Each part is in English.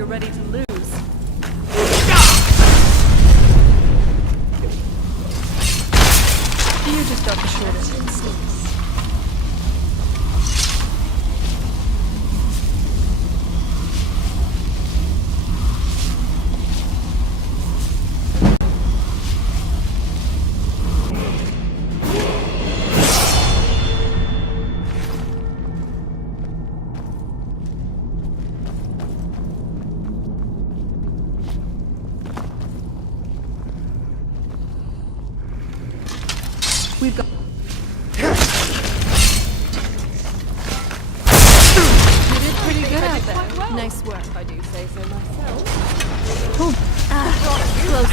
you're ready to lose. You just got the shortest instincts. We've got... You did pretty good out there. Well. Nice work. I do say so myself. Close.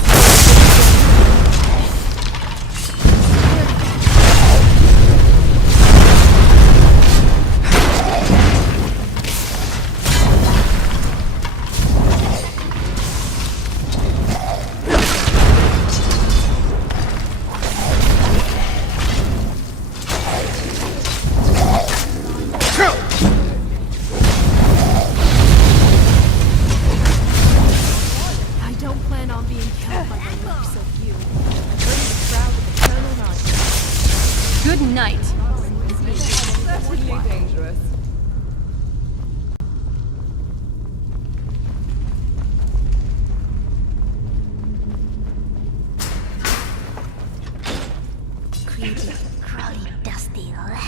Good night. Certainly dangerous. Creepy, crawly, dusty lad.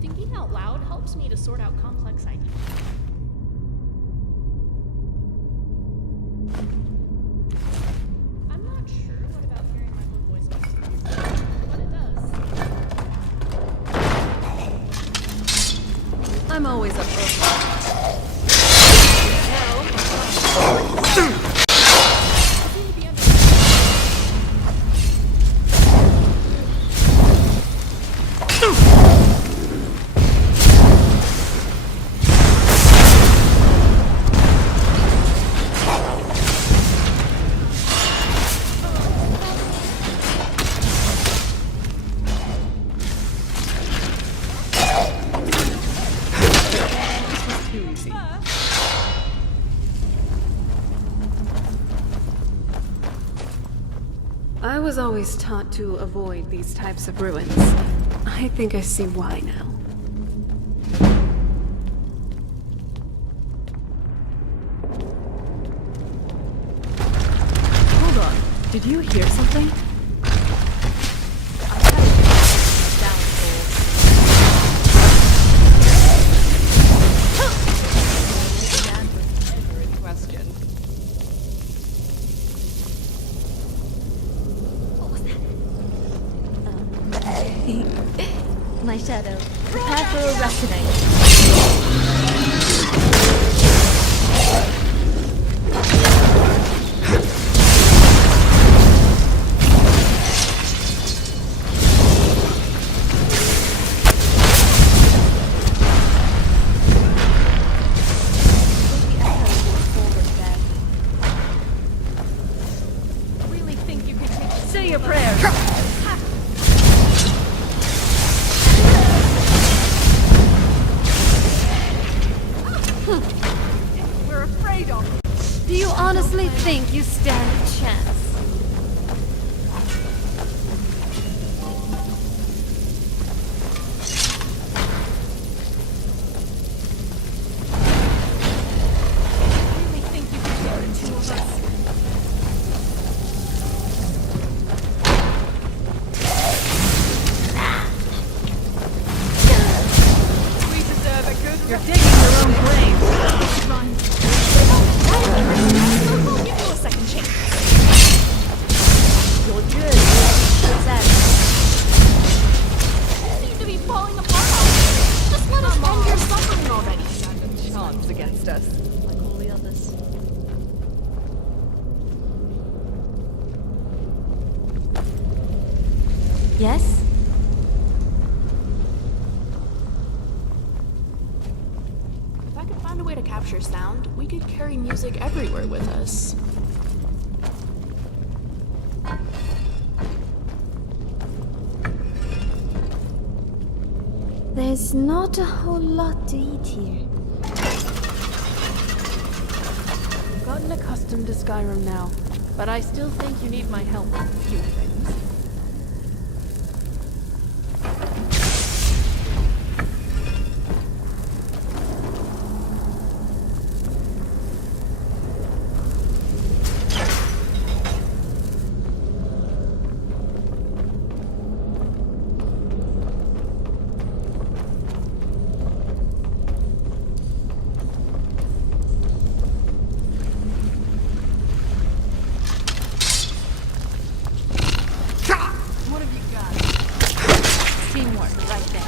Thinking out loud helps me to sort out complex ideas. I'm not sure what about hearing my own voice makes me feel, but it does. I'm always up for a fight. I was always taught to avoid these types of ruins. I think I see why now. Hold on. Did you hear something? My shadow. Prepare for a reckoning. Really think you can take... Say your prayers! We're afraid of it. Do you honestly think you stand a chance? Really think you can take the two of us? We deserve a good... You're digging your own grave. Run. We'll give you a second chance. You're good. What's that? You seem to be falling apart. Just let us end your suffering already. Stand a chance against us. Like all the others. Yes? If I could find a way to capture sound, we could carry music everywhere with us. There's not a whole lot to eat here. I've gotten accustomed to Skyrim now, but I still think you need my help with a few things. Teamwork, right there.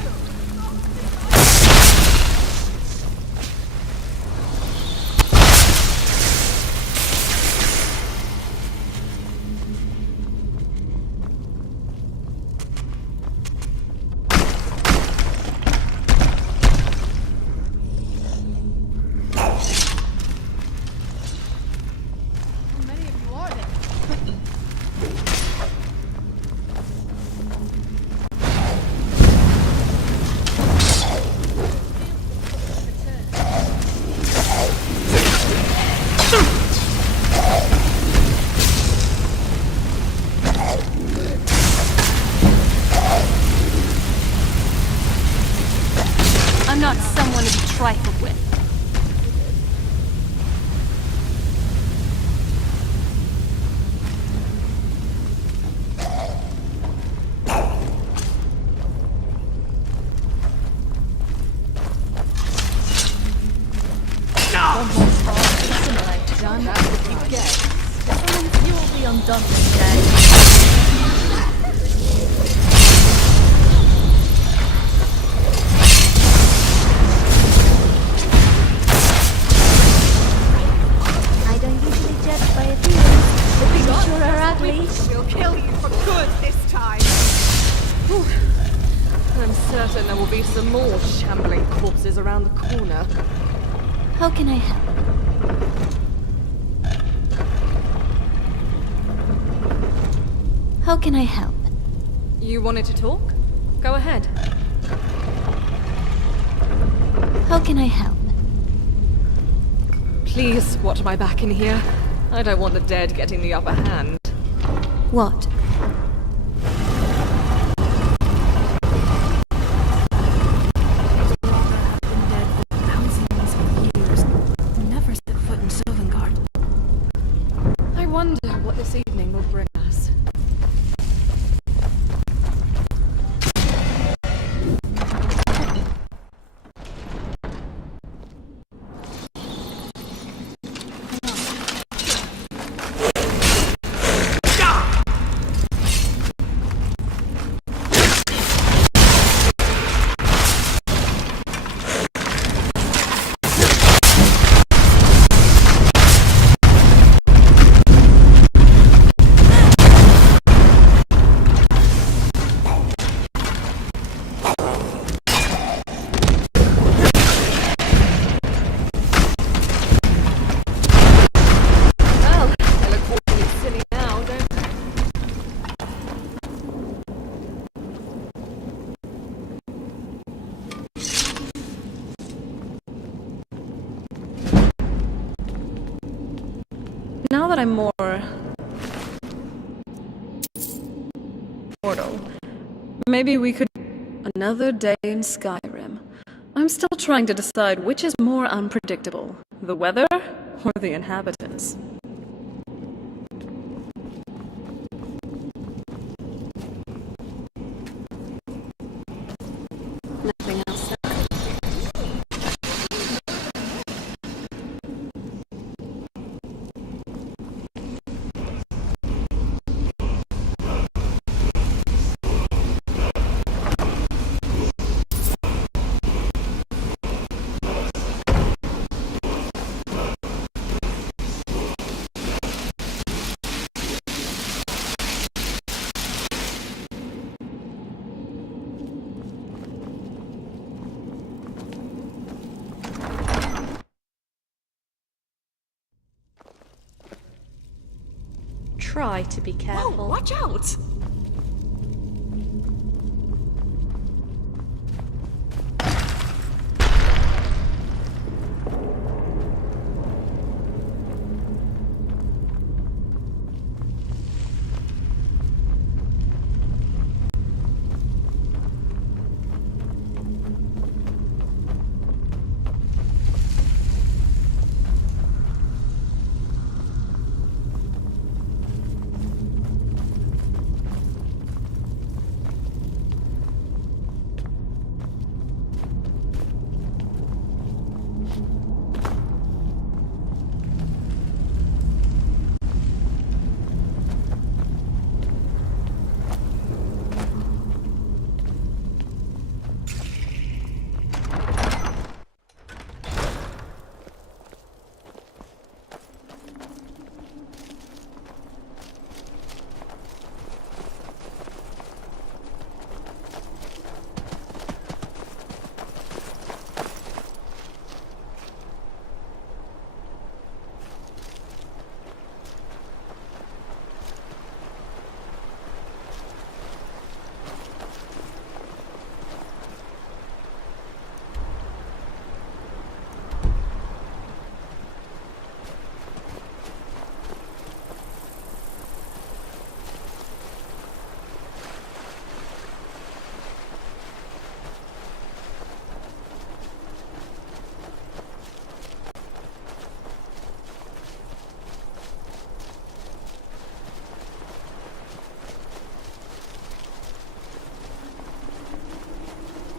How many of you are there? I'm not someone to be trifled with. Done. You will be undone this day. I don't usually judge by appearance, but you sure are ugly. She'll kill you for good this time. I'm certain there will be some more shambling corpses around the corner. How can I help? How can I help? You wanted to talk? Go ahead. How can I help? Please watch my back in here. I don't want the dead getting the upper hand. What? Never set foot in Sovngarde. I wonder what this evening will bring us. Now that I'm more mortal, maybe we could... Another day in Skyrim. I'm still trying to decide which is more unpredictable, the weather or the inhabitants. Nothing else. Try to be careful. Whoa, watch out!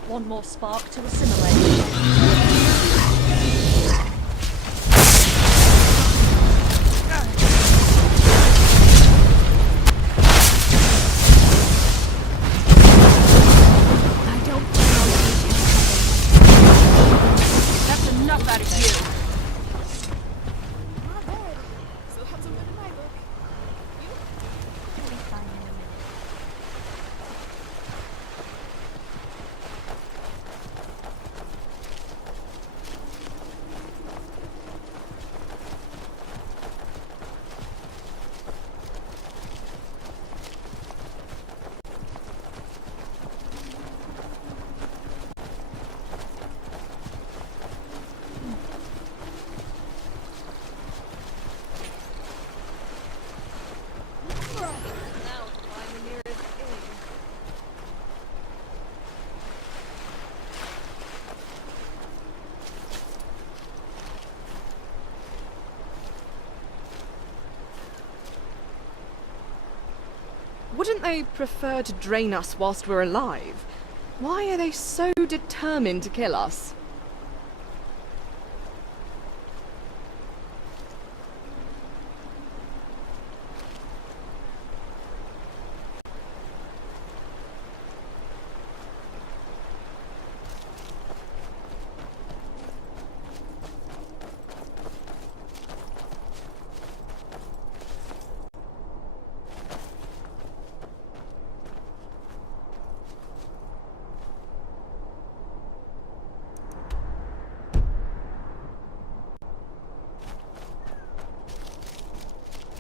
One more spark to assimilate. I don't know what That's enough out of you. We'll be fine in a minute. Wouldn't they prefer to drain us whilst we're alive? Why are they so determined to kill us?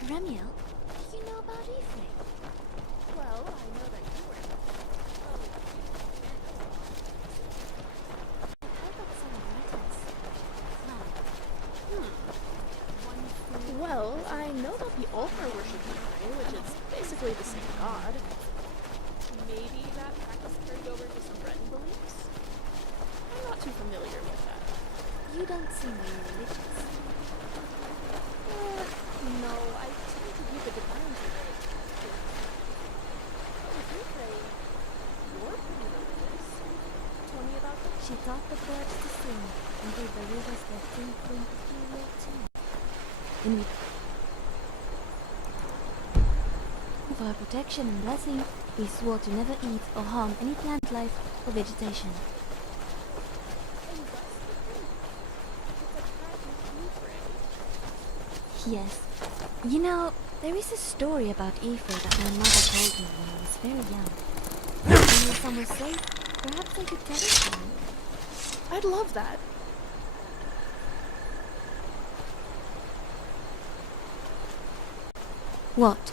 Remiel, do you know about Ifrit? Well, I know that you were. I've got some writings. Well, I know that the Ulfar worship Ifrit, which is basically the same god. Maybe that practice carried over to some Breton beliefs? I'm not too familiar with that. You don't seem very religious. No, I tend to view the divines a bit. Oh, Ifrit, you're pretty religious. Tell me about that. She taught the birds to sing and gave the rivers their tinkling peculiar tune. In for her protection and blessing, we swore to never eat or harm any plant life or vegetation. And that's the thing. It's a tragic Ifrit. Yes. You know, there is a story about Ifrit that my mother told me when I was very young. When you're somewhere safe, perhaps I could tell it to you. I'd love that. What?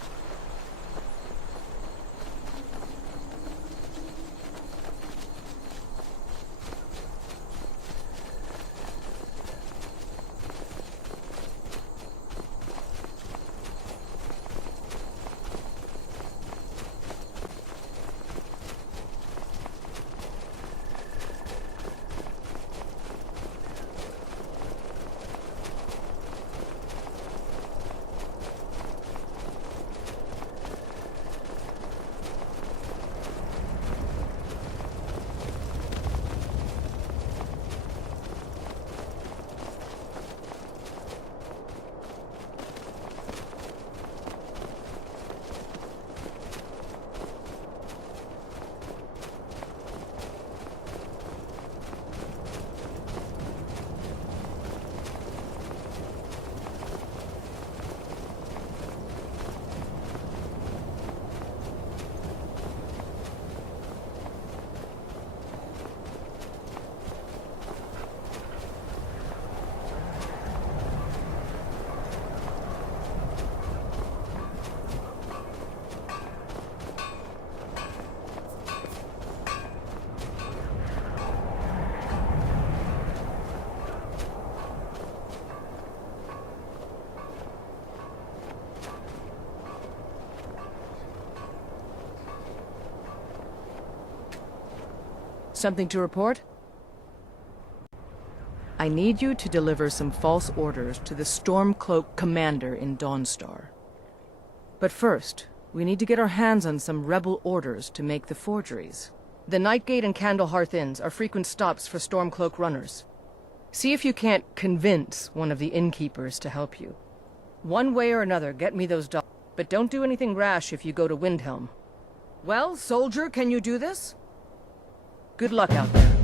Something to report? I need you to deliver some false orders to the Stormcloak commander in Dawnstar. But first, we need to get our hands on some rebel orders to make the forgeries. The Nightgate and Candlehearth Inns are frequent stops for Stormcloak runners. See if you can't convince one of the innkeepers to help you. One way or another, get me those dogs. But don't do anything rash if you go to Windhelm. Well, soldier, can you do this? Good luck out there.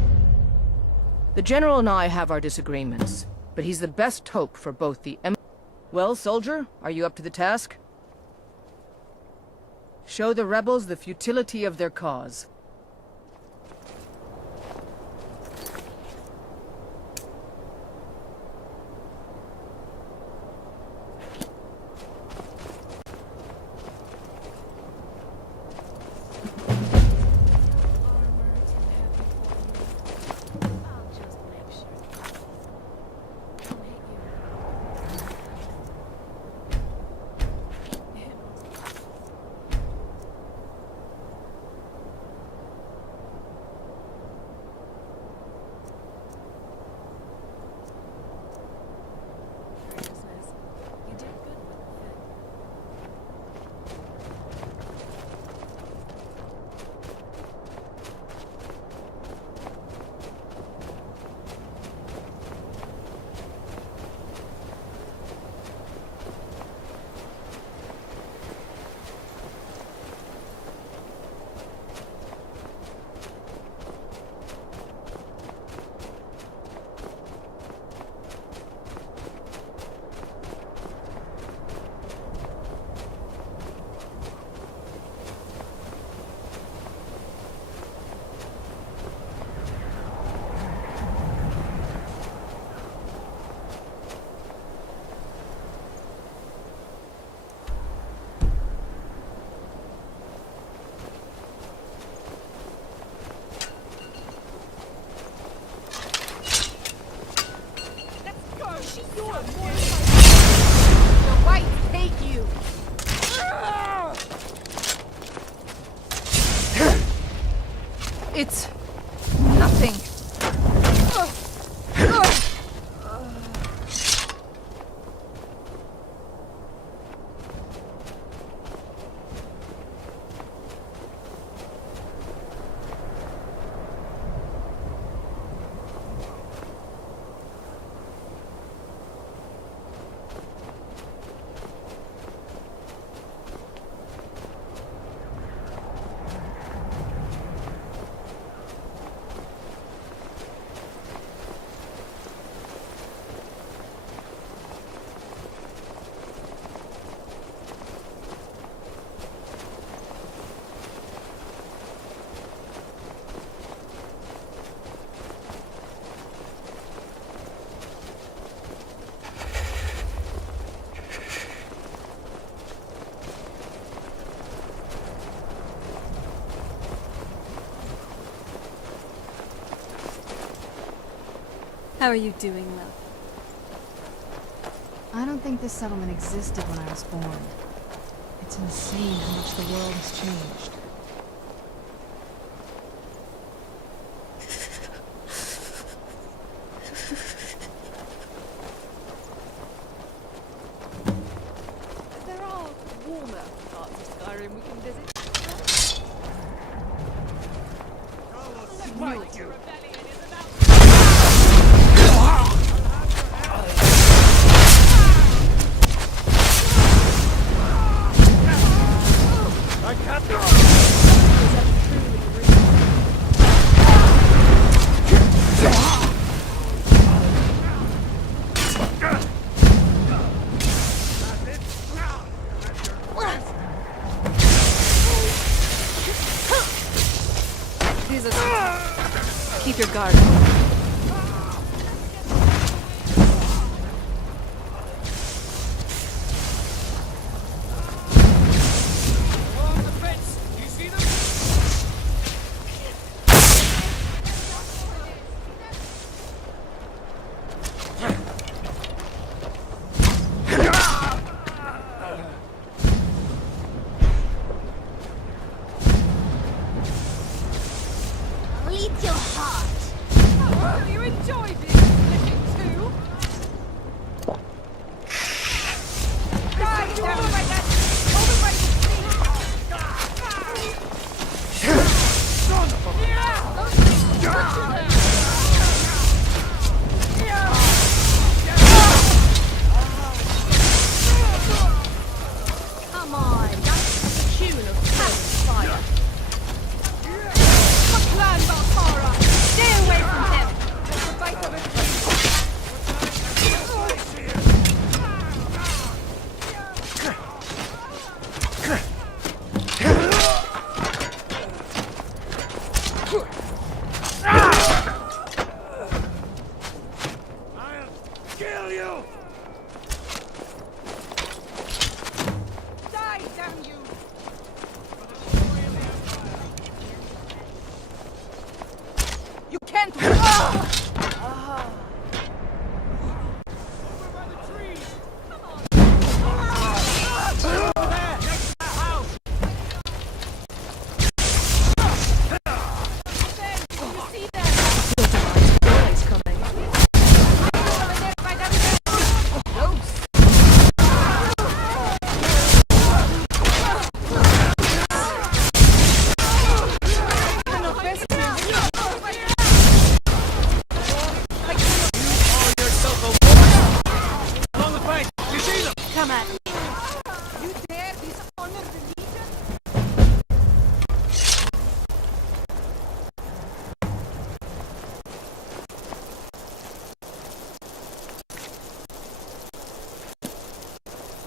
The General and I have our disagreements, but he's the best hope for both the Well, soldier, are you up to the task? Show the rebels the futility of their cause. It's nothing. How are you doing, love? I don't think this settlement existed when I was born. It's insane how much the world has changed. There are warmer parts of Skyrim we can visit. Keep your guard. Bleed your heart. You enjoy being living too? Right, over my head! Over my feet! Son of a...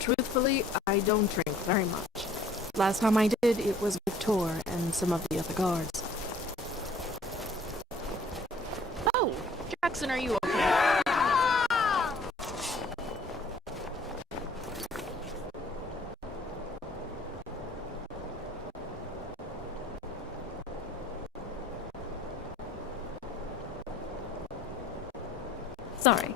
Truthfully, I don't drink very much. Last time I did, it was with Tor and some of the other guards. Oh, Jackson, are you okay? Sorry.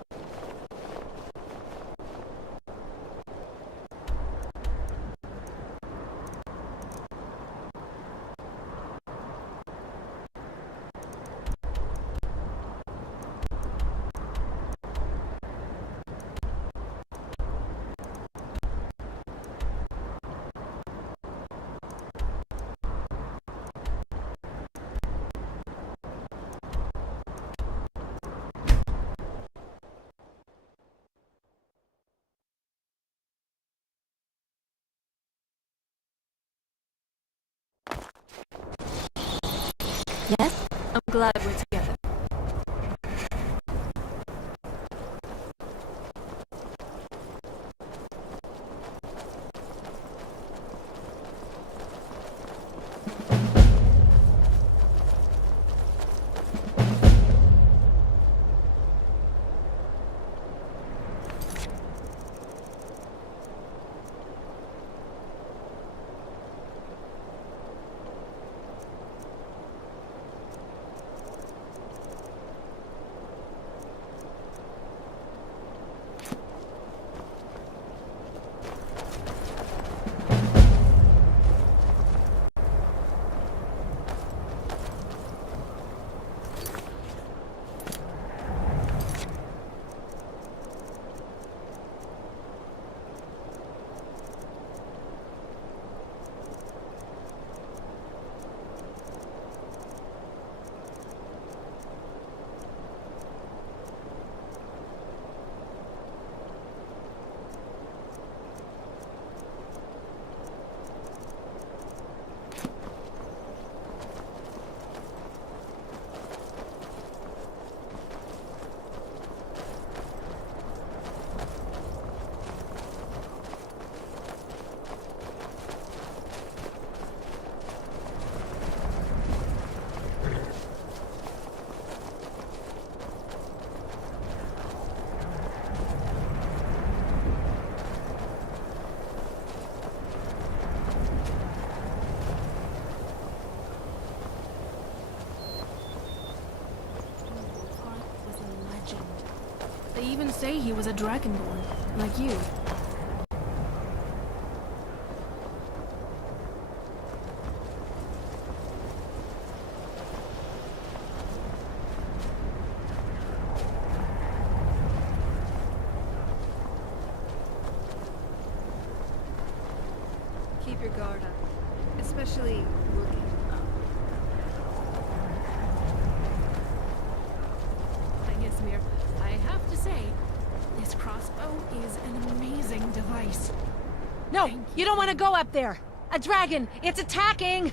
Yes? I'm glad we're together. They even say he was a dragonborn, like you. Keep your guard up, especially looking up. Ysmir, I have to say, this crossbow is an amazing device. No, you don't want to go up there! A dragon! It's attacking!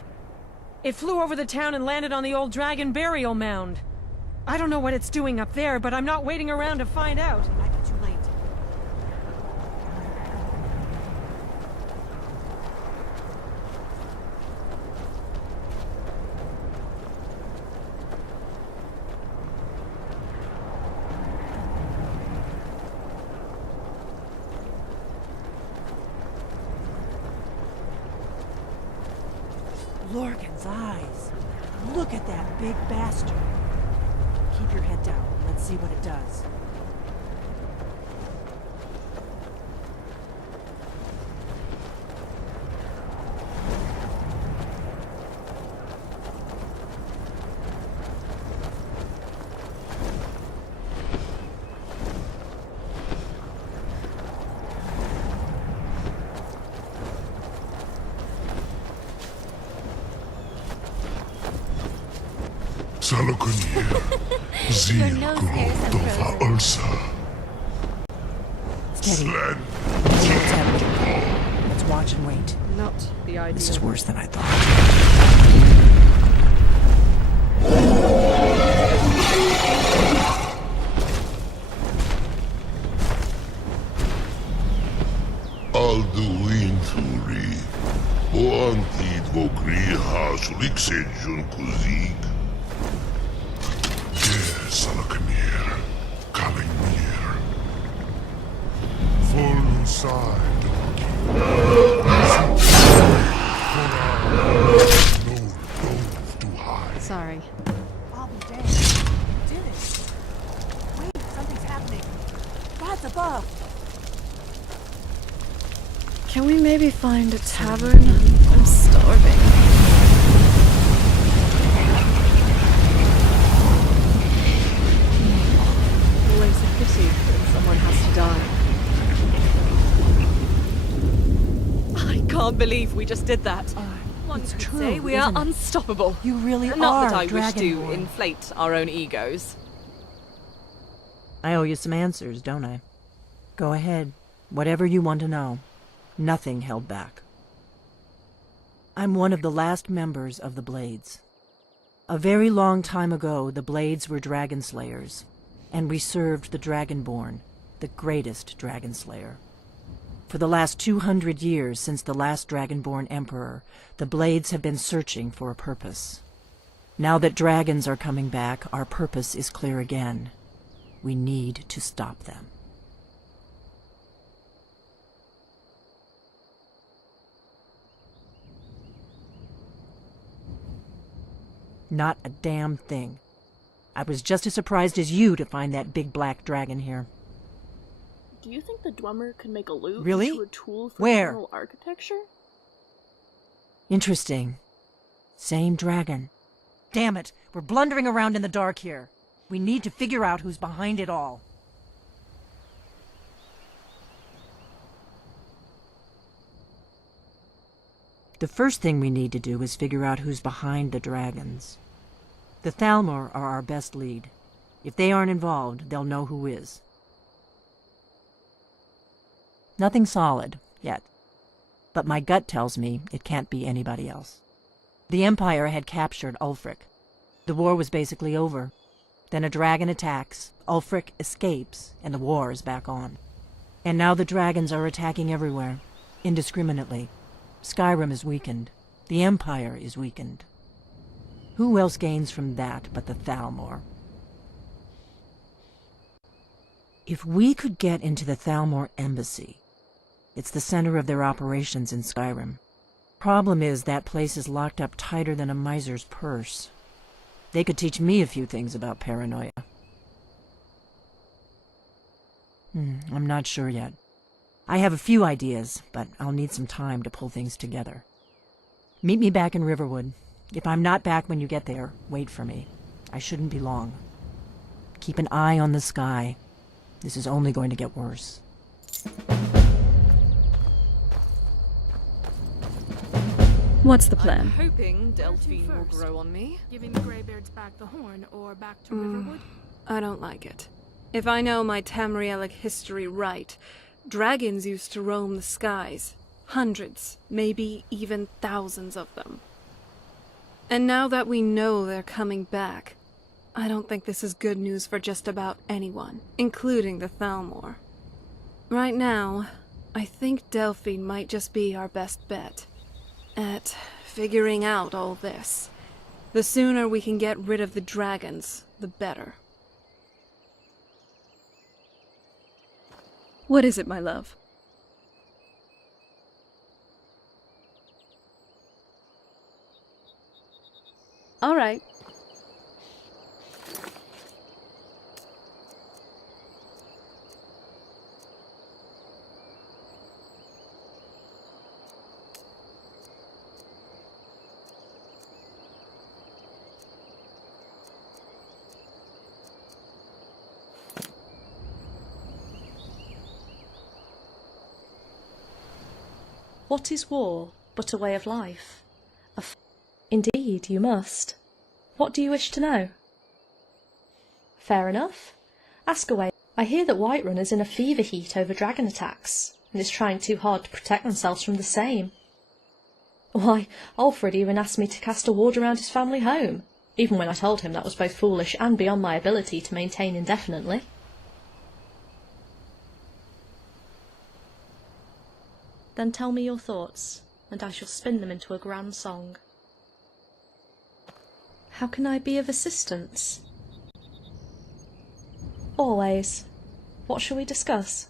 It flew over the town and landed on the old dragon burial mound. I don't know what it's doing up there, but I'm not waiting around to find out. It might be too late. Lorcan's eyes. Look at that big bastard. Keep your head down. Let's see what it does. Salokunier, Your nose hairs have Dova frozen. Ulsa. Steady. Sled. Let's have a little call. Let's watch and wait. Not the idea. This is worse than I thought. Vogriha Suliksejun Kuzig. Yes, Salakanir. Kalimir. Full inside. No dove to hide. Sorry. I'll be damned. You did it. Wait, something's happening. God's above. Can we maybe find a tavern? I'm starving. Always a pity when someone has to die. I can't believe we just did that. One it's could true, say we are isn't it? unstoppable. You really Not are that I wish to Dragonborn. inflate our own egos. I owe you some answers, don't I? Go ahead. Whatever you want to know. Nothing held back. I'm one of the last members of the Blades. A very long time ago, the Blades were dragon slayers, and we served the Dragonborn, the greatest dragon slayer. For the last 200 years since the last Dragonborn Emperor, the Blades have been searching for a purpose. Now that dragons are coming back, our purpose is clear again. We need to stop them. Not a damn thing. I was just as surprised as you to find that big black dragon here. Do you think the Dwemer could make a loot Really? into a tool for Where? general architecture? Interesting. Same dragon. Damn it, we're blundering around in the dark here. We need to figure out who's behind it all. The first thing we need to do is figure out who's behind the dragons. The Thalmor are our best lead. If they aren't involved, they'll know who is. Nothing solid, yet. But my gut tells me it can't be anybody else. The Empire had captured Ulfric. The war was basically over. Then a dragon attacks, Ulfric escapes, and the war is back on. And now the dragons are attacking everywhere, indiscriminately. Skyrim is weakened. The Empire is weakened. Who else gains from that but the Thalmor? If we could get into the Thalmor embassy, it's the center of their operations in Skyrim. Problem is that place is locked up tighter than a miser's purse. They could teach me a few things about paranoia. I'm not sure yet. I have a few ideas, but I'll need some time to pull things together. Meet me back in Riverwood. If I'm not back when you get there, wait for me. I shouldn't be long. Keep an eye on the sky. This is only going to get worse. What's the I'm plan? hoping Delphine will first? grow on me. Giving the Greybeards back the horn or back to Riverwood? I don't like it. If I know my Tamrielic history right, dragons used to roam the skies. Hundreds, maybe even thousands of them. And now that we know they're coming back, I don't think this is good news for just about anyone, including the Thalmor. Right now, I think Delphine might just be our best bet at figuring out all this. The sooner we can get rid of the dragons, the better. What is it, my love? All right. What is war but a way of life? Indeed, you must. What do you wish to know? Fair enough. Ask away. I hear that Whiterun is in a fever heat over dragon attacks, and is trying too hard to protect themselves from the same. Why, Alfred even asked me to cast a ward around his family home, even when I told him that was both foolish and beyond my ability to maintain indefinitely. Then tell me your thoughts. and I shall spin them into a grand song. How can I be of assistance? Always. What shall we discuss?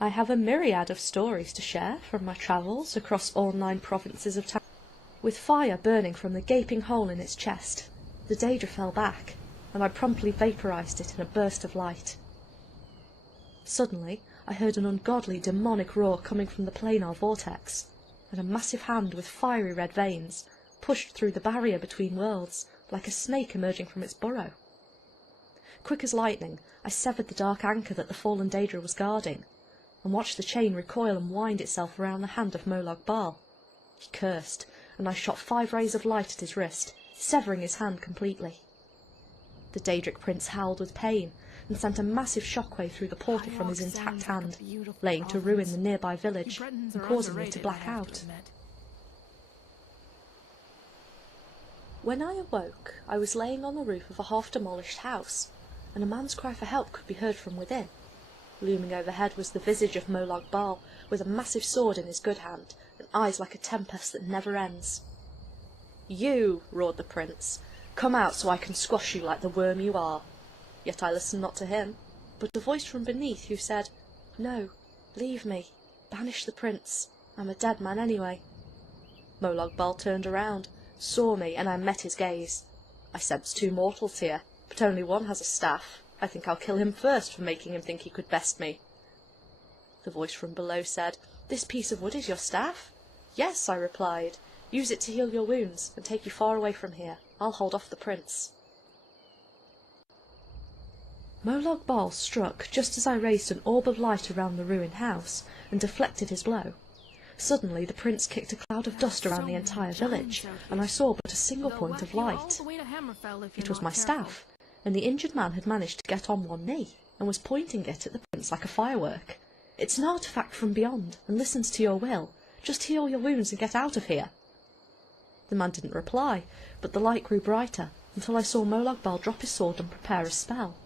I have a myriad of stories to share from my travels across all 9 provinces of town. With fire burning from the gaping hole in its chest, the Daedra fell back, and I promptly vaporized it in a burst of light. Suddenly, I heard an ungodly demonic roar coming from the planar vortex, and a massive hand with fiery red veins pushed through the barrier between worlds like a snake emerging from its burrow. Quick as lightning, I severed the dark anchor that the fallen Daedra was guarding, and watched the chain recoil and wind itself around the hand of Molag Bal. He cursed, and I shot 5 rays of light at his wrist, severing his hand completely. The Daedric prince howled with pain, and sent a massive shockwave through the portal from his intact hand, laying to ruin the nearby village, and causing me to black out. When I awoke, I was laying on the roof of a half-demolished house, and a man's cry for help could be heard from within. Looming overhead was the visage of Molag Bal, with a massive sword in his good hand, and eyes like a tempest that never ends. "You," roared the prince, "come out so I can squash you like the worm you are." Yet I listened not to him, but a voice from beneath who said, "No, leave me, banish the prince, I'm a dead man anyway." Molag Bal turned around, saw me, and I met his gaze. "I sense 2 mortals here, but only one has a staff. I think I'll kill him first for making him think he could best me." The voice from below said, "This piece of wood is your staff?" "Yes," I replied. "Use it to heal your wounds, and take you far away from here. I'll hold off the prince." Molag Bal struck just as I raised an orb of light around the ruined house, and deflected his blow. Suddenly the prince kicked a cloud of dust around the entire village, and I saw but a single point of light. It was my staff, and the injured man had managed to get on one knee, and was pointing it at the prince like a firework. "It's an artifact from beyond, and listens to your will. Just heal your wounds and get out of here." The man didn't reply, but the light grew brighter, until I saw Molag Bal drop his sword and prepare a spell.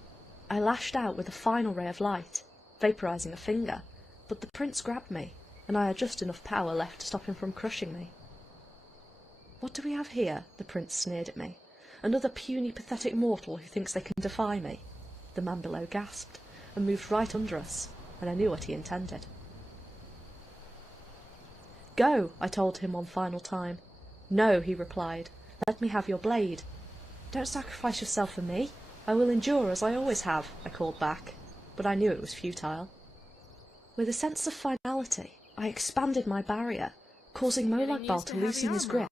I lashed out with a final ray of light, vaporizing a finger, but the prince grabbed me, and I had just enough power left to stop him from crushing me. "What do we have here?" the prince sneered at me. "Another puny, pathetic mortal who thinks they can defy me." The man below gasped, and moved right under us, and I knew what he intended. "Go," I told him one final time. "No," he replied. "Let me have your blade." "Don't sacrifice yourself for me. I will endure as I always have," I called back, but I knew it was futile. With a sense of finality, I expanded my barrier, causing Molag Bal to loosen his grip,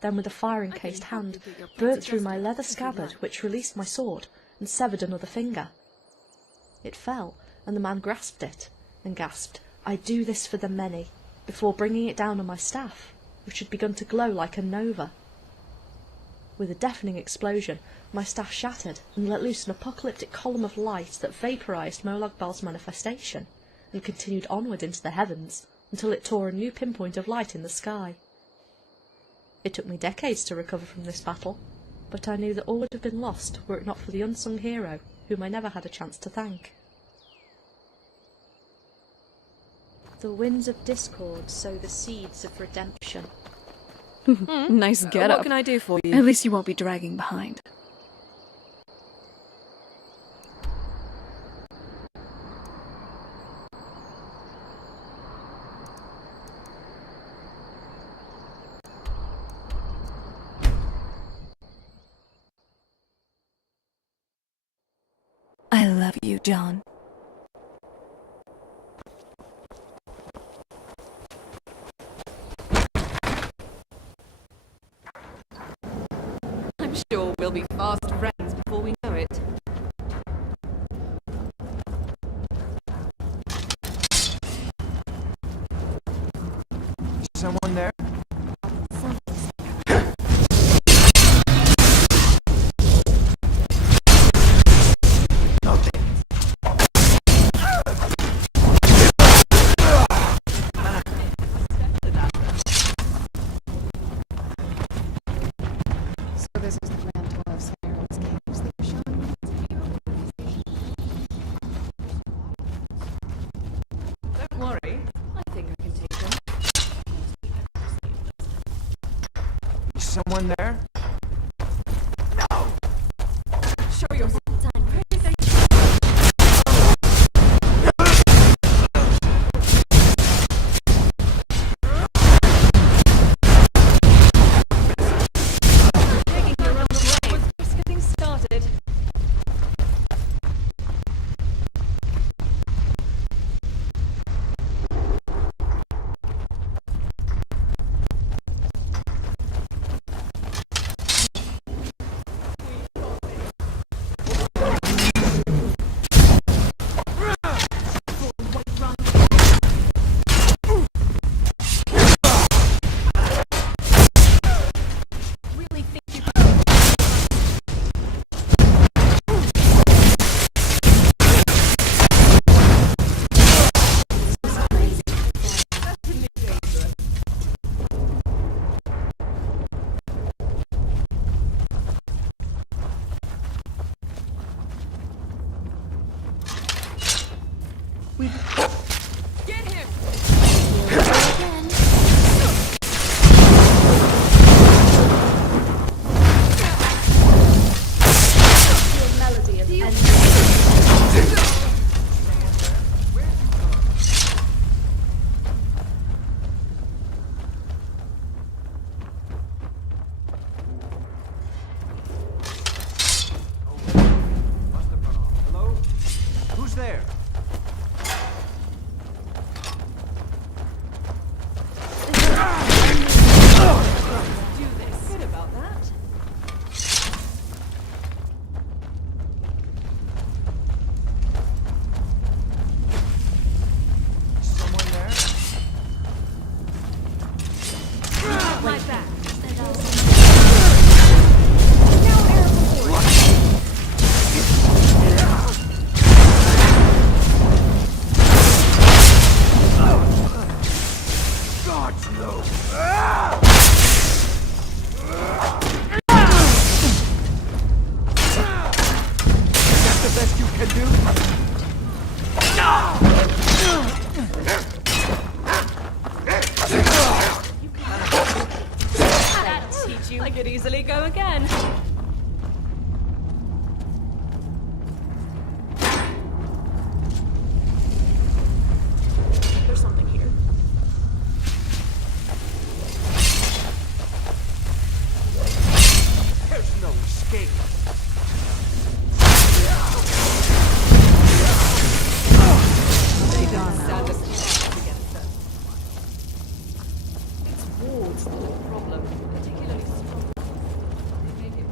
then with a fire-encased hand, burnt through my leather scabbard, which released my sword, and severed another finger. It fell, and the man grasped it, and gasped, "I do this for the many," before bringing it down on my staff, which had begun to glow like a nova. With a deafening explosion, my staff shattered and let loose an apocalyptic column of light that vaporized Molag Bal's manifestation, and continued onward into the heavens, until it tore a new pinpoint of light in the sky. It took me decades to recover from this battle, but I knew that all would have been lost were it not for the unsung hero, whom I never had a chance to thank. The winds of discord sow the seeds of redemption. Nice get-up. What can I do for you? At least you won't be dragging behind. I love you, John. I'm sure we'll be fast friends before we know it. Someone there? So this is the grand tour of Skyrim's caves that you're showing me? Don't worry, Someone there? Show your time. Who's there? I could easily go again. There's something here. There's no escape. They don't stand a chance against them. It's wards that are the problem, particularly strong. They make it.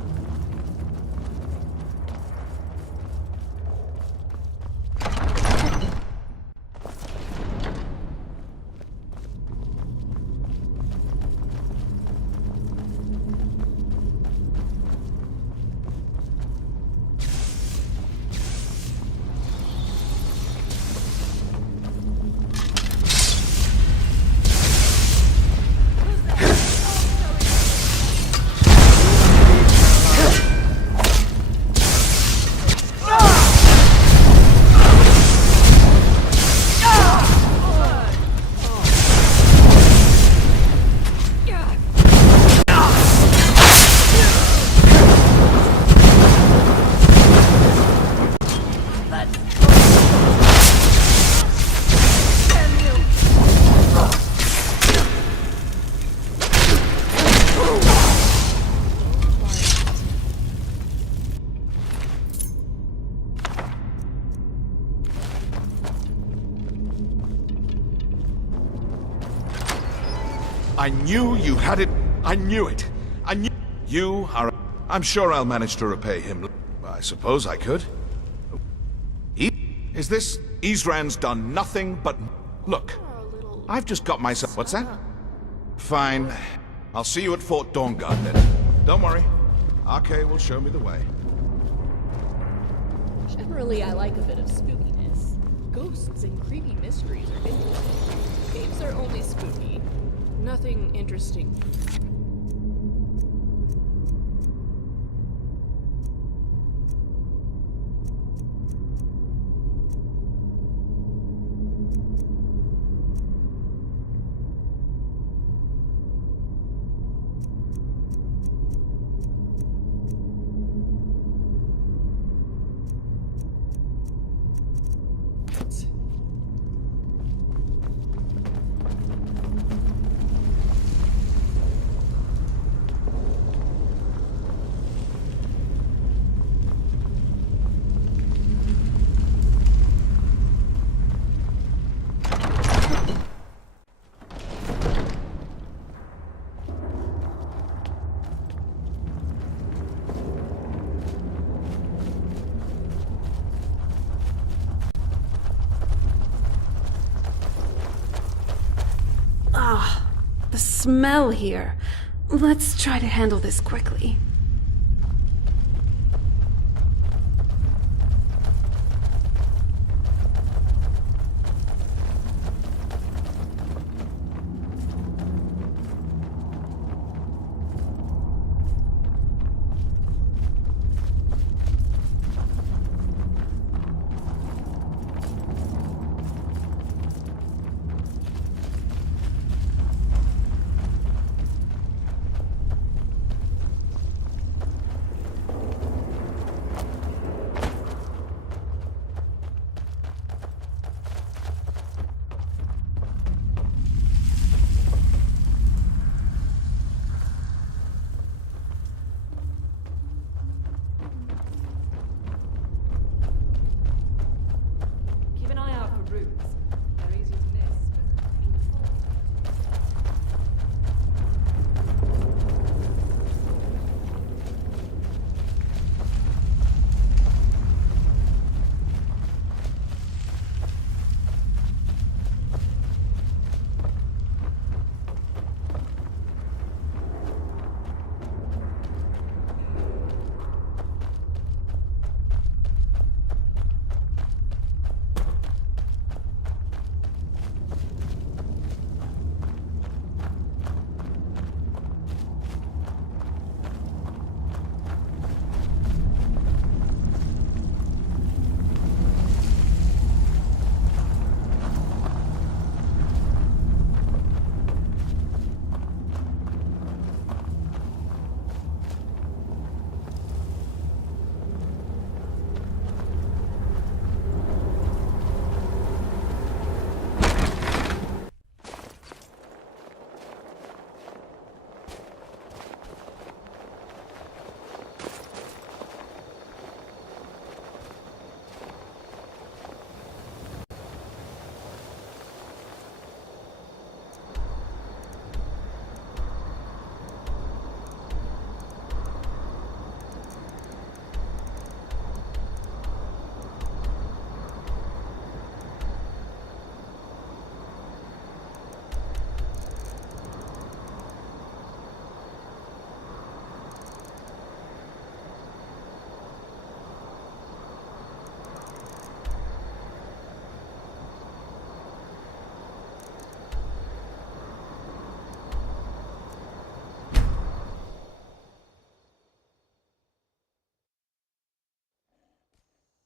I knew you had it. I knew it. I knew you are. I'm sure I'll manage to repay him. I suppose I could. Is this? Isran's done nothing but. Look, I've just got myself. What's that? Fine. I'll see you at Fort Dawnguard then. Don't worry. Arke will show me the way. Generally, I like a bit of spookiness. Ghosts and creepy mysteries are interesting. Caves are only spooky. Nothing interesting. the smell here. Let's try to handle this quickly. Keep an eye out for roots. They're easy to miss, but painful.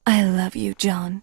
I love you, John.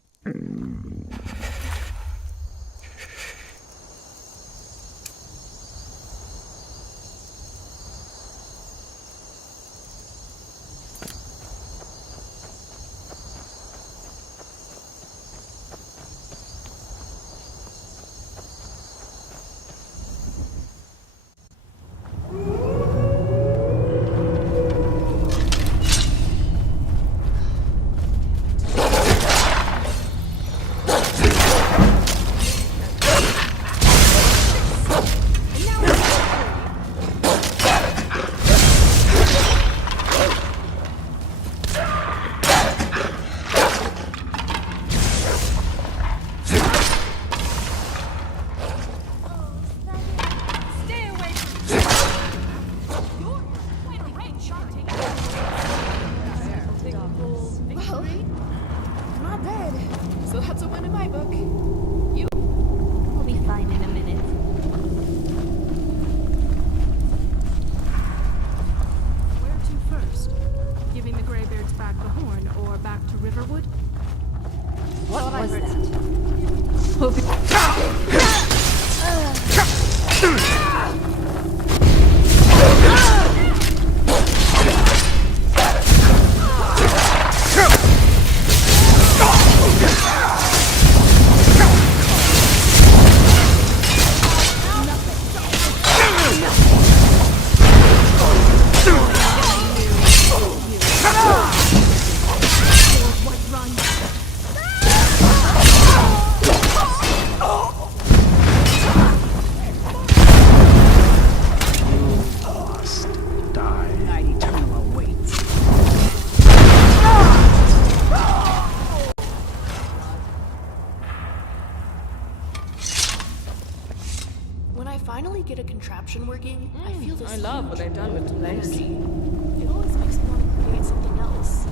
get a contraption working, I feel this. I love what they've done with the place. It always makes me want to create something else.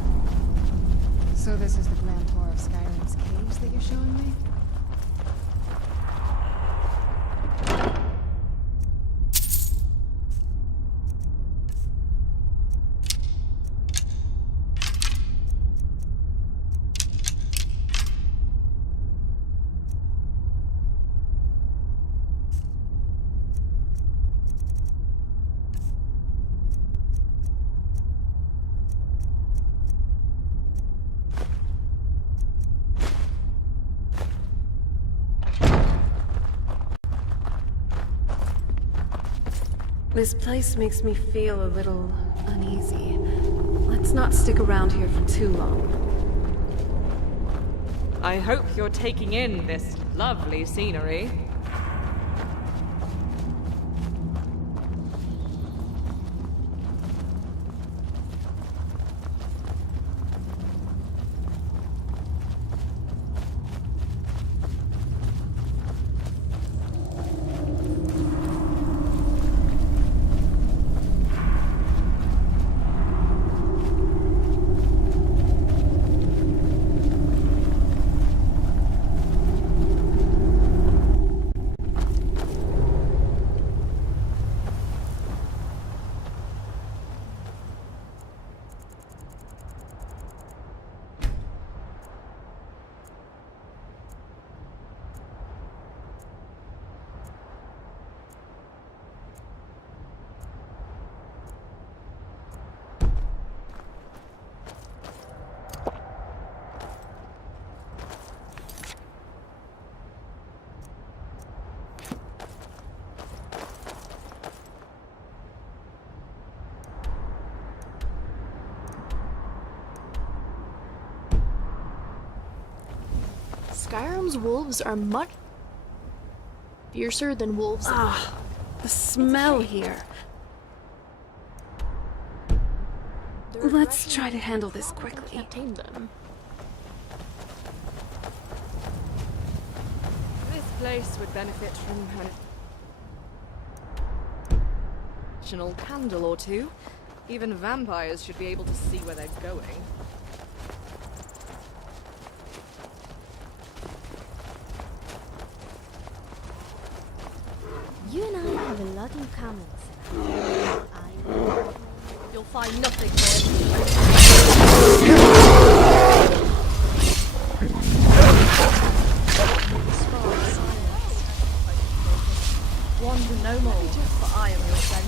So this is the grand tour of Skyrim's caves that you're showing me? This place makes me feel a little uneasy. Let's not stick around here for too long. I hope you're taking in this lovely scenery. Skyrim's wolves are much fiercer than wolves. The smell here. Let's try to handle this quickly. Can't tame them. This place would benefit from an additional candle or two. Even vampires should be able to see where they're going. You and I have a lot in common, You'll find nothing here. Wander no more, for I am your friend.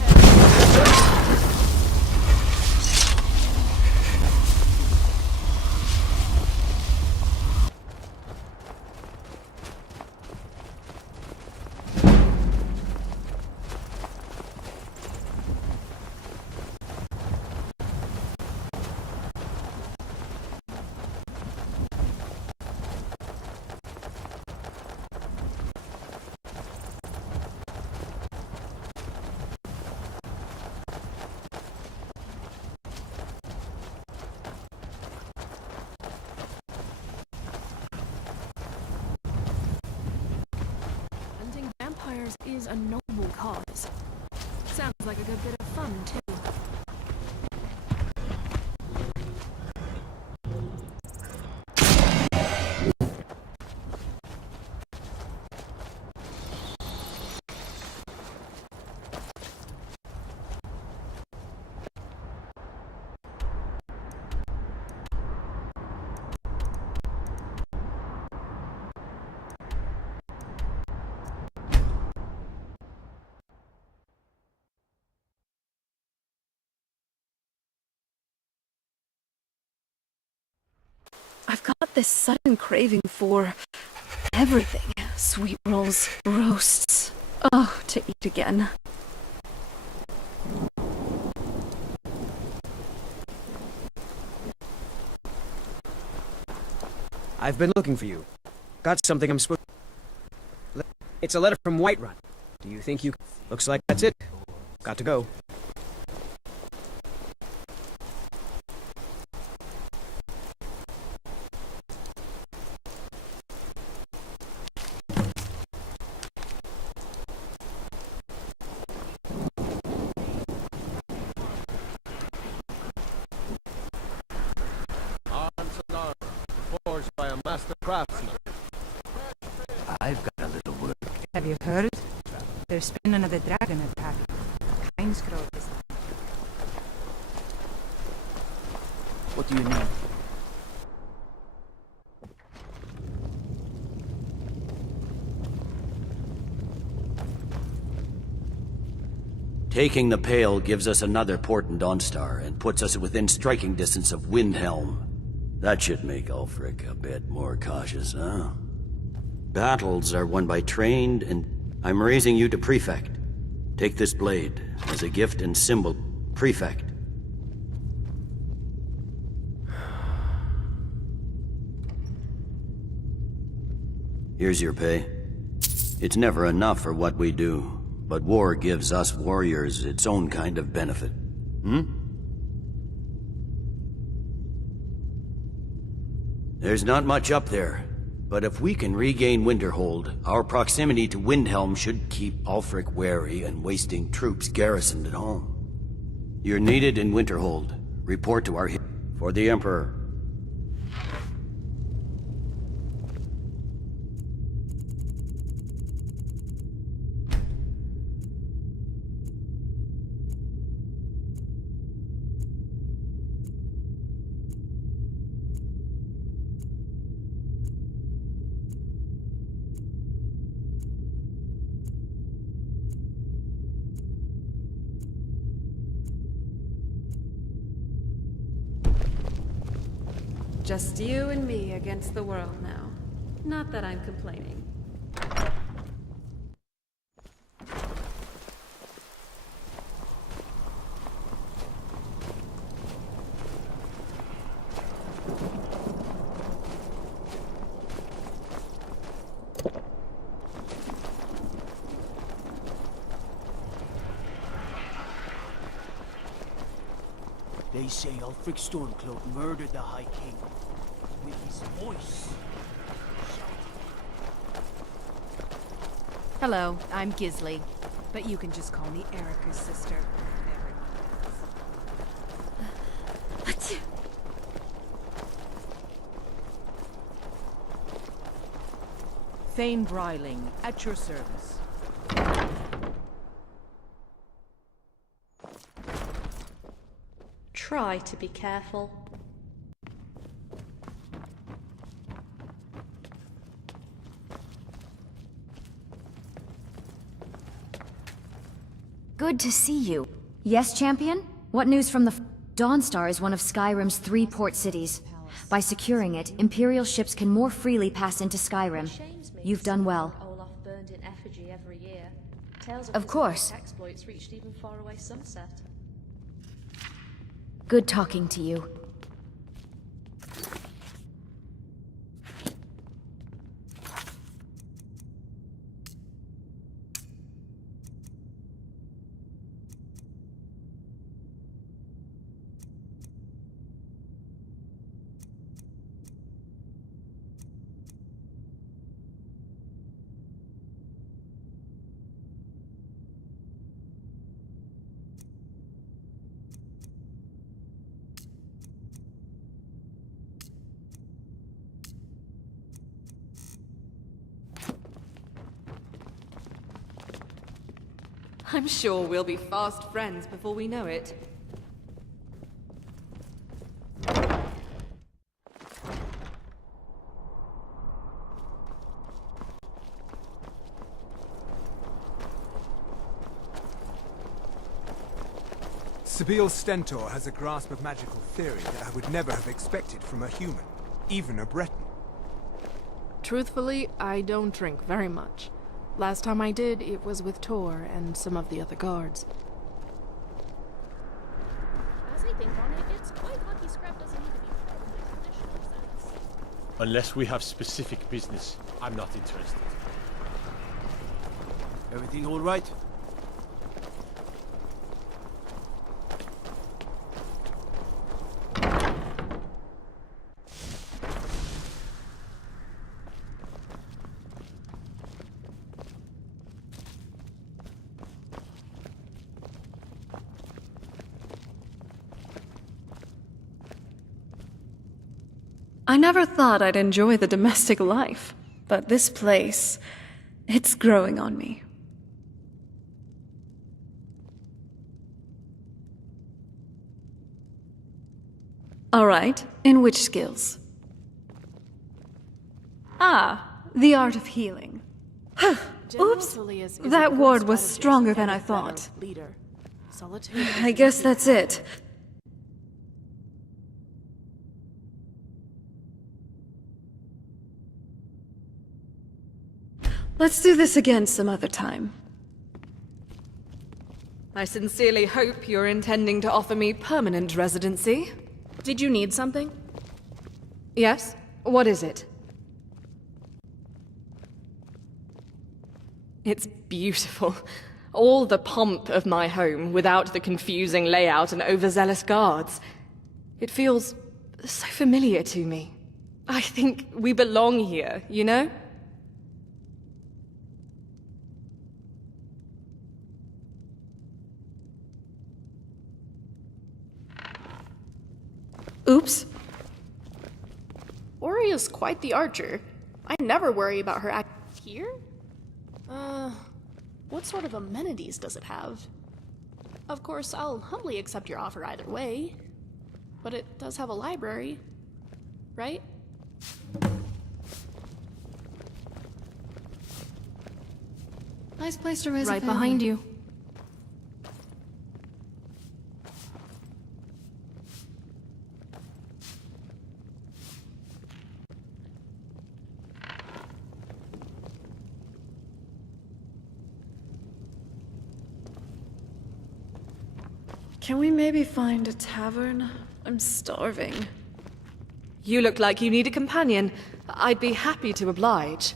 Hunting vampires is a noble cause. Sounds like a good bit of fun, too. I've got this sudden craving for everything. Sweet rolls, roasts. Oh, to eat again. I've been looking for you. Got something I'm supposed to... It's a letter from Whiterun. Do you think you... Looks like that's it. Got to go. the craftsman. I've got a little work. Have you heard? There's been another dragon attack. Kainsgrove is... What do you need? Taking the Pale gives us another port in Dawnstar and puts us within striking distance of Windhelm. That should make Ulfric a bit more cautious, huh? Battles are won by trained, and I'm raising you to Prefect. Take this blade as a gift and symbol. Prefect. Here's your pay. It's never enough for what we do. But war gives us warriors its own kind of benefit. There's not much up there, but if we can regain Winterhold, our proximity to Windhelm should keep Ulfric wary and wasting troops garrisoned at home. You're needed in Winterhold. Report to our... For the Emperor. Just you and me against the world now. Not that I'm complaining. They say Ulfric Stormcloak murdered the High King with his voice. Hello, I'm Gisli, but you can just call me Erica's sister. Thane Bryling, at your service. Try to be careful. Good to see you. Yes, champion? What news from the... Dawnstar is one of Skyrim's 3 port cities. By securing it, Imperial ships can more freely pass into Skyrim. You've done well. Olaf burned in effigy every year. Tales Of his course. exploits reached even faraway Sunset. Good talking to you. I'm sure we'll be fast friends before we know it. Sabine Stentor has a grasp of magical theory that I would never have expected from a human, even a Breton. Truthfully, I don't drink very much. Last time I did, it was with Tor and some of the other guards. As I think on it, it's quite lucky scrap doesn't need to be fed in the traditional sense. Unless we have specific business, I'm not interested. Everything all right? I never thought I'd enjoy the domestic life, but this place, it's growing on me. Alright, in which skills? Ah, the art of healing. Oops, that ward was stronger than I thought. I guess that's it. Let's do this again some other time. I sincerely hope you're intending to offer me permanent residency. Did you need something? Yes? What is it? It's beautiful. All the pomp of my home without the confusing layout and overzealous guards. It feels so familiar to me. I think we belong here, you know? Oops. Ori is quite the archer. I never worry about her act here. What sort of amenities does it have? Of course, I'll humbly accept your offer either way. But it does have a library, right? Nice place to raise a Right family. behind you. Can we maybe find a tavern? I'm starving. You look like you need a companion. I'd be happy to oblige.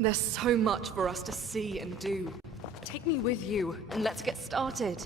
There's so much for us to see and do. Take me with you, and let's get started.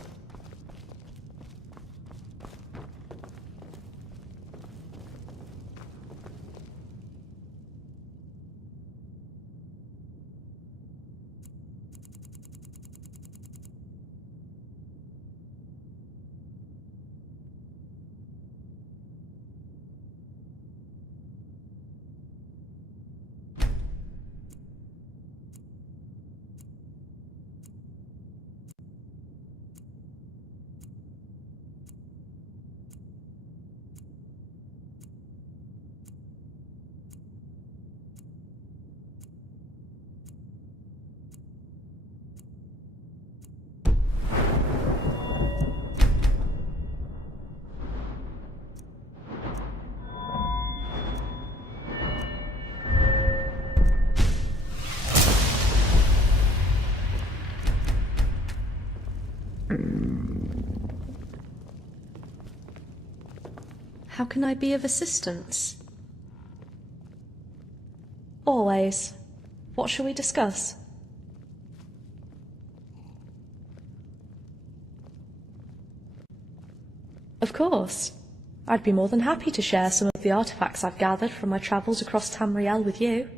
How can I be of assistance? Always. What shall we discuss? Of course. I'd be more than happy to share some of the artifacts I've gathered from my travels across Tamriel with you.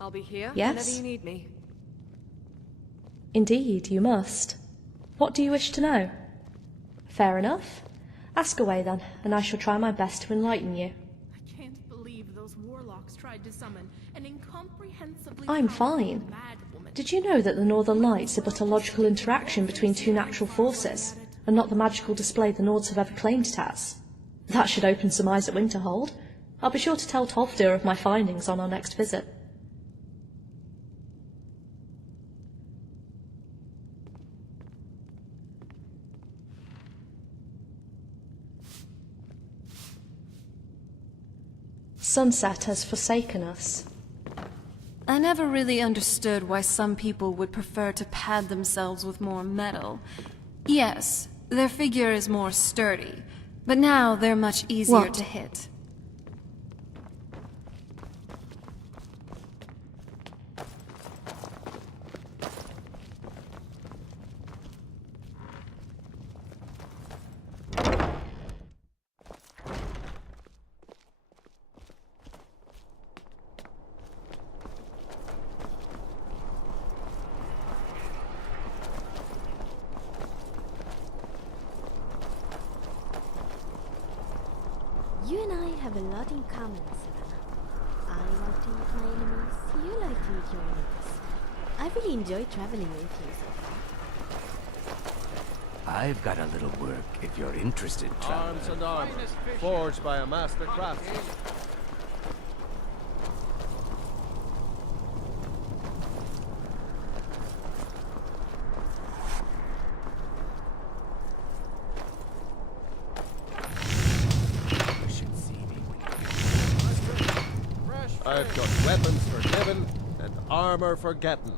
I'll be here Yes? whenever you need me. Indeed, you must. What do you wish to know? Fair enough. Ask away then, and I shall try my best to enlighten you. I can't believe those warlocks tried to summon an incomprehensibly I'm powerful fine. mad woman. Did you know that the Northern Lights are but a logical interaction between two natural forces, and not the magical display the Nords have ever claimed it as? That should open some eyes at Winterhold. I'll be sure to tell Tolfdir of my findings on our next visit. Sunset has forsaken us. I never really understood why some people would prefer to pad themselves with more metal. Yes, their figure is more sturdy, but now they're much easier What? to hit. You and I have a lot in common, Savannah. I like to eat my enemies, you like to eat your enemies. I really enjoy traveling with you so far. I've got a little work if you're interested, traveler. Arms and armor, forged by a master craftsman. I've got weapons for giving and armor for getting.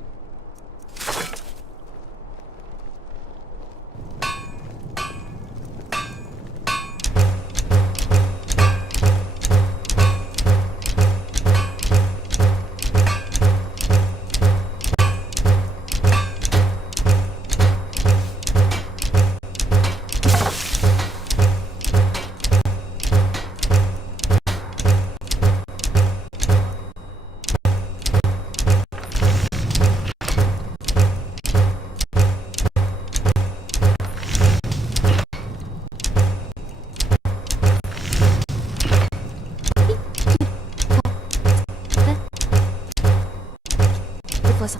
It was a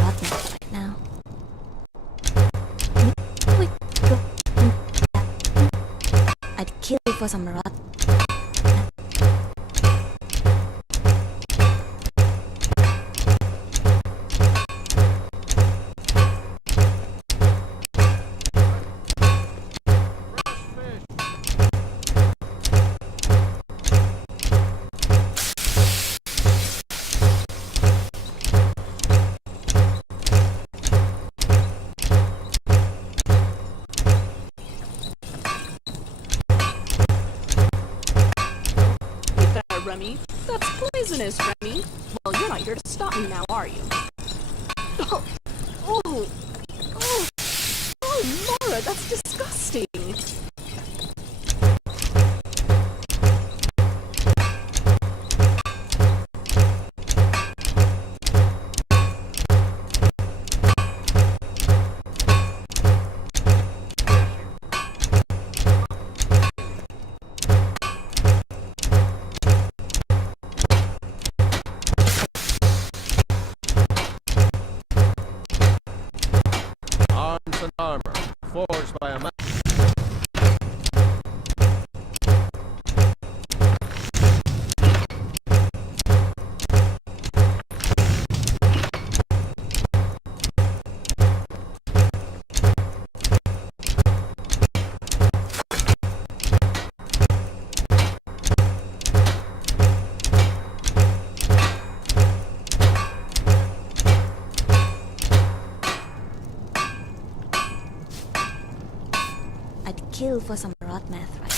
rotten right now. I'd kill you for some rot. Remy. That's poisonous, Remy. Well, you're not here to stop me now, are you? Oh, oh, oh, oh, Mara, that's disgusting. Arms and armor, forged by a master. I'd kill for some rot math right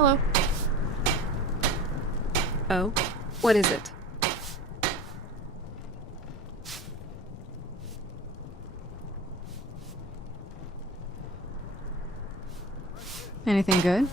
Hello. Oh? What is it? Anything good?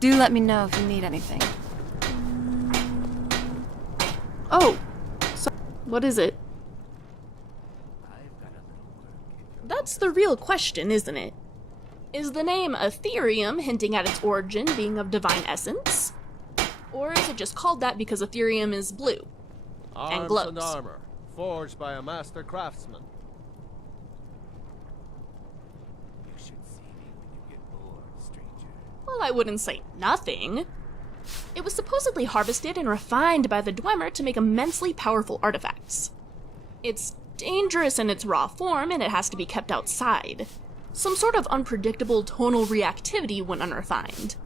Do let me know if you need anything. Oh! So what is it? That's the real question, isn't it? Is the name Ethereum hinting at its origin being of divine essence? Or is it just called that because Ethereum is blue? Arms and glows? and armor, forged by a master craftsman. Well, I wouldn't say nothing. It was supposedly harvested and refined by the Dwemer to make immensely powerful artifacts. It's dangerous in its raw form, and it has to be kept outside. Some sort of unpredictable tonal reactivity when unrefined.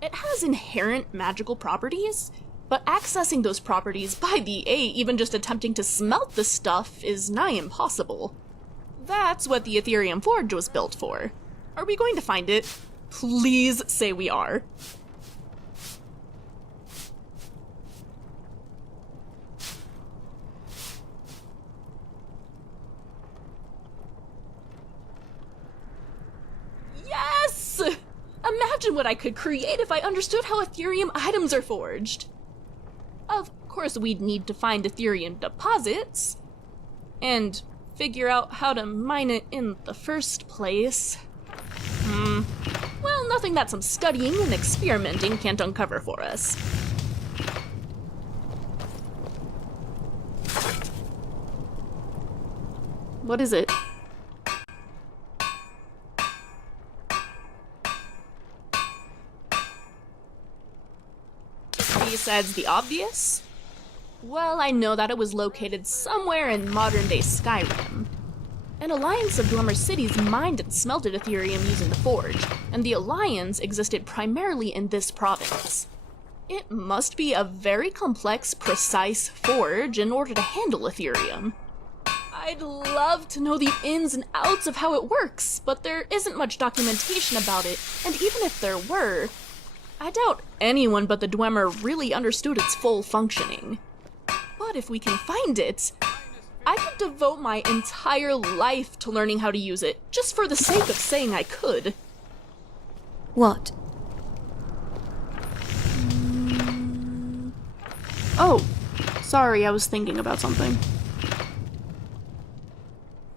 It has inherent magical properties, but accessing those properties by the even just attempting to smelt the stuff is nigh impossible. That's what the Ethereum Forge was built for. Are we going to find it? Please say we are. Yes! Imagine what I could create if I understood how Ethereum items are forged. Of course, we'd need to find Ethereum deposits and figure out how to mine it in the first place. Well, nothing that some studying and experimenting can't uncover for us. What is it? Besides the obvious? Well, I know that it was located somewhere in modern-day Skyrim. An alliance of Dwemer cities mined and smelted Ethereum using the Forge, and the alliance existed primarily in this province. It must be a very complex, precise forge in order to handle Ethereum. I'd love to know the ins and outs of how it works, but there isn't much documentation about it, and even if there were, I doubt anyone but the Dwemer really understood its full functioning. But if we can find it, I could devote my entire life to learning how to use it, just for the sake of saying I could. What? Oh, sorry, I was thinking about something.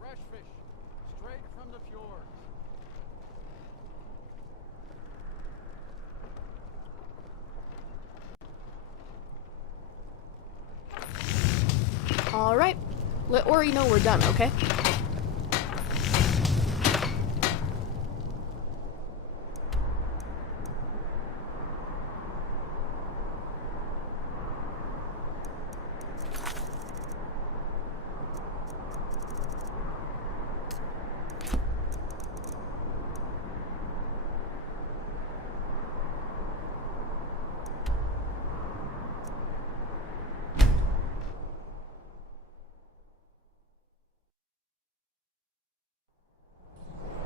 Fresh fish, straight from the fjord. Alright, let Ori know we're done, okay?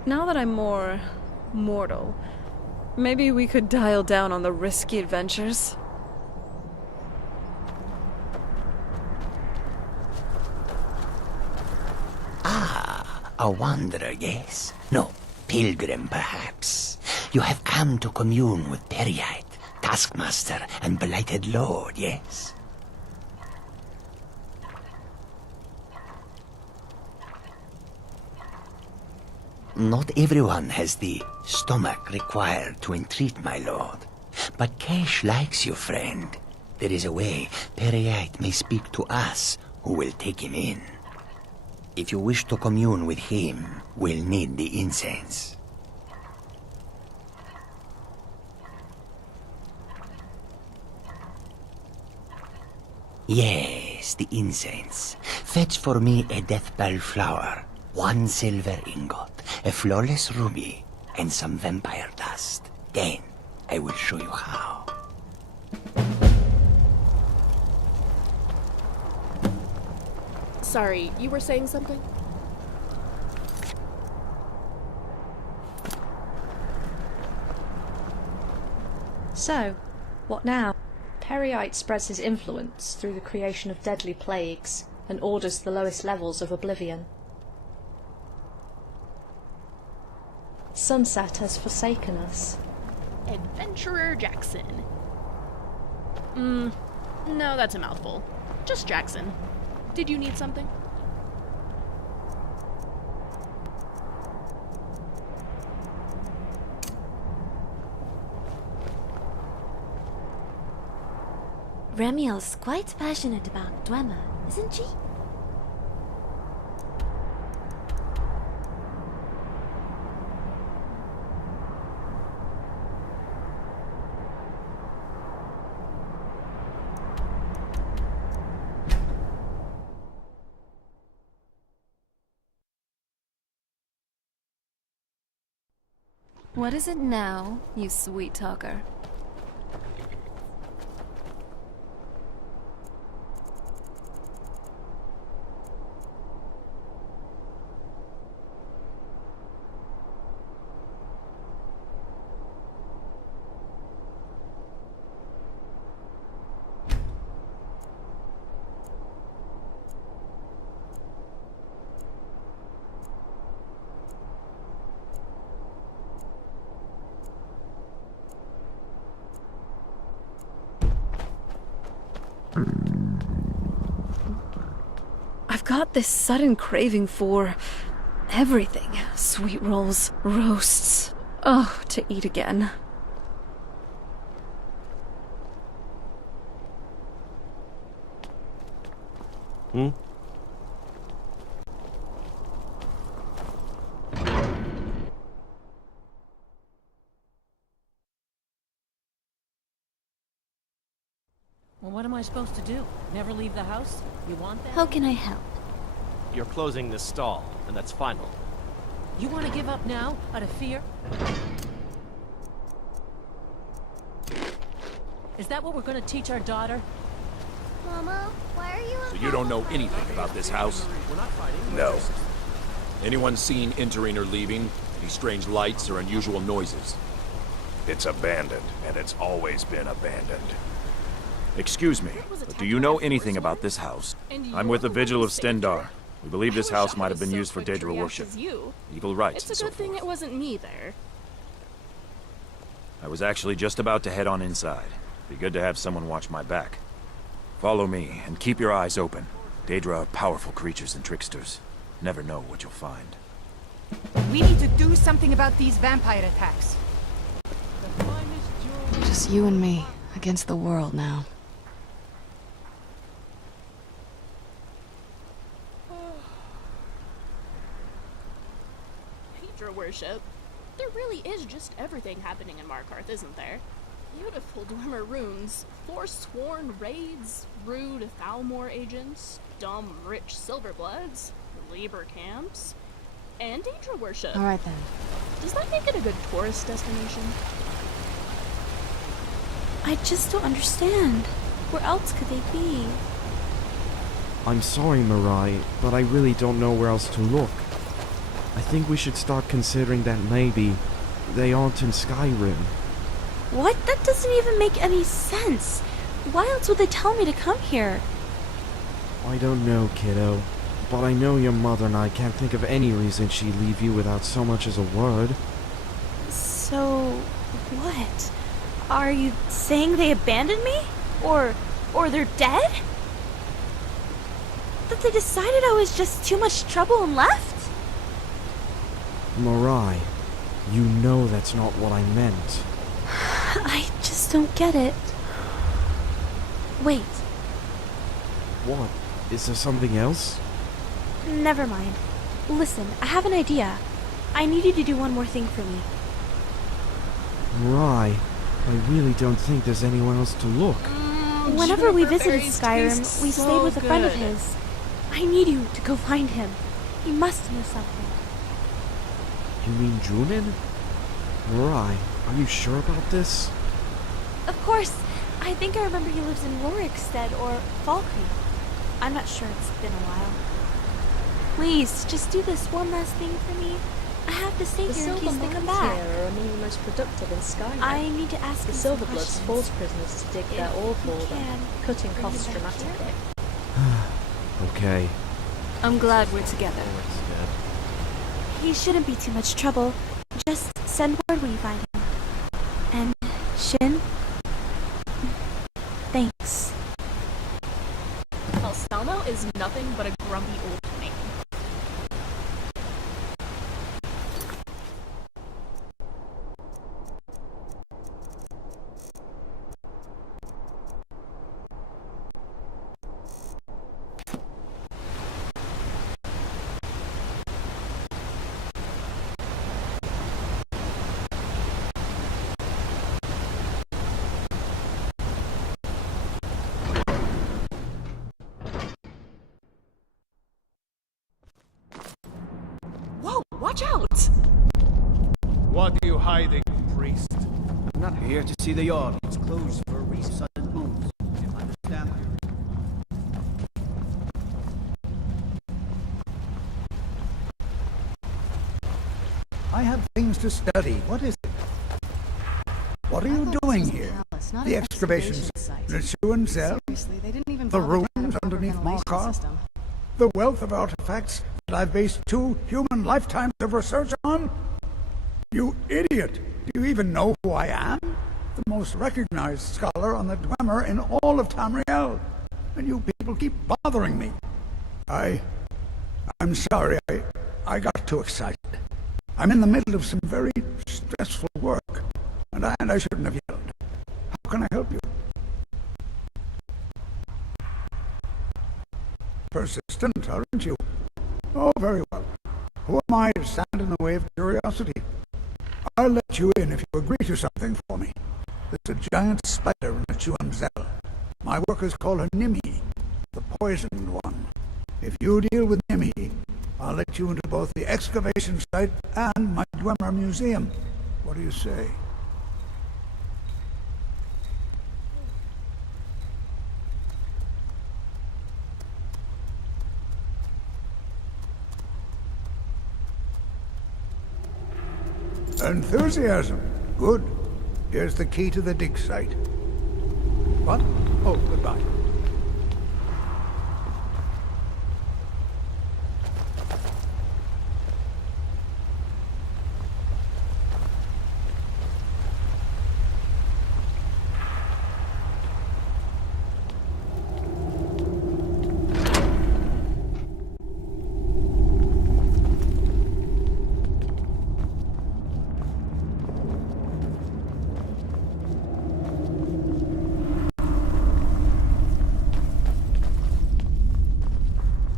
Now that I'm more mortal, maybe we could dial down on the risky adventures. Ah, A wanderer, yes? No, pilgrim, perhaps. You have come to commune with Peryite, Taskmaster, and Blighted Lord, yes? Not everyone has the stomach required to entreat my lord. But Kesh likes you, friend. There is a way Peryite may speak to us who will take him in. If you wish to commune with him, we'll need the incense. Yes, the incense. Fetch for me a deathbell flower, 1 silver ingot, a flawless ruby, and some vampire dust. Then I will show you how. Sorry, you were saying something? So, what now? Peryite spreads his influence through the creation of deadly plagues and orders the lowest levels of oblivion. Sunset has forsaken us. Adventurer Jackson. No, that's a mouthful. Just Jackson. Did you need something? Remiel's quite passionate about Dwemer, isn't she? What is it now, you sweet talker? I've got this sudden craving for everything. Sweet rolls, roasts. Oh, to eat again. Well, what am I supposed to do? Never leave the house? You want that? How can I help? You're closing this stall, and that's final. You want to give up now, out of fear? Is that what we're going to teach our daughter? Mama, why are you So you don't know anything about this house? No. Anyone seen entering or leaving? Any strange lights or unusual noises? It's abandoned, and it's always been abandoned. Excuse me, but do you know anything about this house? I'm with the Vigil of Stendar. We believe this house might have been used for Daedra worship. Eagle rites It's a good thing it wasn't me there. I was actually just about to head on inside. Be good to have someone watch my back. Follow me, and keep your eyes open. Daedra are powerful creatures and tricksters. Never know what you'll find. We need to do something about these vampire attacks. Just you and me, against the world now. Daedra worship. There really is just everything happening in Markarth, isn't there? Beautiful Dwemer runes, forsworn raids, rude Thalmor agents, dumb rich Silverbloods, labor camps, and Daedra worship. Alright then. Does that make it a good tourist destination? I just don't understand. Where else could they be? I'm sorry, Mirai, but I really don't know where else to look. I think we should start considering that maybe they aren't in Skyrim. What? That doesn't even make any sense. Why else would they tell me to come here? I don't know, kiddo. but I know your mother and I can't think of any reason she'd leave you without so much as a word. So, what? Are you saying they abandoned me? Or they're dead? That they decided I was just too much trouble and left? Mirai, you know that's not what I meant. I just don't get it. Wait, What? Is there something else? never mind. Listen, I have an idea. I need you to do one more thing for me. Mirai, I really don't think there's anyone else to look. Whenever we juniper visited berries Skyrim, taste we so stayed with a friend of good. his. I need you to go find him. He must know something. You mean Junin? Mirai, are you sure about this? Of course. I think I remember he lives in Rorikstead or Falkreath. I'm not sure, it's been a while. Please, just do this one last thing for me. I have to stay The here in silver case they come mines back. here are among the most productive in Skyrim. I need to ask The him some Silverbloods questions. force prisoners to dig their If ore you for them, can, cutting bring costs him back here. dramatically. Okay. I'm glad we're together. He shouldn't be too much trouble. Just send word when you find him. And Shin? Thanks. Falstano is nothing but a grumpy old man. Whoa, watch out! What are you hiding, priest? I'm not here to see the yard. It's closed for a reason. Sudden moves. You understand? I have things to study. What is it? What are you doing here? The excavations, the Shuan cell, the ruins underneath Markar, the wealth of artifacts that I've based 2 human lifetimes of research on? You idiot! Do you even know who I am? The most recognized scholar on the Dwemer in all of Tamriel. And you people keep bothering me. I'm sorry, I got too excited. I'm in the middle of some very stressful work, and I shouldn't have yelled. How can I help you? Persistent, aren't you? Oh, very well. Who am I to stand in the way of curiosity? I'll let you in if you agree to something for me. There's a giant spider in the Chuamzel. My workers call her Nimi, the poisoned one. If you deal with Nimi, I'll let you into both the excavation site and my Dwemer museum. What do you say? Enthusiasm. Good. Here's the key to the dig site. What? Oh, goodbye.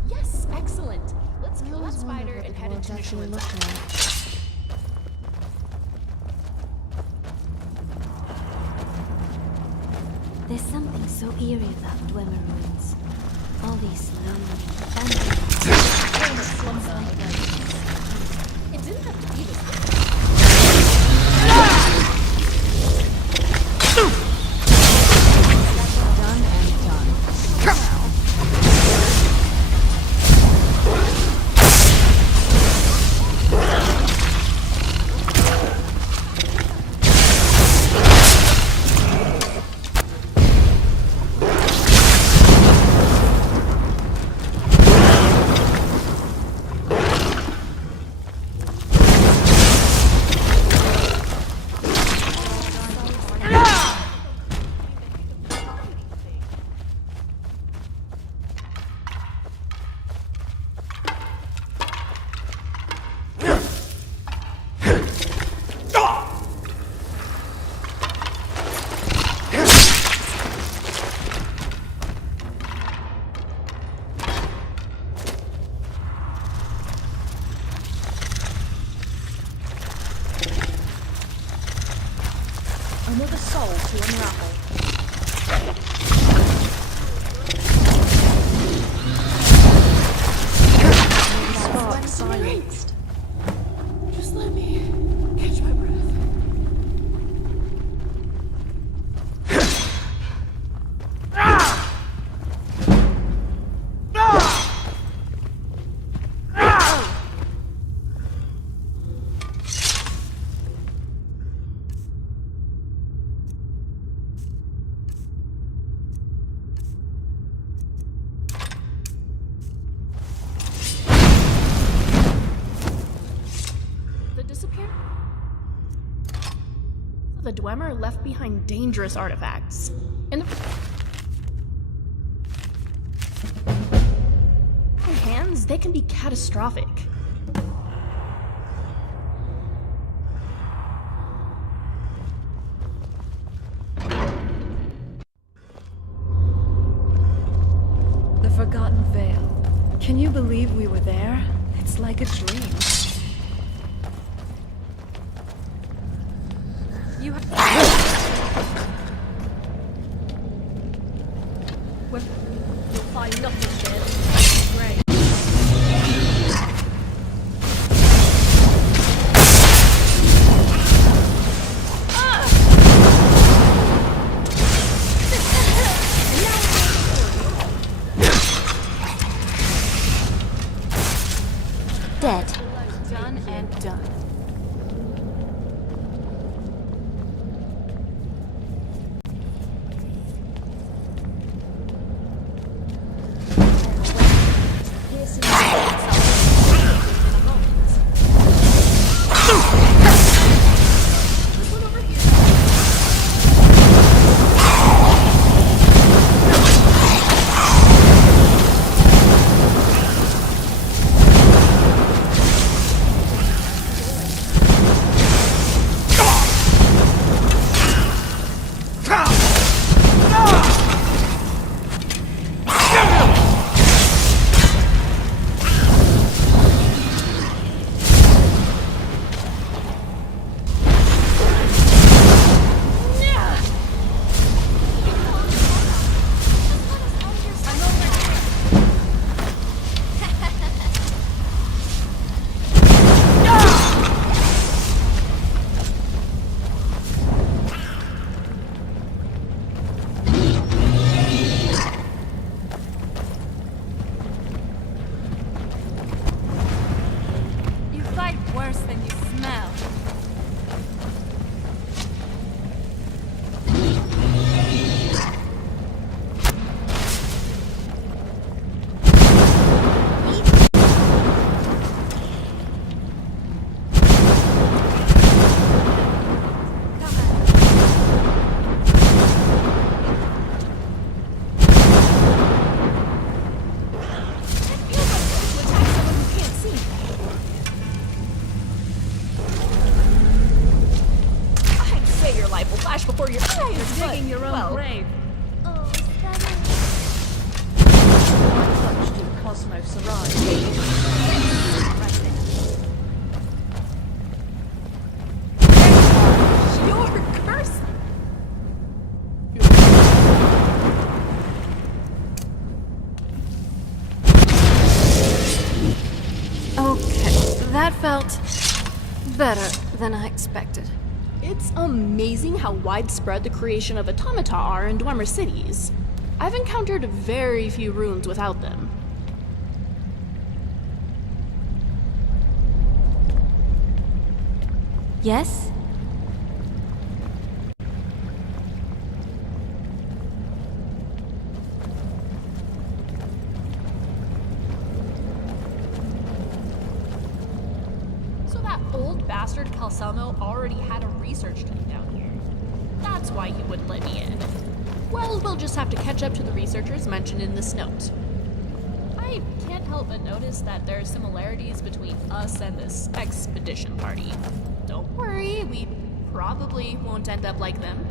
Yes, excellent. Let's kill that spider and head into Nishuan's. There's something so eerie about Dwemer ruins. All these lonely, abandoned... It didn't have to be this way. Done and done. soul to unravel. Spark silenced. Just let me catch my breath. The Dwemer left behind dangerous artifacts. In the hands, they can be catastrophic. The Forgotten Vale. Can you believe we were there? It's like a dream. You have... You'll find nothing here. Great. Dead. Done and done. Worse than you smell. Before your eyes, You're digging your own grave. Oh, Touched in Cosmos arrived. Your curse. Okay, that felt better than I expected. It's amazing how widespread the creation of automata are in Dwemer cities. I've encountered very few runes without them. Yes? So that old bastard Calcelmo already had a research team down here. That's why he wouldn't let me in. Well, we'll just have to catch up to the researchers mentioned in this note. I can't help but notice that there are similarities between us and this expedition party. Don't worry, we probably won't end up like them.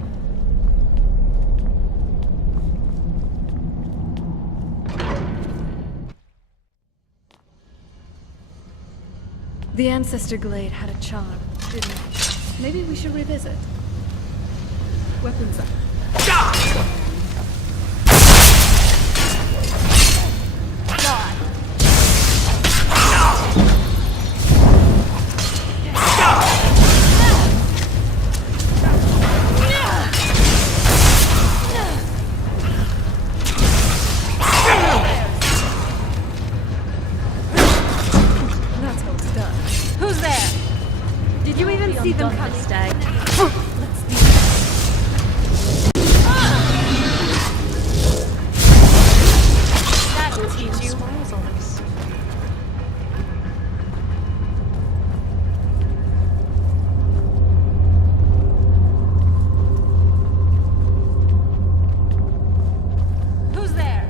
The Ancestor Glade had a charm, didn't it? Maybe we should revisit. Weapons up. That's how it's done. Who's there? Did you even see them coming? That'll teach you. Who's there?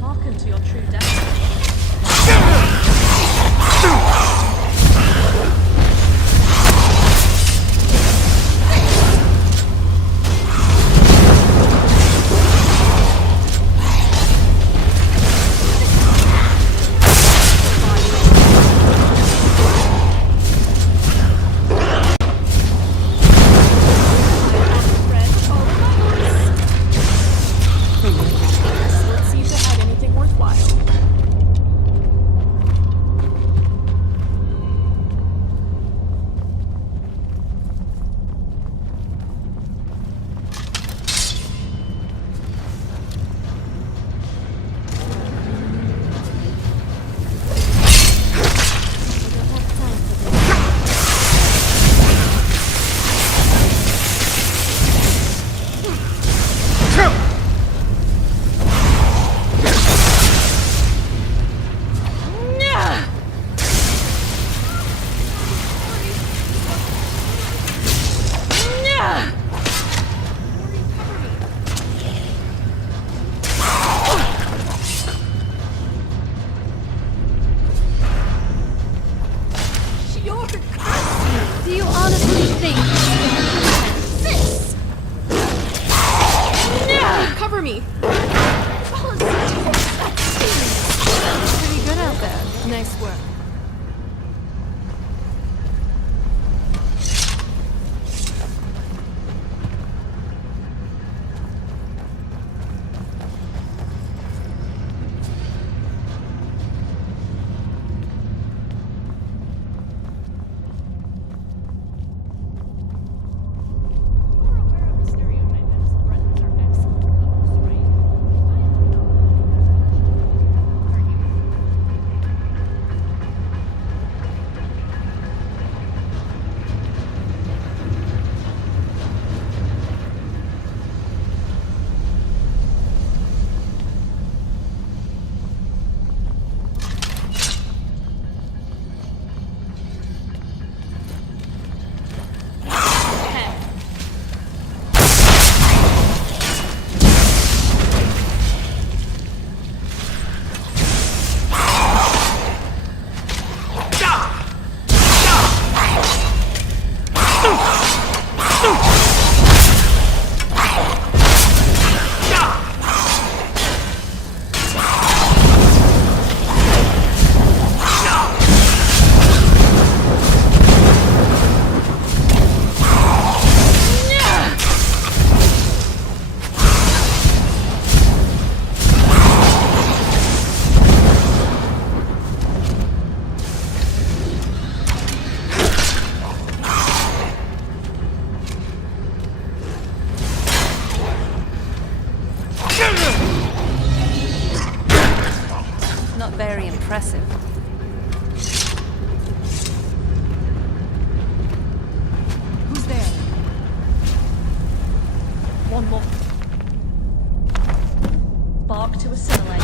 Hearken to your true destiny. Let's see if they had anything worthwhile. Do you honestly think this? Cover me. Pretty good out there. Nice work. Not very impressive. Who's there? One more. Bark to assimilate.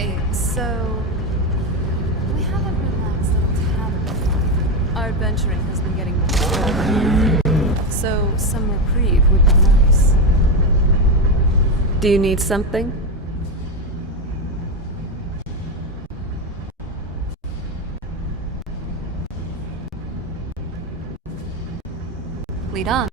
Hey, so... we have a relaxed little tavern. Our adventuring has been getting more. So some reprieve would be nice. Do you need something? Lead on.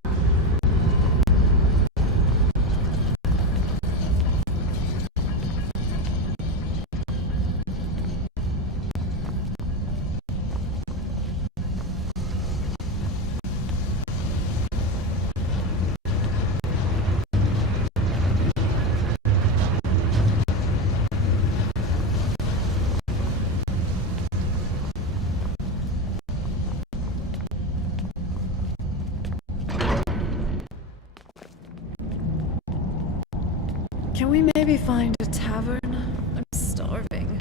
Can we maybe find a tavern? I'm starving.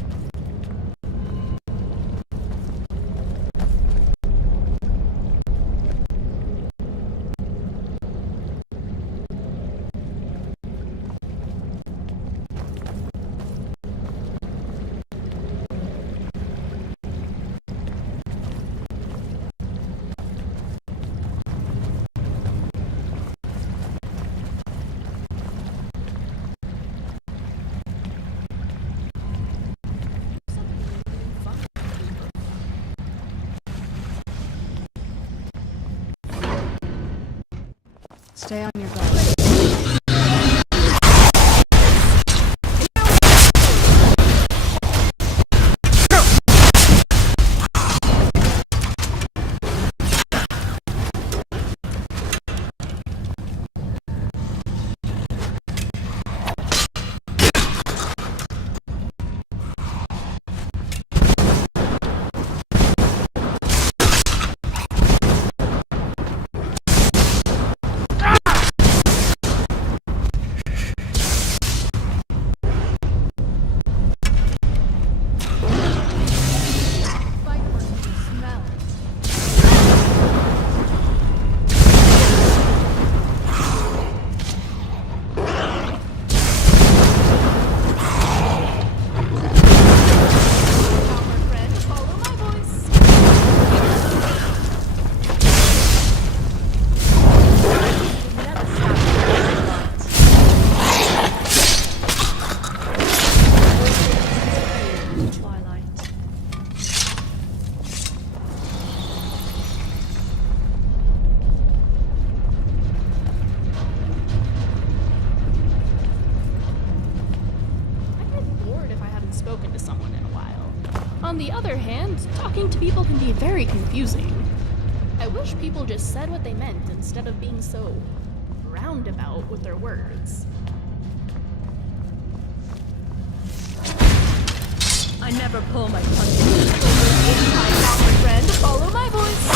Stay on your guard. Spoken to someone in a while. On the other hand, talking to people can be very confusing. I wish people just said what they meant instead of being so roundabout with their words. I never pull my punches. My power friend, follow my voice.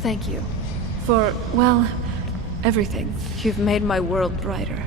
Thank you for, well, Everything. You've made my world brighter.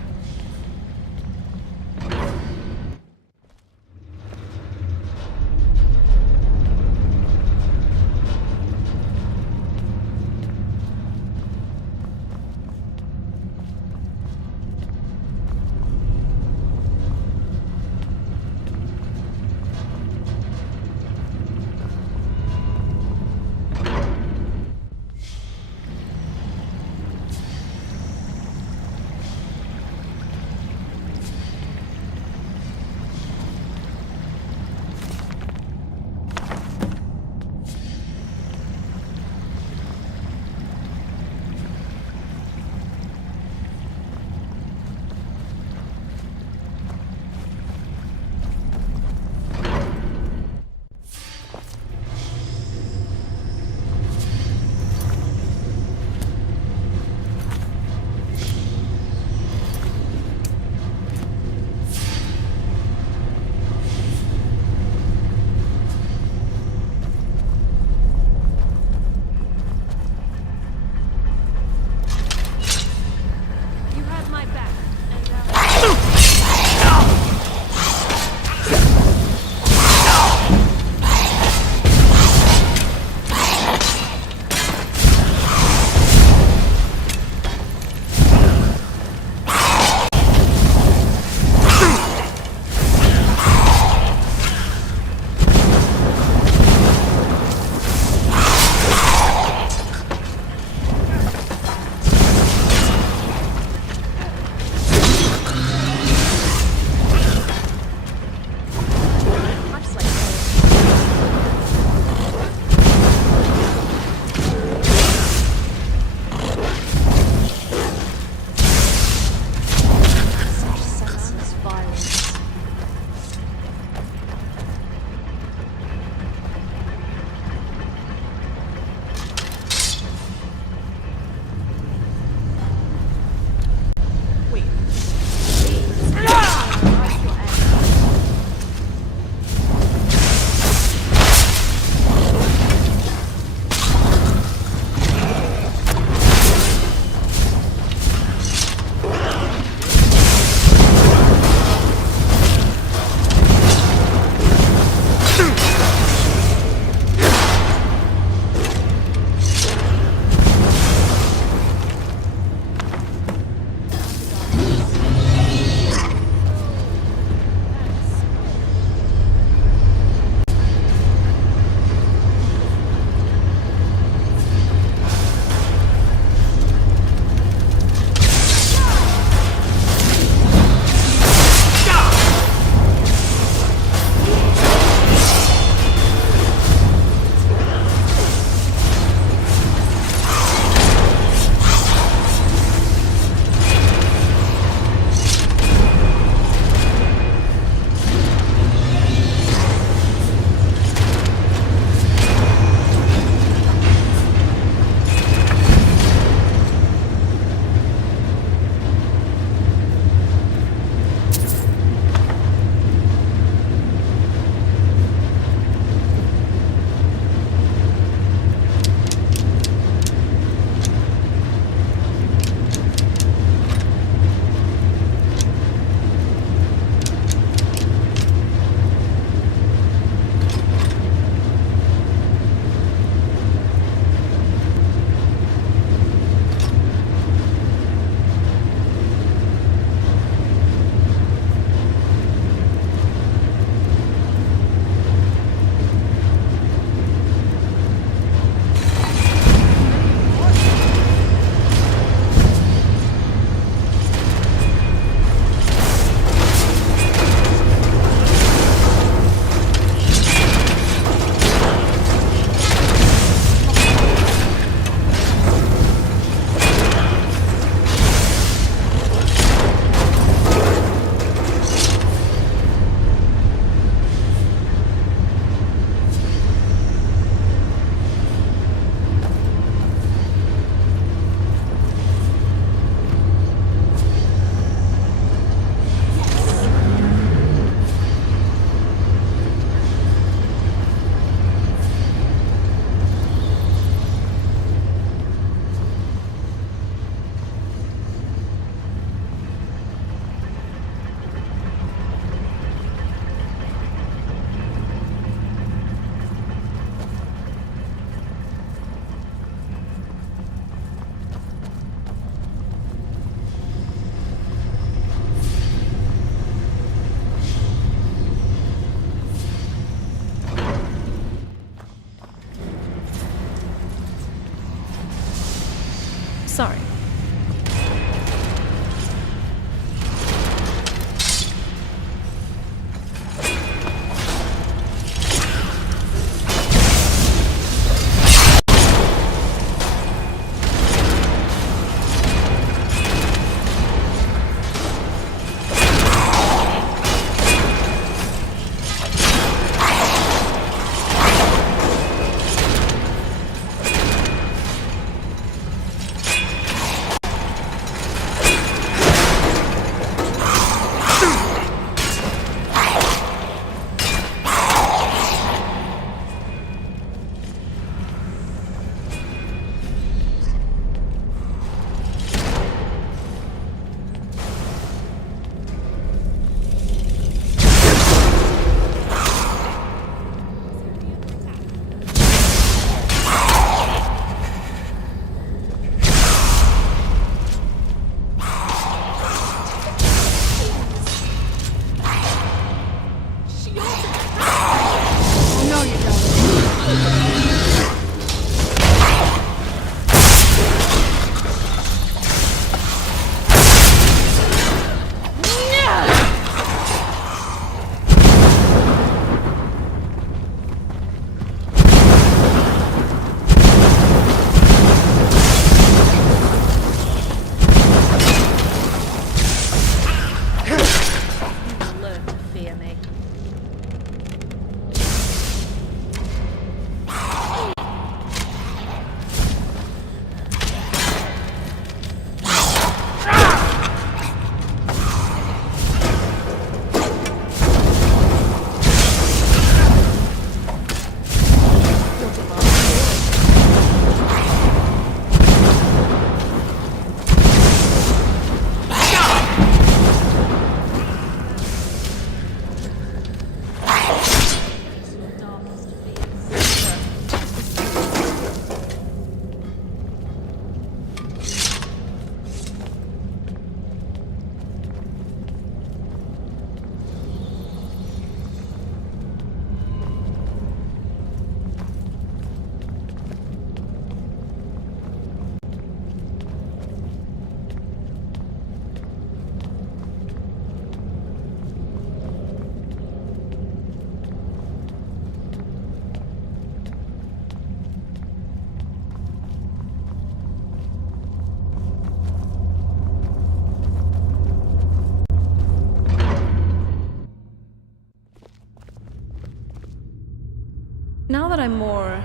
that I'm more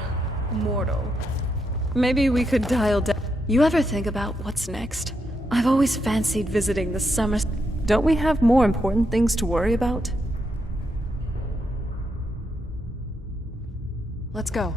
mortal, maybe we could dial down. You ever think about what's next? I've always fancied visiting the summer. Don't we have more important things to worry about? Let's go.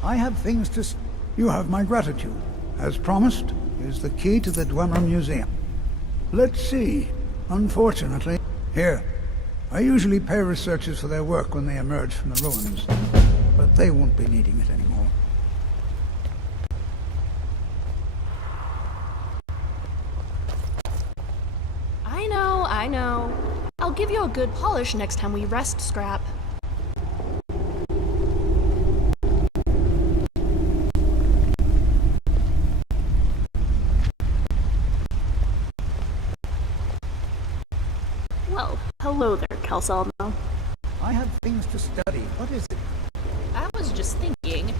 I have things to... You have my gratitude. As promised, is the key to the Dwemer Museum. Let's see. Unfortunately... Here. I usually pay researchers for their work when they emerge from the ruins. But they won't be needing it anymore. I know. I'll give you a good polish next time we rest, Scrap. Well, hello there, Calsalmo. I have things to study. What is it? I was just thinking,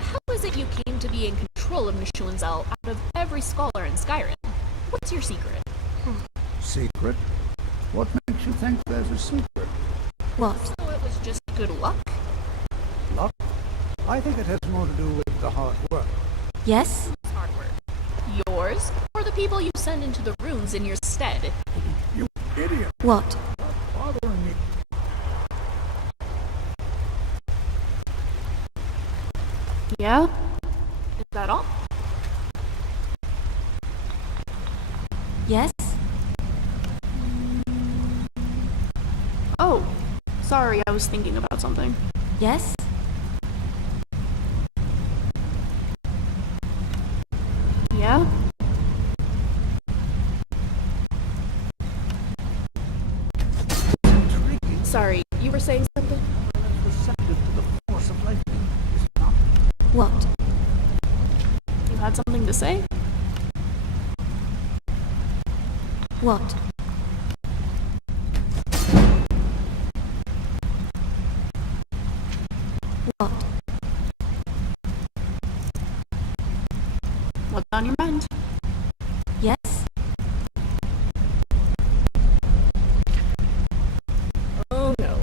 how is it you came to be in control of Nishuanzel out of every scholar in Skyrim? What's your secret? Secret? What makes you think there's a secret? What? So it was just good luck? Luck? I think it has more to do with the hard work. Yes? Hard work. Yours, or the people you send into the runes in your stead? You idiot! What? Stop bothering me. Yeah? Is that all? Yes? Oh, sorry, I was thinking about something. Yes? Yeah? Sorry, you were saying something? Receptive to the force of lightning, is it not? What? You had something to say? What? What? What's on your mind? Yes? Oh no.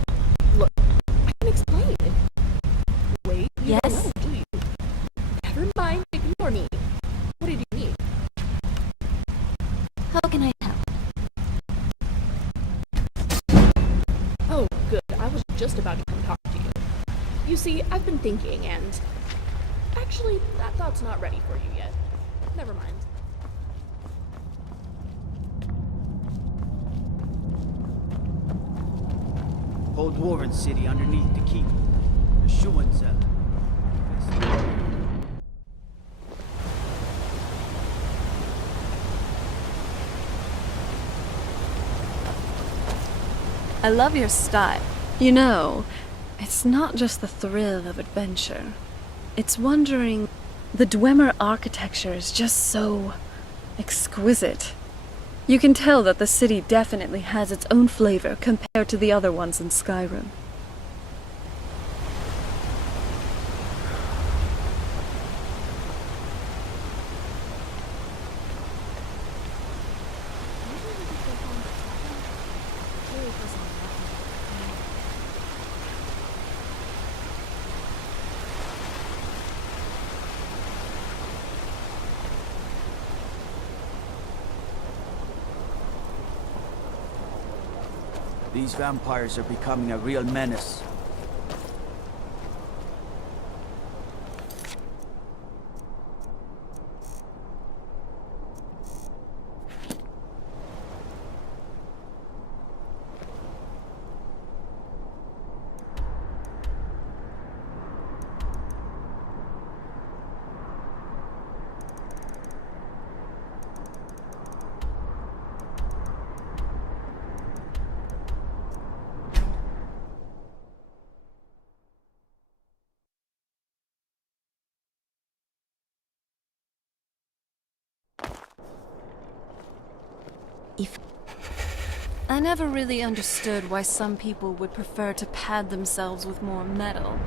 Look, I can explain. Wait, you Yes? don't know, do you? Never mind, ignore me. What did you need? How can I help? Oh, good. I was just about to come talk to you. You see, I've been thinking, and... Actually, that thought's not ready for you yet. Never mind. Whole Dwarven city underneath the keep. Nishuanzel. I love your style. You know, it's not just the thrill of adventure. It's wondering... The Dwemer architecture is just so... exquisite. You can tell that the city definitely has its own flavor compared to the other ones in Skyrim. These vampires are becoming a real menace. I never really understood why some people would prefer to pad themselves with more metal.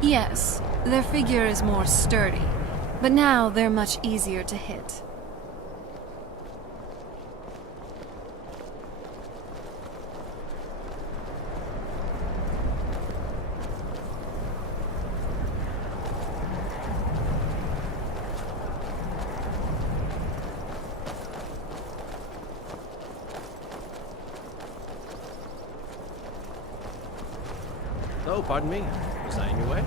Yes, their figure is more sturdy, but now they're much easier to hit. Oh, pardon me. Was I in your way?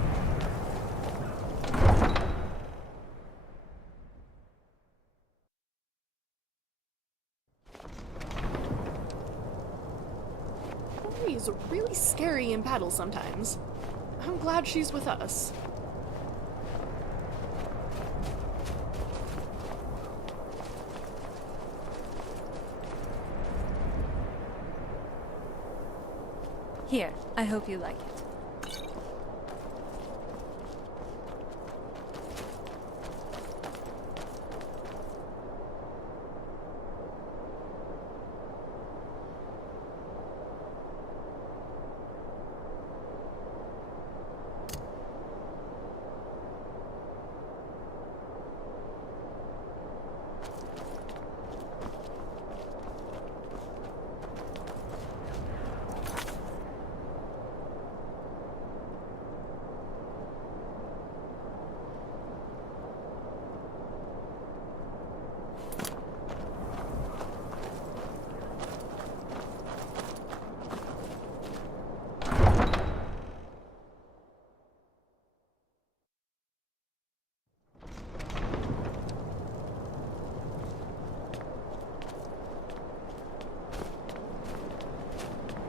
Ori is really scary in battle sometimes. I'm glad she's with us. Here, I hope you like it.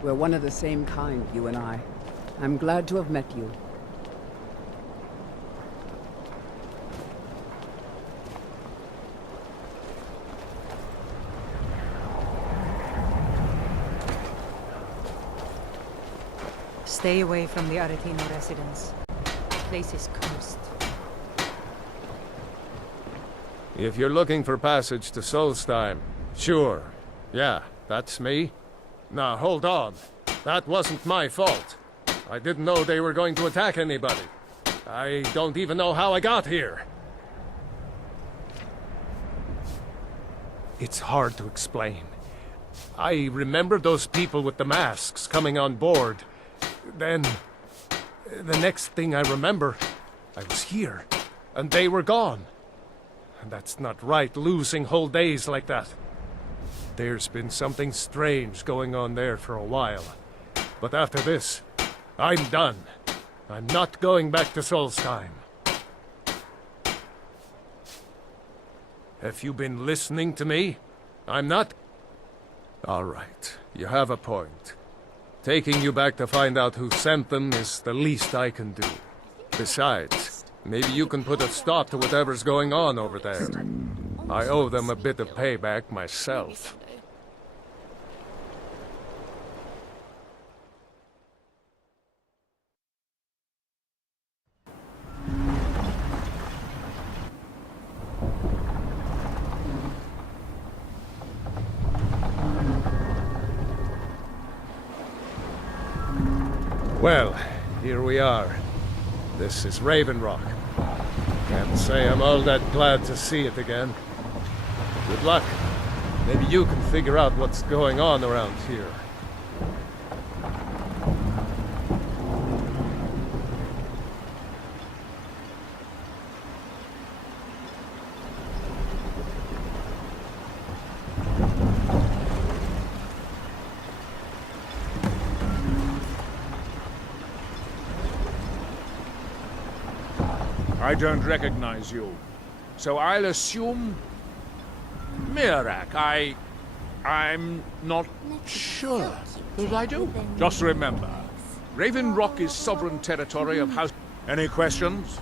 We're one of the same kind, you and I. I'm glad to have met you. Stay away from the Aretino residence. The place is cursed. If you're looking for passage to Solstheim, sure. Yeah, that's me. Now, hold on. That wasn't my fault. I didn't know they were going to attack anybody. I don't even know how I got here. It's hard to explain. I remember those people with the masks coming on board. Then, the next thing I remember, I was here, and they were gone. And that's not right, losing whole days like that. There's been something strange going on there for a while. But after this, I'm done. I'm not going back to Solstheim. Have you been listening to me? I'm not... All right, you have a point. Taking you back to find out who sent them is the least I can do. Besides, maybe you can put a stop to whatever's going on over there. I owe them a bit of payback myself. Well, here we are. This is Raven Rock. Can't say I'm all that glad to see it again. Good luck. Maybe you can figure out what's going on around here. I don't recognize you. So I'll assume... Mirak, I'm not sure that I do. Just remember, Raven Rock is sovereign territory of House... Any questions?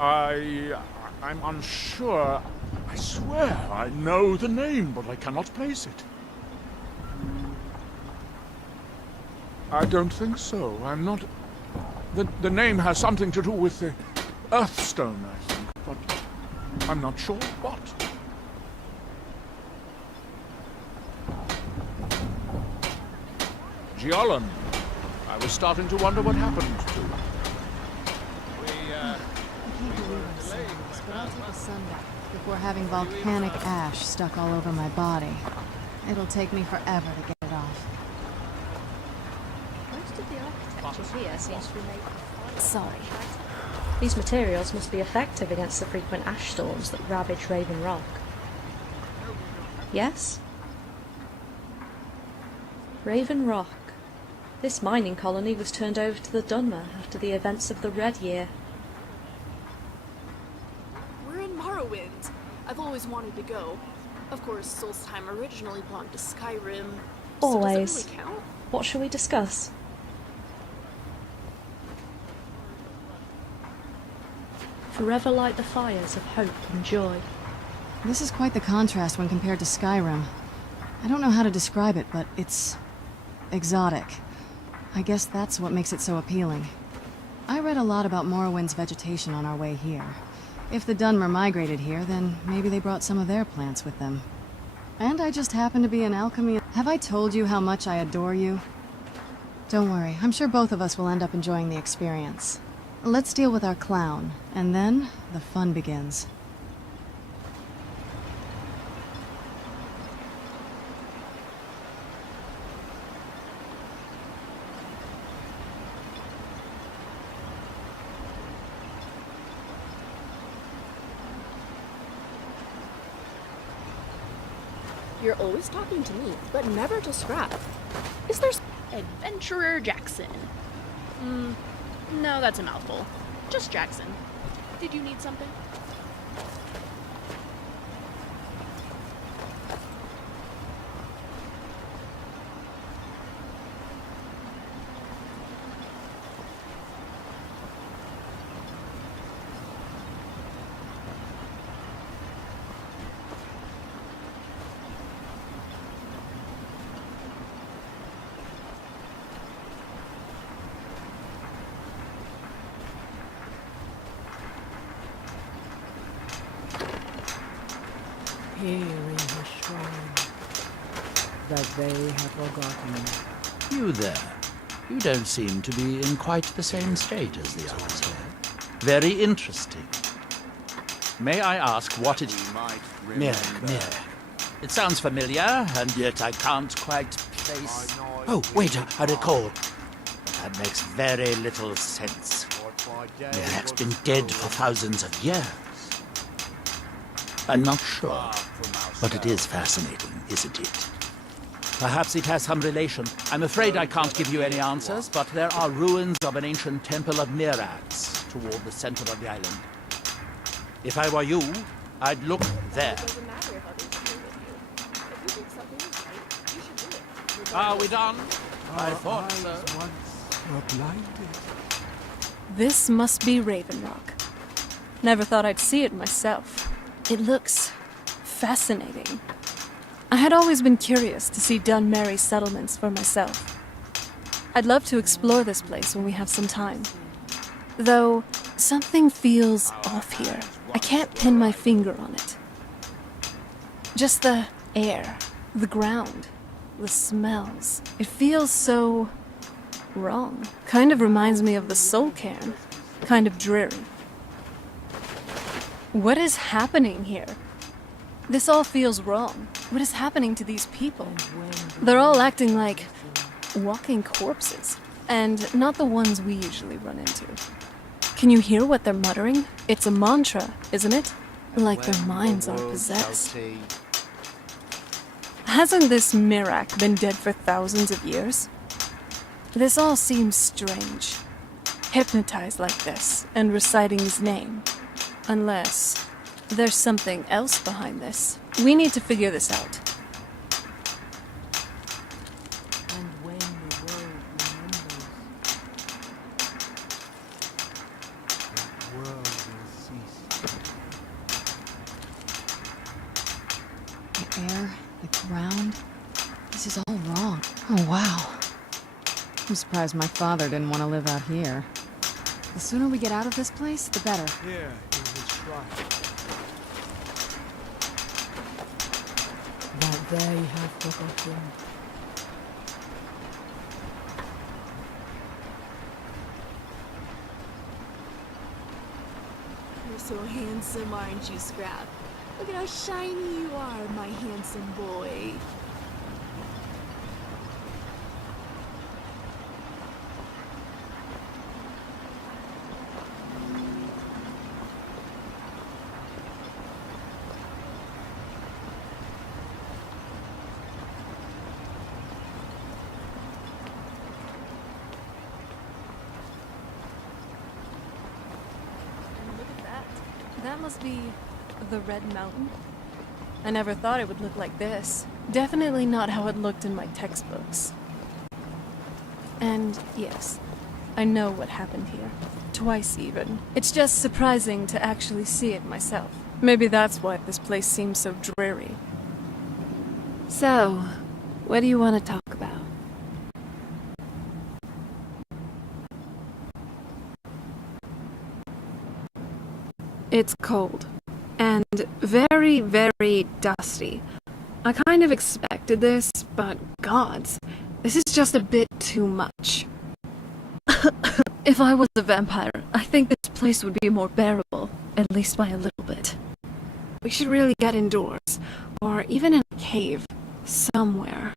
I'm unsure. I swear I know the name, but I cannot place it. I don't think so. I'm not... The name has something to do with the Earthstone, I think, but I'm not sure what. Giolan. I was starting to wonder what happened to him. I can't believe I'm saying this, but I'll take a sunbath before having volcanic ash stuck all over my body. It'll take me forever to get it off. Most of the architecture here seems to be made of... Sorry. These materials must be effective against the frequent ash storms that ravage Raven Rock. Yes? Raven Rock. This mining colony was turned over to the Dunmer after the events of the Red Year. We're in Morrowind. I've always wanted to go. Of course, Solstheim originally belonged to Skyrim. Always. So does it really count? What shall we discuss? Forever light the fires of hope and joy. This is quite the contrast when compared to Skyrim. I don't know how to describe it, but it's... exotic. I guess that's what makes it so appealing. I read a lot about Morrowind's vegetation on our way here. If the Dunmer migrated here, then maybe they brought some of their plants with them. And I just happen to be an alchemy. Have I told you how much I adore you? Don't worry, I'm sure both of us will end up enjoying the experience. Let's deal with our clown, and then the fun begins. You're always talking to me, but never to Scrap. Is there... Adventurer Jackson. No, that's a mouthful. Just Jackson. Did you need something? Here in the shrine that they have forgotten. You there. You don't seem to be in quite the same state as the others here. Very interesting. May I ask what it is? Mir. It sounds familiar, and yet I can't quite place... Oh, wait, I recall. That makes very little sense. Mirak's been dead for thousands of years. I'm not sure, but it is fascinating, isn't it? Perhaps it has some relation. I'm afraid I can't give you any answers, but there are ruins of an ancient temple of Mirax toward the center of the island. If I were you, I'd look there. Are we done? I thought so. This must be Raven Rock. Never thought I'd see it myself. It looks fascinating. I had always been curious to see Dunmerry settlements for myself. I'd love to explore this place when we have some time. Though, something feels off here. I can't pin my finger on it. Just the air, the ground, the smells. It feels so... wrong. Kind of reminds me of the Soul Cairn. Kind of dreary. What is happening here? This all feels wrong. What is happening to these people? They're all acting like walking corpses, and not the ones we usually run into. Can you hear what they're muttering? It's a mantra, isn't it? Like their minds are possessed. Hasn't this Mirak been dead for thousands of years? This all seems strange. hypnotized like this and reciting his name. Unless there's something else behind this. We need to figure this out. And when the world remembers, the world will cease. The air, the ground. This is all wrong. Oh, wow. I'm surprised my father didn't want to live out here. The sooner we get out of this place, the better. Here is the shrine. That they have forgotten. You're so handsome, aren't you, Scrap? Look at how shiny you are, my handsome boy. That must be the Red Mountain. I never thought it would look like this. Definitely not how it looked in my textbooks. And yes, I know what happened here. Twice even. It's just surprising to actually see it myself. Maybe that's why this place seems so dreary. So, what do you want to talk about? It's cold. And very, very dusty. I kind of expected this, but gods, this is just a bit too much. If I was a vampire, I think this place would be more bearable, at least by a little bit. We should really get indoors, or even in a cave, somewhere.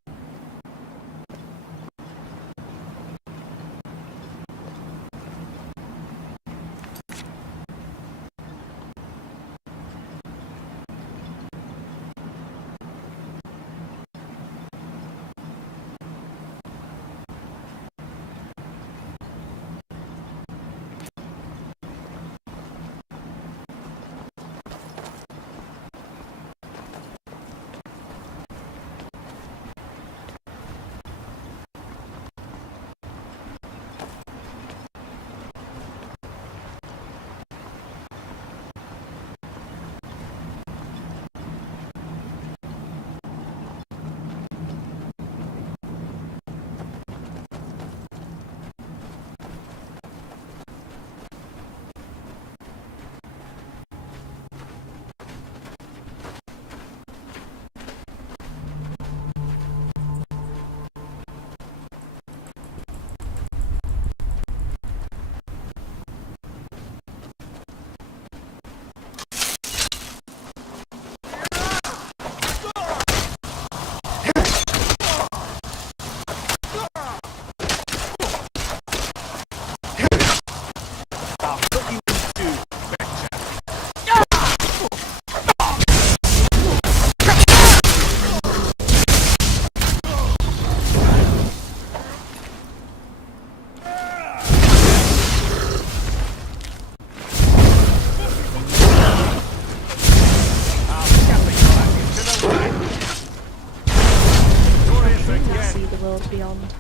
Beyond.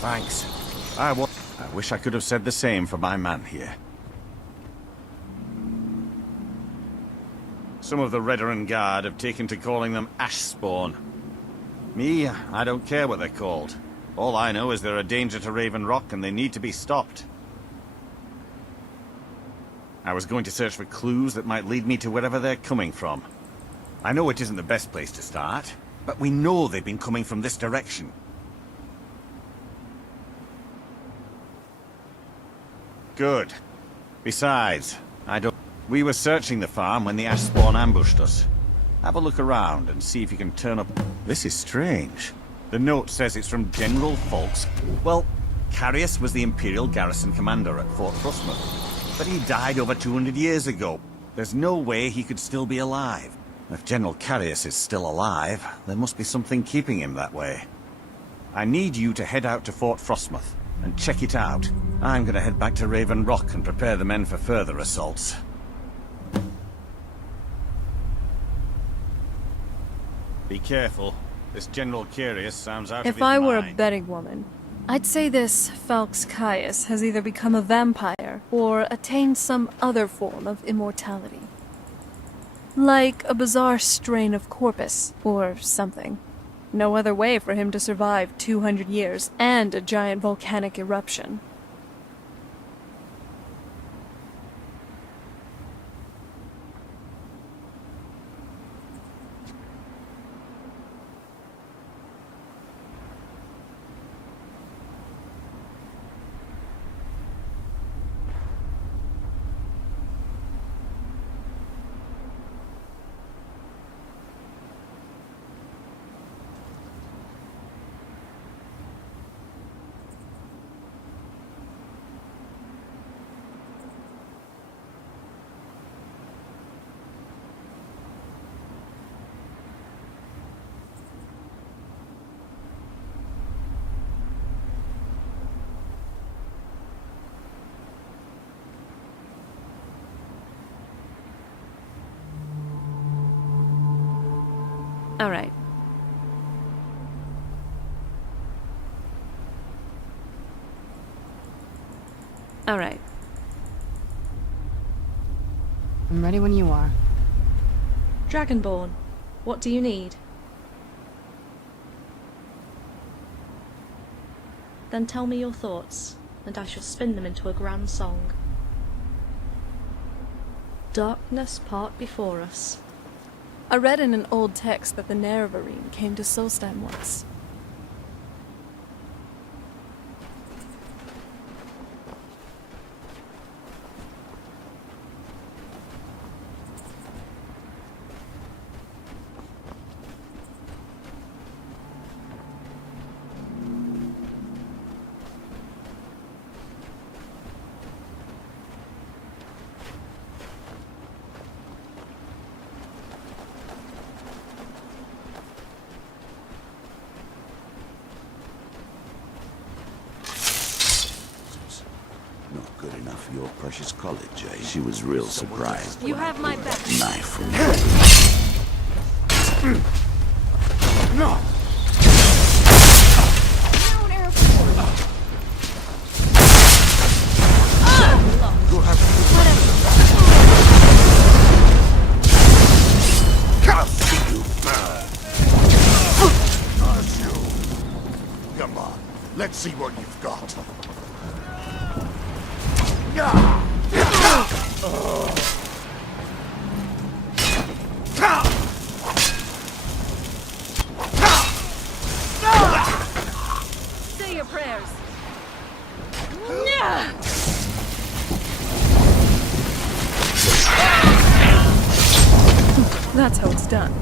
Thanks. I wish I could have said the same for my man here. Some of the Redoran Guard have taken to calling them Ashspawn. Me, I don't care what they're called. All I know is they're a danger to Raven Rock and they need to be stopped. I was going to search for clues that might lead me to wherever they're coming from. I know it isn't the best place to start, but we know they've been coming from this direction. Good. Besides, we were searching the farm when the Ashspawn ambushed us. Have a look around and see if you can turn up... This is strange. The note says it's from General Falks. Well, Carius was the Imperial garrison commander at Fort Frostmoth, but he died over 200 years ago. There's no way he could still be alive. If General Carius is still alive, there must be something keeping him that way. I need you to head out to Fort Frostmoth. and check it out. I'm gonna head back to Raven Rock and prepare the men for further assaults. Be careful. This General Curious sounds out of his If I were a mind. betting woman, I'd say this Falx Caius has either become a vampire or attained some other form of immortality. Like a bizarre strain of corpus, or something. No other way for him to survive 200 years and a giant volcanic eruption. Alright. Alright. I'm ready when you are. Dragonborn, what do you need? Then tell me your thoughts, and I shall spin them into a grand song. Darkness part before us. I read in an old text that the Nerevarine came to Solstheim once. Not good enough for your precious college, eh? She was real surprised. You have my back. Knife from No! Come on, let's see what you've got. Say your prayers. That's how it's done.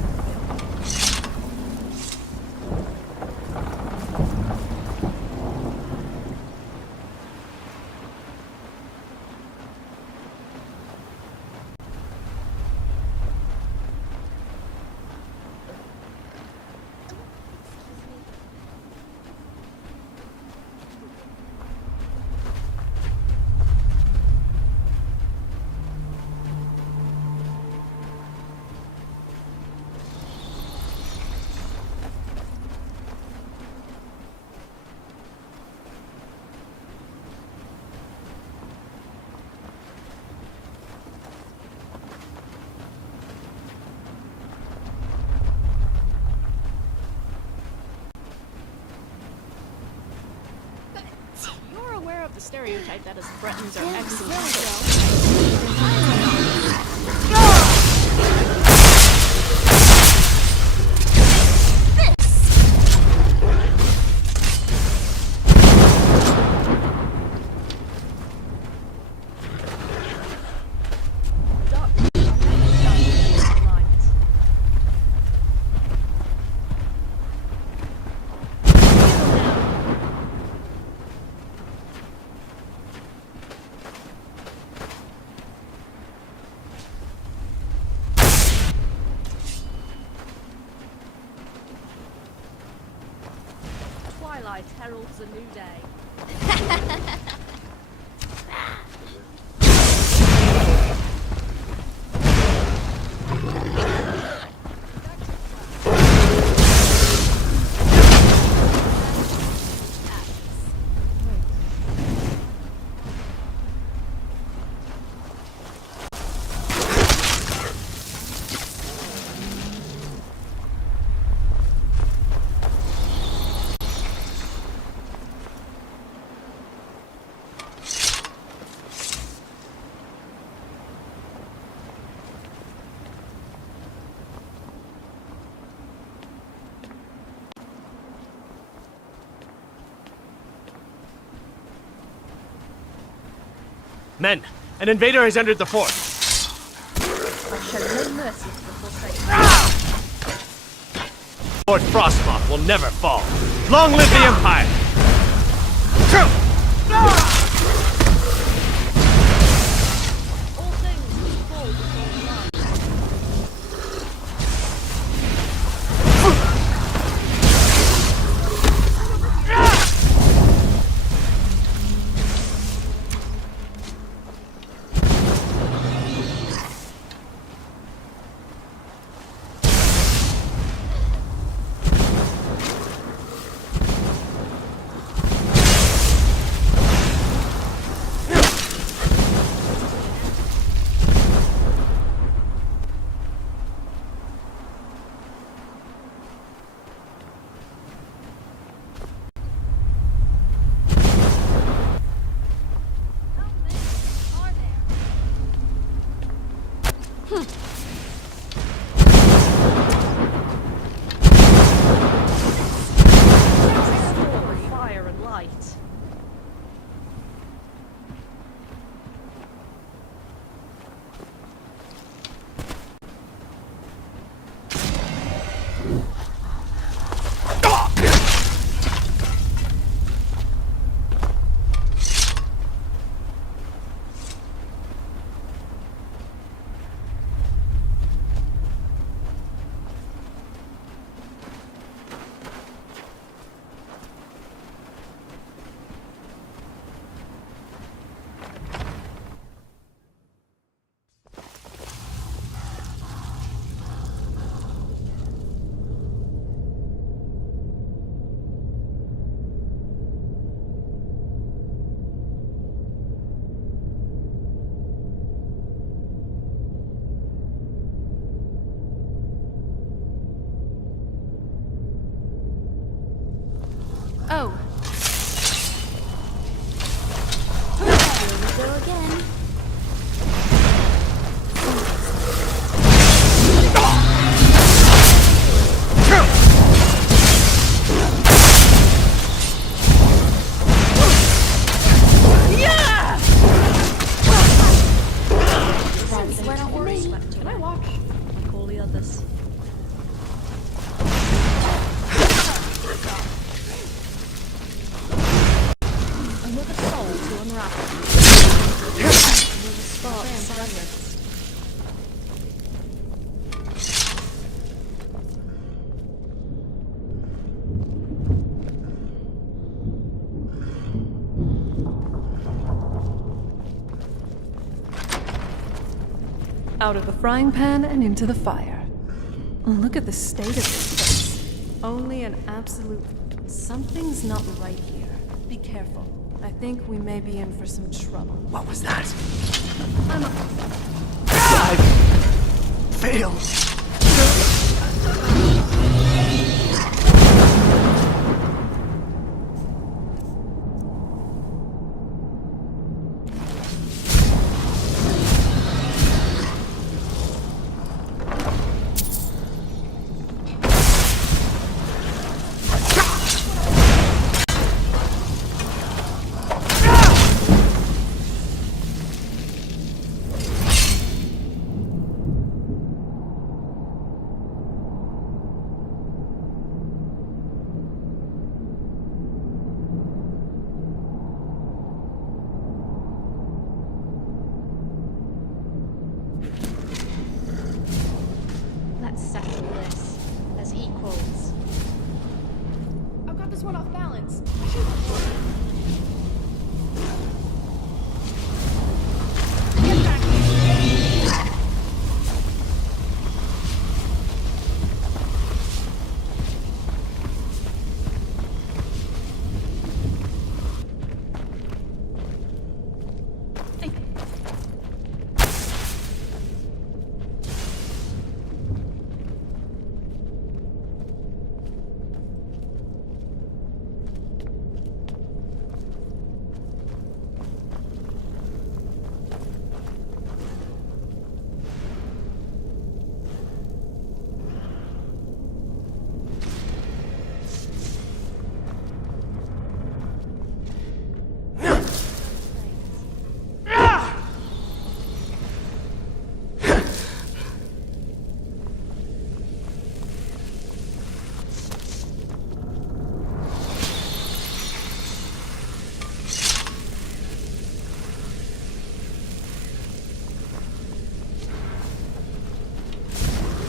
You're aware of the stereotype that us Bretons are excellent. Twilight heralds a new day. Men, an invader has entered the fort. I show no mercy to the Forsaken. Lord Frostmoth will never fall. Long live the Empire! All things must fall before the light. Fire and light. Oh. Here we go again. That's Why not for worry, me. Swept? Can I watch? Like all the others. Another soul to unravel. Another spark silenced. Out of the frying pan and into the fire. Look at the state of this place. Only an absolute... Something's not right here. Be careful. I think we may be in for some trouble. What was that? I'm Failed. Let's settle this as equals. I've got this one off balance. I should...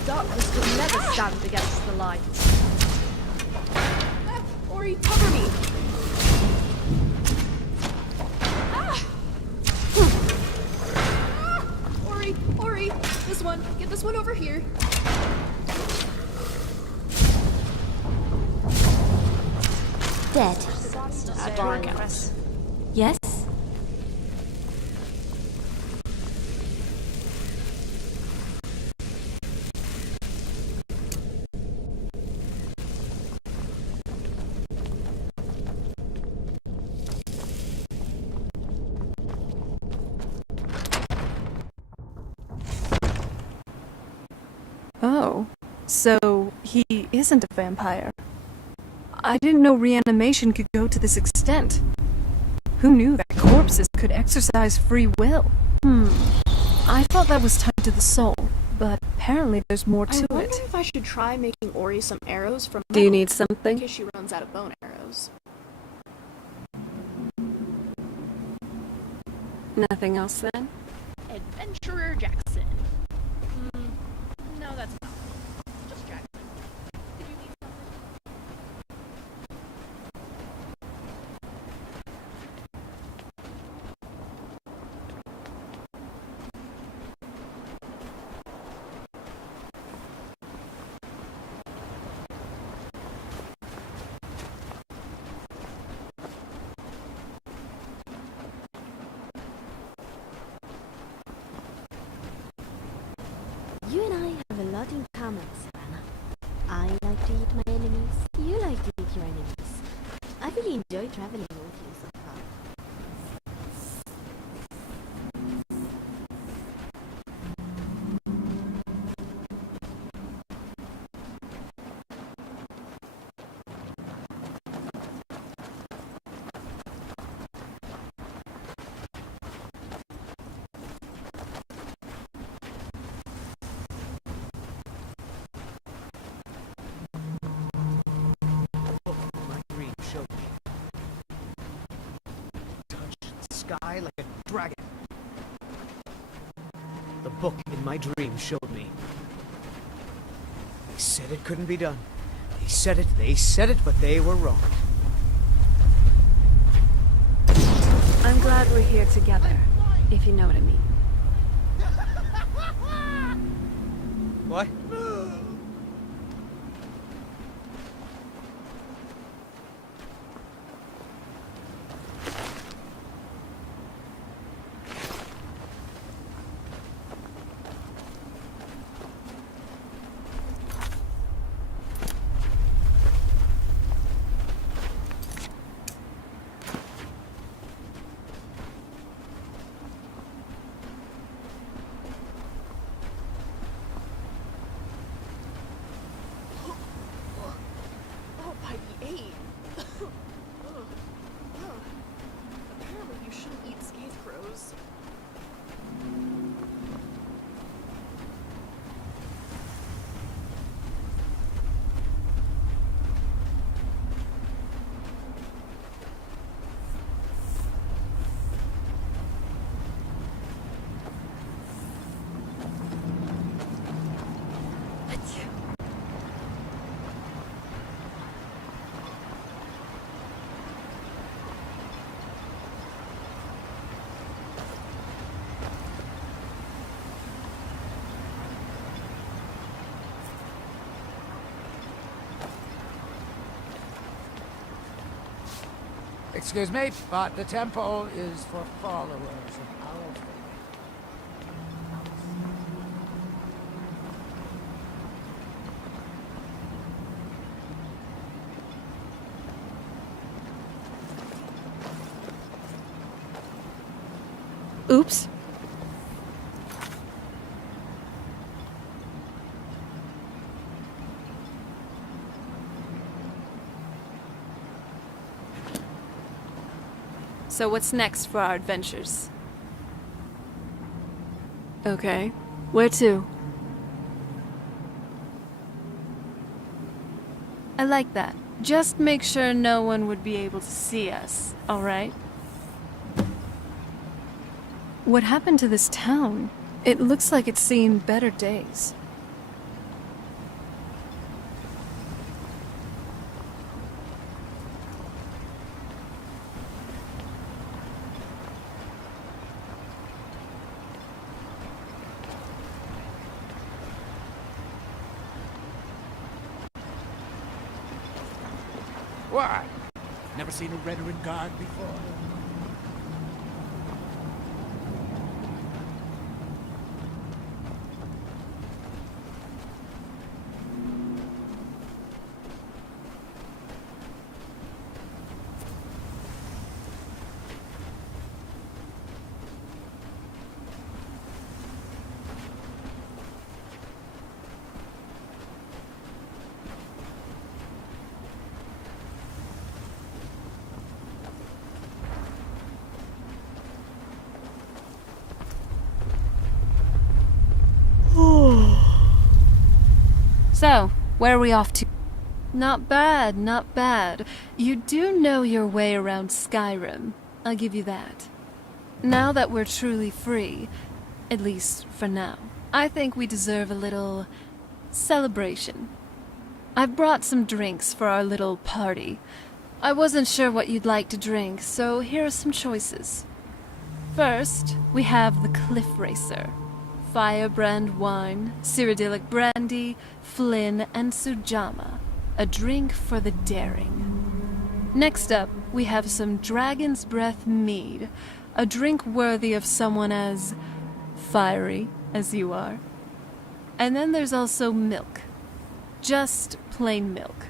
Darkness will never stand against the light. Ori, cover me! Ori, this one. Get this one over here. Dead. Yes? Oh, so he isn't a vampire. I didn't know reanimation could go to this extent. Who knew that corpses could exercise free will? I thought that was tied to the soul, but apparently there's more to I wonder it. if I should try making Ori some arrows from Do you metal, need something? in case she runs out of bone arrows. Nothing else then? Adventurer Jackson. No, that's not. Just Jackson. Did you need something? You and I have a lot in common, Savannah. I like to eat my enemies. You like to eat your enemies. I really enjoy traveling with you so far. Sky like a dragon. The book in my dream showed me. They said it couldn't be done. They said it, but they were wrong. I'm glad we're here together, if you know what I mean. What? Oh, by the 8. Apparently you shouldn't eat scarecrows. Excuse me, but the temple is for followers of our faith. Oops. So what's next for our adventures? Okay. Where to? I like that. Just make sure no one would be able to see us, alright? What happened to this town? It looks like it's seen better days. Why? Never seen a Redoran guard before? So, where are we off to? Not bad, not bad. You do know your way around Skyrim. I'll give you that. Now that we're truly free, at least for now, I think we deserve a little celebration. I've brought some drinks for our little party. I wasn't sure what you'd like to drink, so here are some choices. First, we have the Cliff Racer. Firebrand wine, Cyrodiilic brandy, Flynn, and Sujamma. A drink for the daring. Next up, we have some Dragon's Breath mead. A drink worthy of someone as fiery as you are. And then there's also milk. Just plain milk.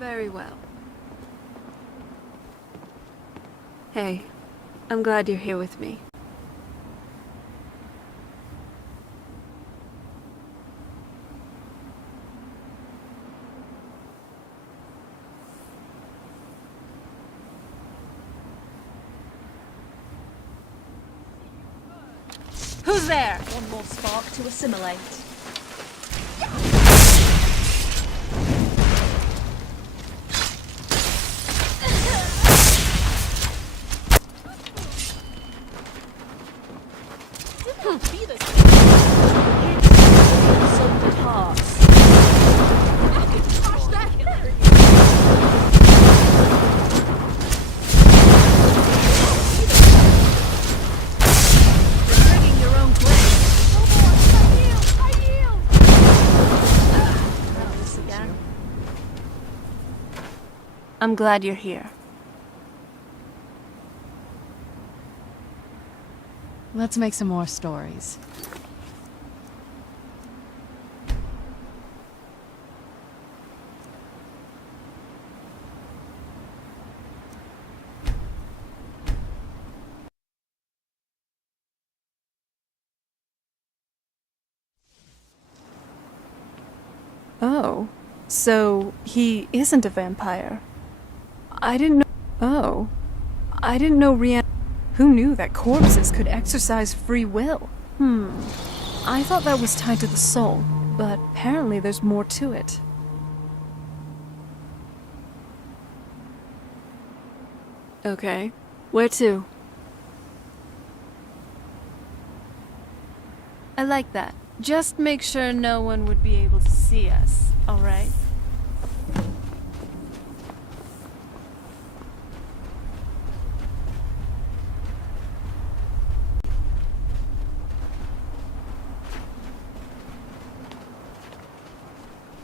Very well. Hey, I'm glad you're here with me. Who's there? One more spark to assimilate. Didn't be this way. So did hearts. Gosh, that hurt. I'm glad you're here. Let's make some more stories. Oh, so he isn't a vampire. I didn't know. Oh, I didn't know Who knew that corpses could exercise free will? I thought that was tied to the soul, but apparently there's more to it. Okay, where to? I like that. Just make sure no one would be able to see us, alright?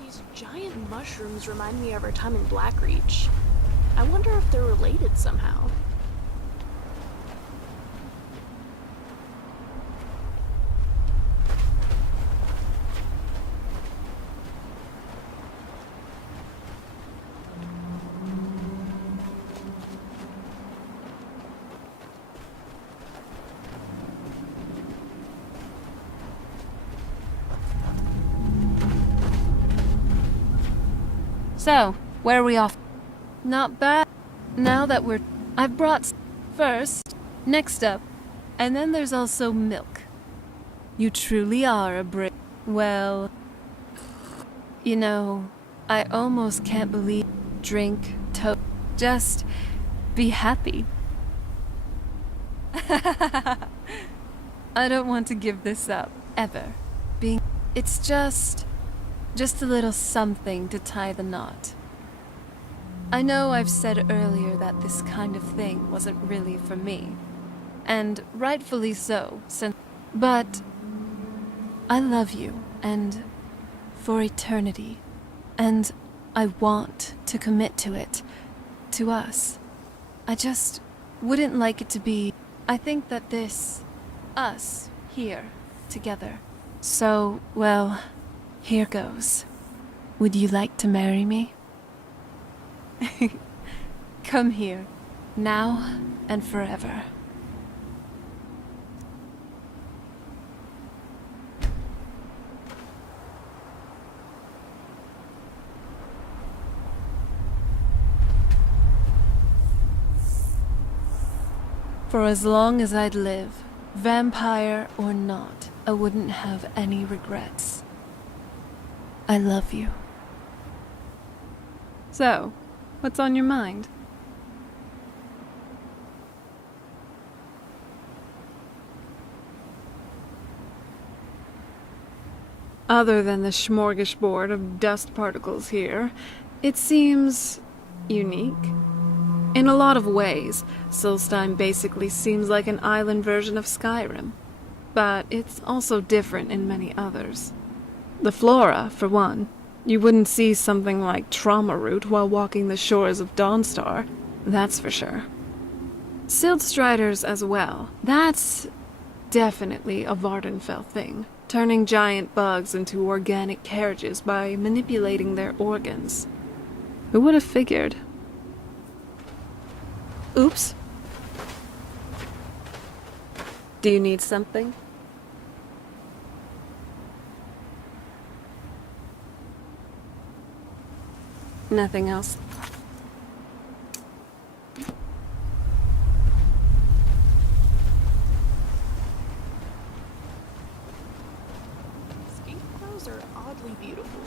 These giant mushrooms remind me of our time in Blackreach. I wonder if they're related somehow. So, where are we off? Not bad. Now that I've brought first, next up, and then there's also milk. You truly are a Well, you know, I almost can't believe drink, just be happy. I don't want to give this up, ever. It's just a little something to tie the knot. I know I've said earlier that this kind of thing wasn't really for me, and rightfully so, but I love you, and for eternity, and I want to commit to it, to us. I just wouldn't like it to be. I think that us, here, together. So, well, here goes. Would you like to marry me? Come here, now and forever. For as long as I'd live, vampire or not, I wouldn't have any regrets. I love you. So, what's on your mind? Other than the smorgasbord of dust particles here, it seems unique. In a lot of ways, Solstheim basically seems like an island version of Skyrim, but it's also different in many others. The flora, for one. You wouldn't see something like trauma root while walking the shores of Dawnstar, that's for sure. Sildstriders as well. That's definitely a Vardenfell thing, turning giant bugs into organic carriages by manipulating their organs. Who would have figured? Oops. Do you need something? Nothing else. Skate crows are oddly beautiful.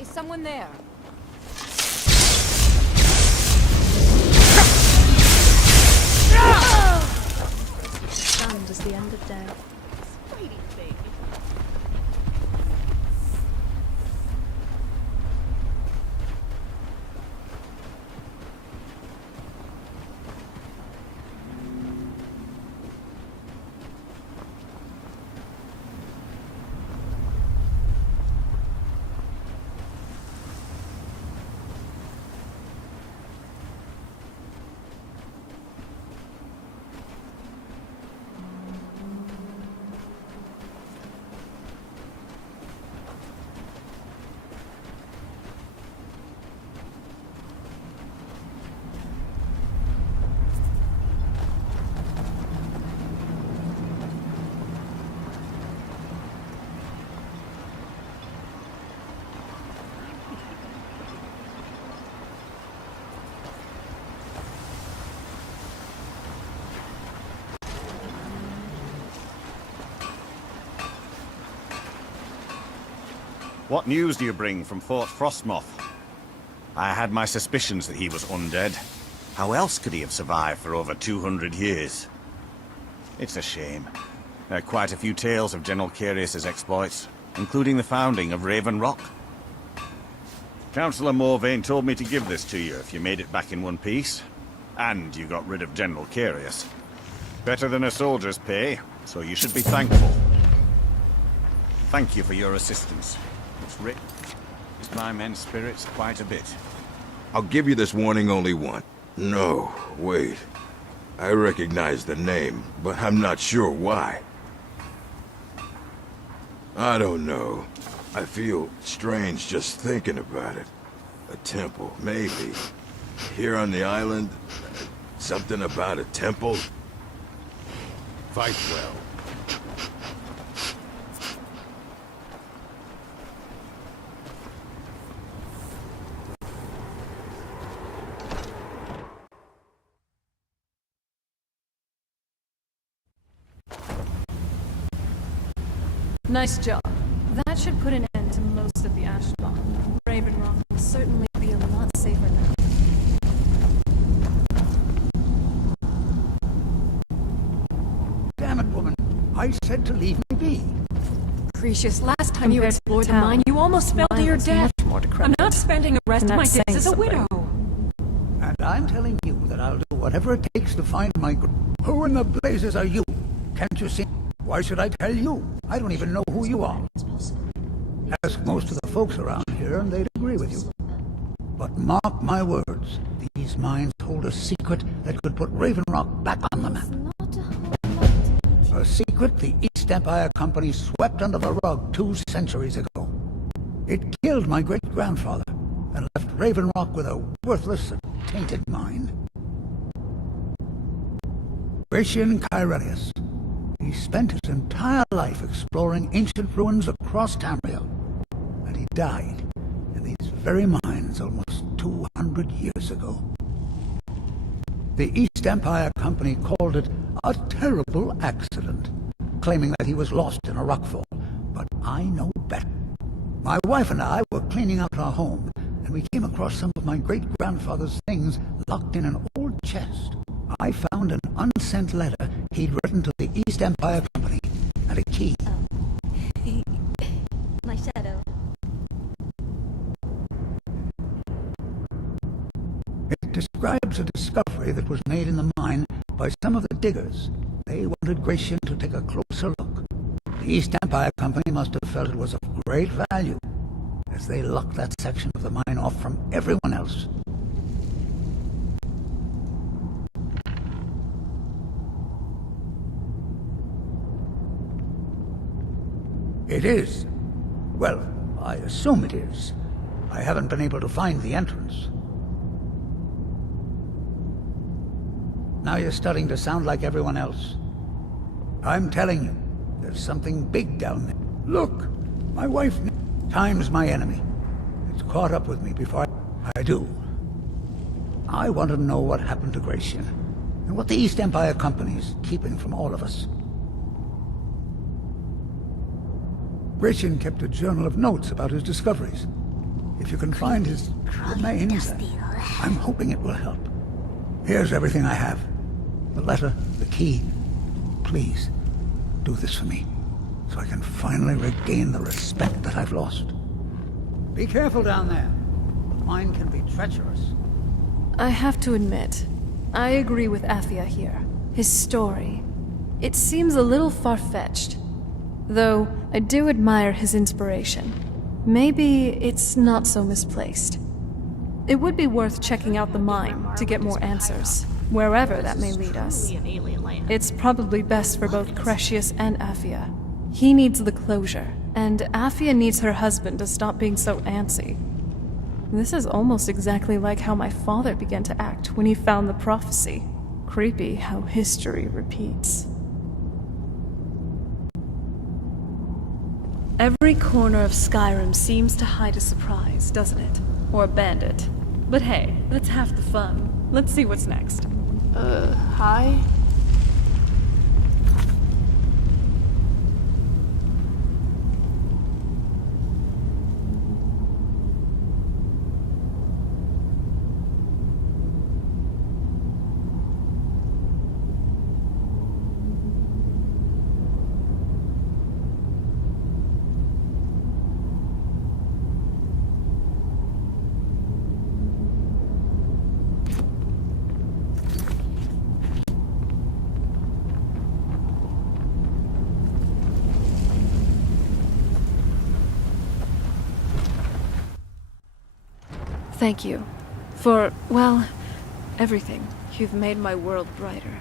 Is someone there? Stand as the end of day. Fighting thing. What news do you bring from Fort Frostmoth? I had my suspicions that he was undead. How else could he have survived for over 200 years? It's a shame. There are quite a few tales of General Carius' exploits, including the founding of Raven Rock. Councillor Morvain told me to give this to you if you made it back in one piece. And you got rid of General Carius. Better than a soldier's pay, so you should be thankful. Thank you for your assistance. It's raised my men's spirits quite a bit. I'll give you this warning only once. No, wait. I recognize the name, but I'm not sure why. I don't know. I feel strange just thinking about it. A temple, maybe. Here on the island, something about a temple. Fight well. Nice job. That should put an end to most of the ash spawn. Raven Rock will certainly be a lot safer now. Damn it, woman. I said to leave me be. Precious, last time you Compared to explored the the town, mine, you almost fell to mine your was death. much more decrepit. I'm not spending the rest And of my that's days saying as a widow. And I'm telling you that I'll do whatever it takes to find my... Who in the blazes are you? Can't you see? Why should I tell you? I don't even know who you are. Ask most of the folks around here and they'd agree with you. But mark my words, these mines hold a secret that could put Raven Rock back on the map. A secret the East Empire Company swept under the rug 2 centuries ago. It killed my great-grandfather and left Raven Rock with a worthless and tainted mine. Gratian Kyrelius. He spent his entire life exploring ancient ruins across Tamriel, and he died in these very mines almost 200 years ago. The East Empire Company called it a terrible accident, claiming that he was lost in a rockfall, but I know better. My wife and I were cleaning out our home, and we came across some of my great-grandfather's things locked in an old chest. I found an unsent letter he'd written to the East Empire Company, and a key. My shadow. It describes a discovery that was made in the mine by some of the diggers. They wanted Gratian to take a closer look. The East Empire Company must have felt it was of great value, as they locked that section of the mine off from everyone else. It is. Well, I assume it is. I haven't been able to find the entrance. Now you're starting to sound like everyone else. I'm telling you, there's something big down there. Look, my wife... Time's my enemy. It's caught up with me before I do. I want to know what happened to Gratian, and what the East Empire Company's keeping from all of us. Gratian kept a journal of notes about his discoveries. If you can find his remains, I'm hoping it will help. Here's everything I have. The letter, the key. Please, do this for me, so I can finally regain the respect that I've lost. Be careful down there. The mine can be treacherous. I have to admit, I agree with Athia here. His story. It seems a little far-fetched. Though, I do admire his inspiration. Maybe it's not so misplaced. It would be worth checking out the mine to get more answers, wherever that may lead us. It's probably best for both Crescius and Athia. He needs the closure, and Athia needs her husband to stop being so antsy. This is almost exactly like how my father began to act when he found the prophecy. Creepy how history repeats. Every corner of Skyrim seems to hide a surprise, doesn't it? Or a bandit. But hey, that's half the fun. Let's see what's next. Hi? Thank you. For, well, everything. You've made my world brighter.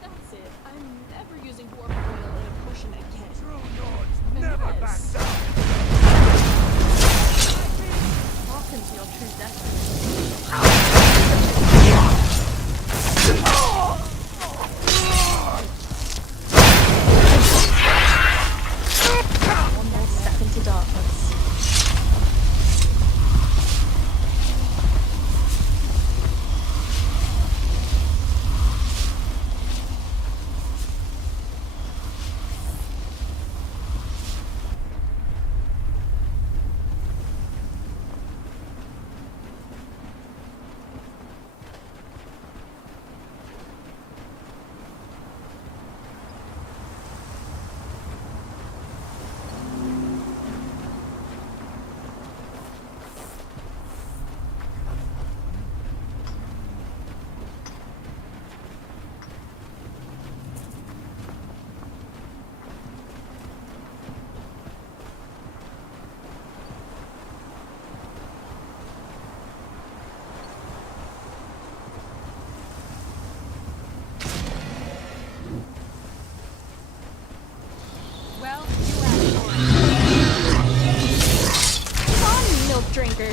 That's it. I'm never using warp oil in a potion again. True Nords never back down. Hearken to your true destiny. One more step into darkness. Well, you asked for it. Come on, milk drinker.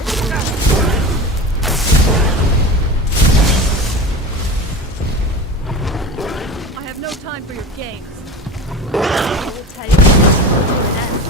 I have no time for your games. I will tell you before it ends.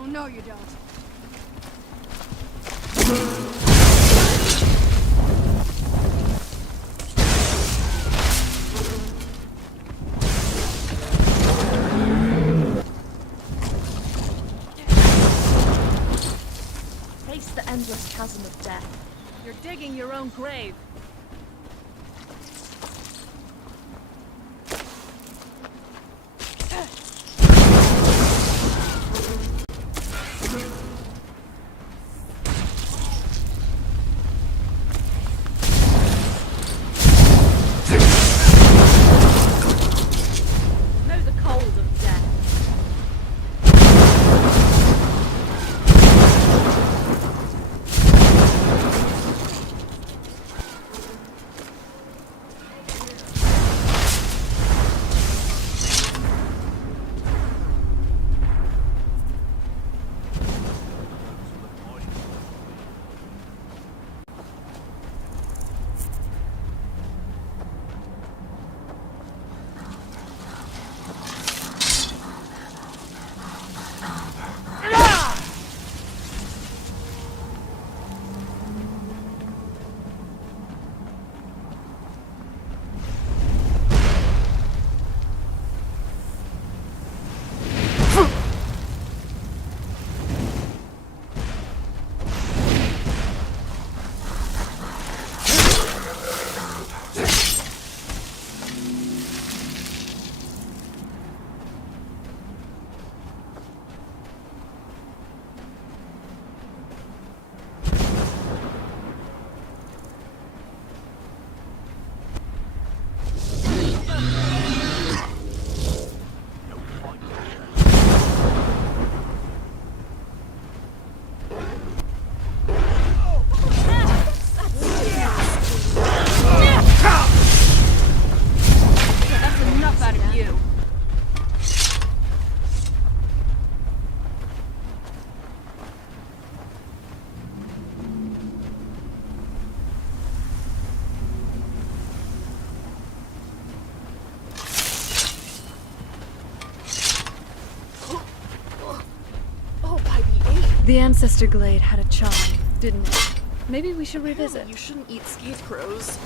Oh no, you don't. Face the endless chasm of death. You're digging your own grave. Know the cold of death. The Ancestor Glade had a charm, didn't it? Maybe we should revisit. You shouldn't eat scarecrows.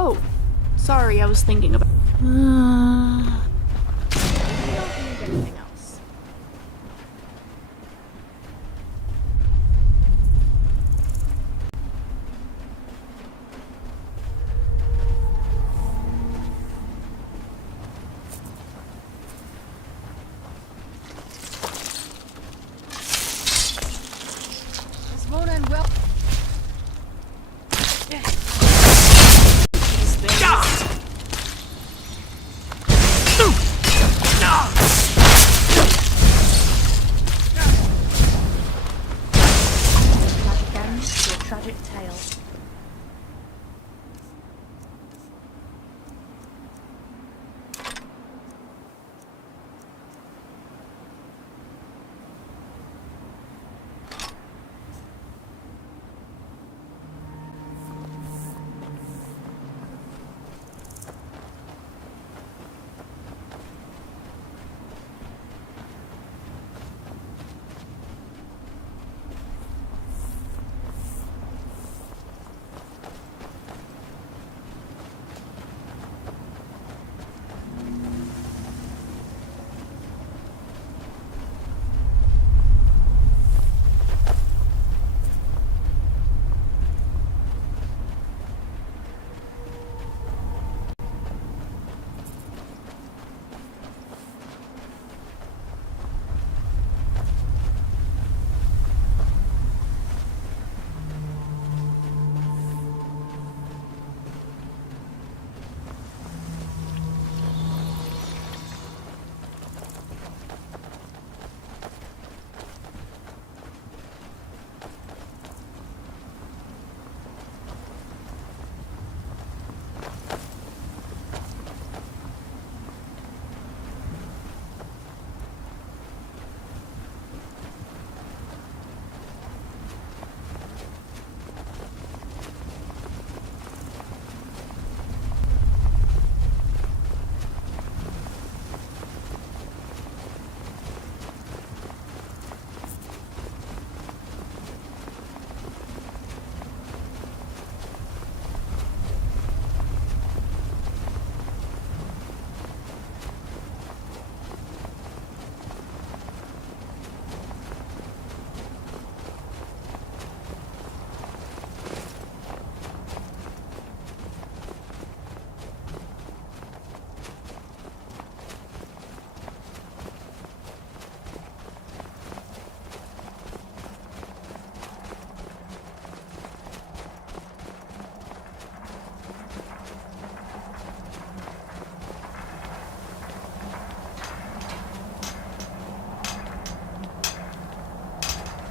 Oh, sorry, I was thinking about. We don't need anything else. This won't end well. Tragic tale.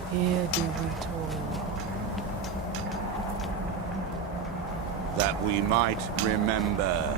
Here do we toil. That we might remember.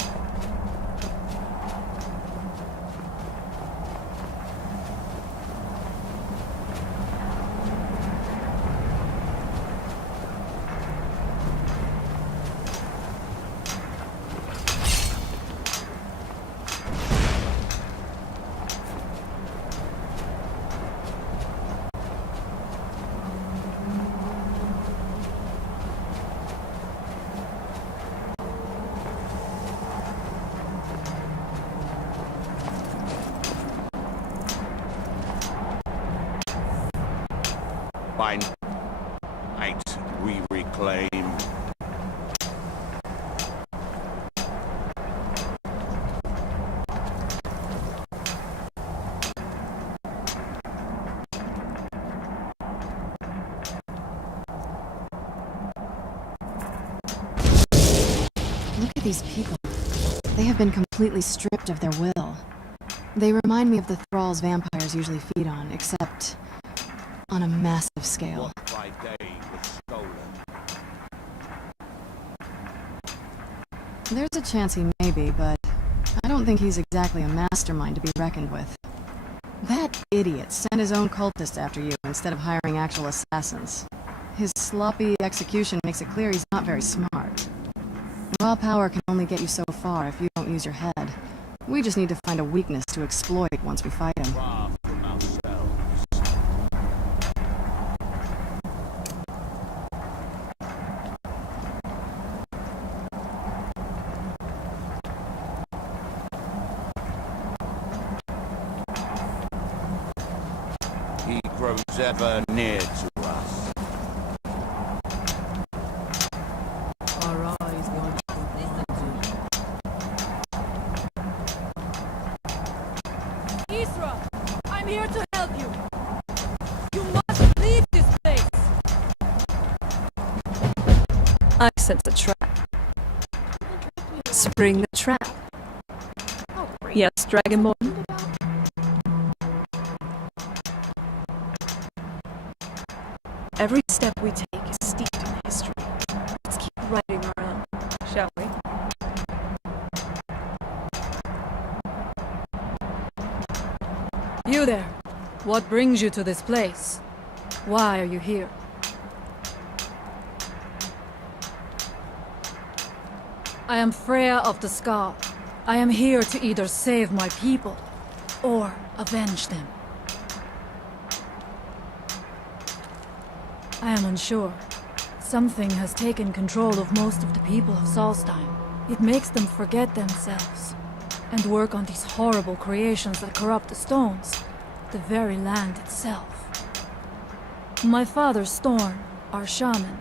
at these people. They have been completely stripped of their will. They remind me of the thralls vampires usually feed on, except on a massive scale. By day was stolen. There's a chance he may be, but I don't think he's exactly a mastermind to be reckoned with. That idiot sent his own cultists after you instead of hiring actual assassins. His sloppy execution makes it clear he's not very smart. Raw power can only get you so far if you don't use your head. We just need to find a weakness to exploit once we fight him. Far from ourselves. He grows ever near to us. Our eyes want to Isra, I'm here to help you. You must leave this place. I sense a trap. Spring the trap. Yes, Dragonborn. Every step we take is steeped in history. Let's keep writing our own, shall we? You there. What brings you to this place? Why are you here? I am Freya of the Scar. I am here to either save my people or avenge them. I am unsure. Something has taken control of most of the people of Solstheim. It makes them forget themselves and work on these horrible creations that corrupt the stones, the very land itself. My father, Storm, our shaman,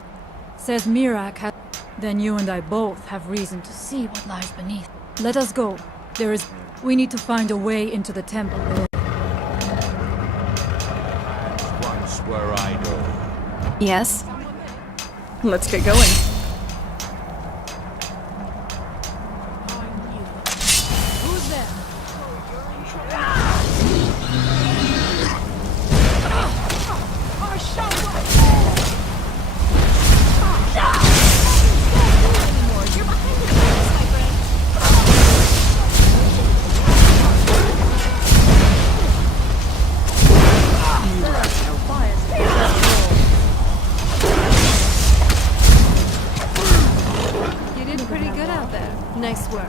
says Miraak has... Then you and I both have reason to see what lies beneath. Let us go. We need to find a way into the temple. Once were idle. Yes? Let's get going. Who's there? Our shaman! You're behind the curtains, my friend. You did pretty good out there. Nice work.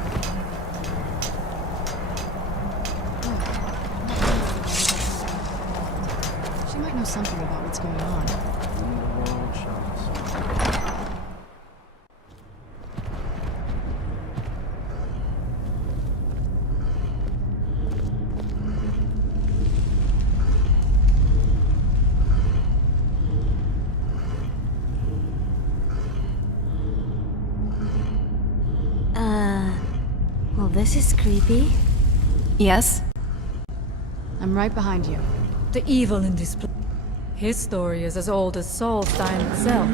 She might know something about what's going on. Well, this is creepy. Yes? I'm right behind you. The evil in this place. His story is as old as Solstheim itself.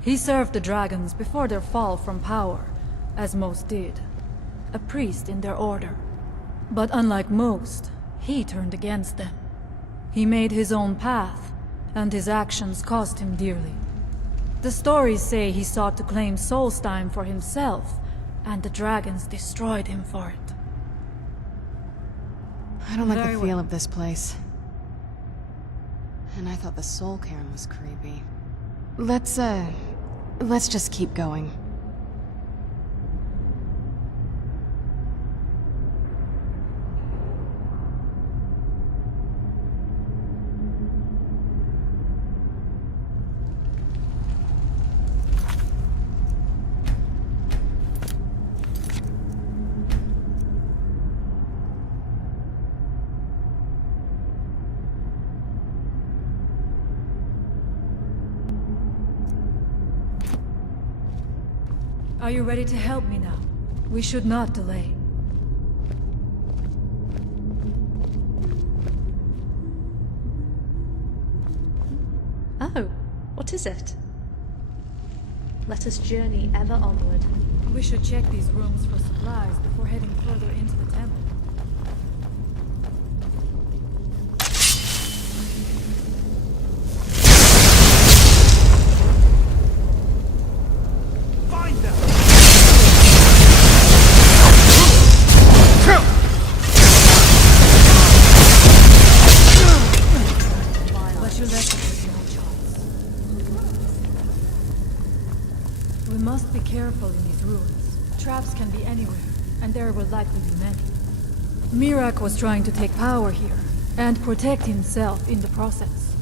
He served the dragons before their fall from power, as most did. A priest in their order. But unlike most, he turned against them. He made his own path, and his actions cost him dearly. The stories say he sought to claim Solstheim for himself, and the dragons destroyed him for it. I don't like Very the feel well. of this place. And I thought the soul cairn was creepy. Let's just keep going. Are you ready to help me now? We should not delay. Oh, what is it? Let us journey ever onward. We should check these rooms for supplies before heading further into the temple. Find them! But you left us with no choice. We must be careful in these ruins. Traps can be anywhere, and there will likely be many. Miraak was trying to take power here, and protect himself in the process.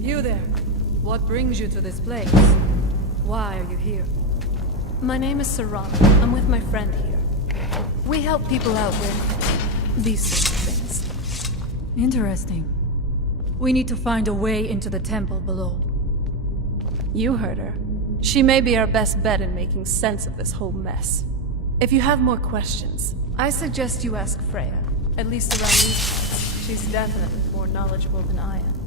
You there. What brings you to this place? Why are you here? My name is Serana. I'm with my friend here. We help people out with these sorts of things. Interesting. We need to find a way into the temple below. You heard her. She may be our best bet in making sense of this whole mess. If you have more questions, I suggest you ask Freya. At least around these parts. She's definitely more knowledgeable than I am.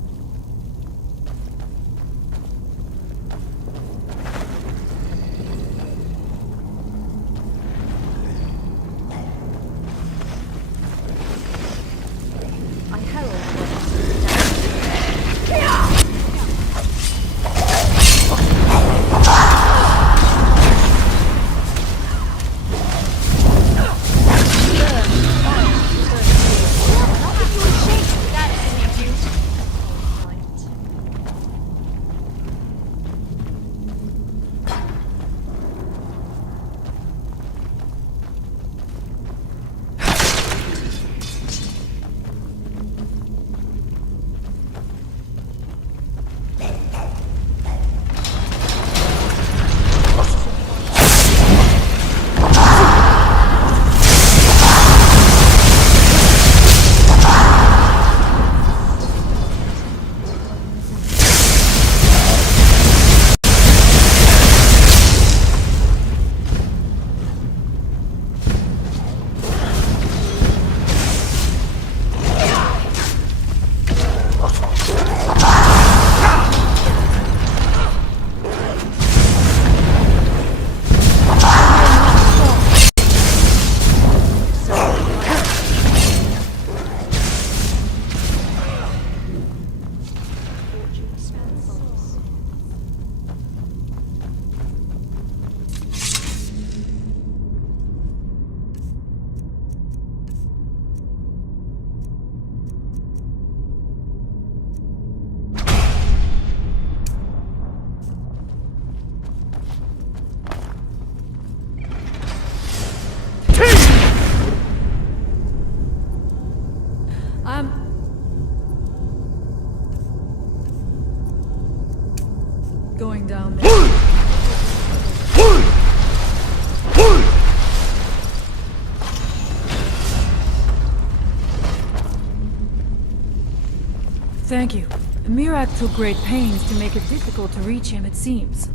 Thank you. Mirak took great pains to make it difficult to reach him, it seems.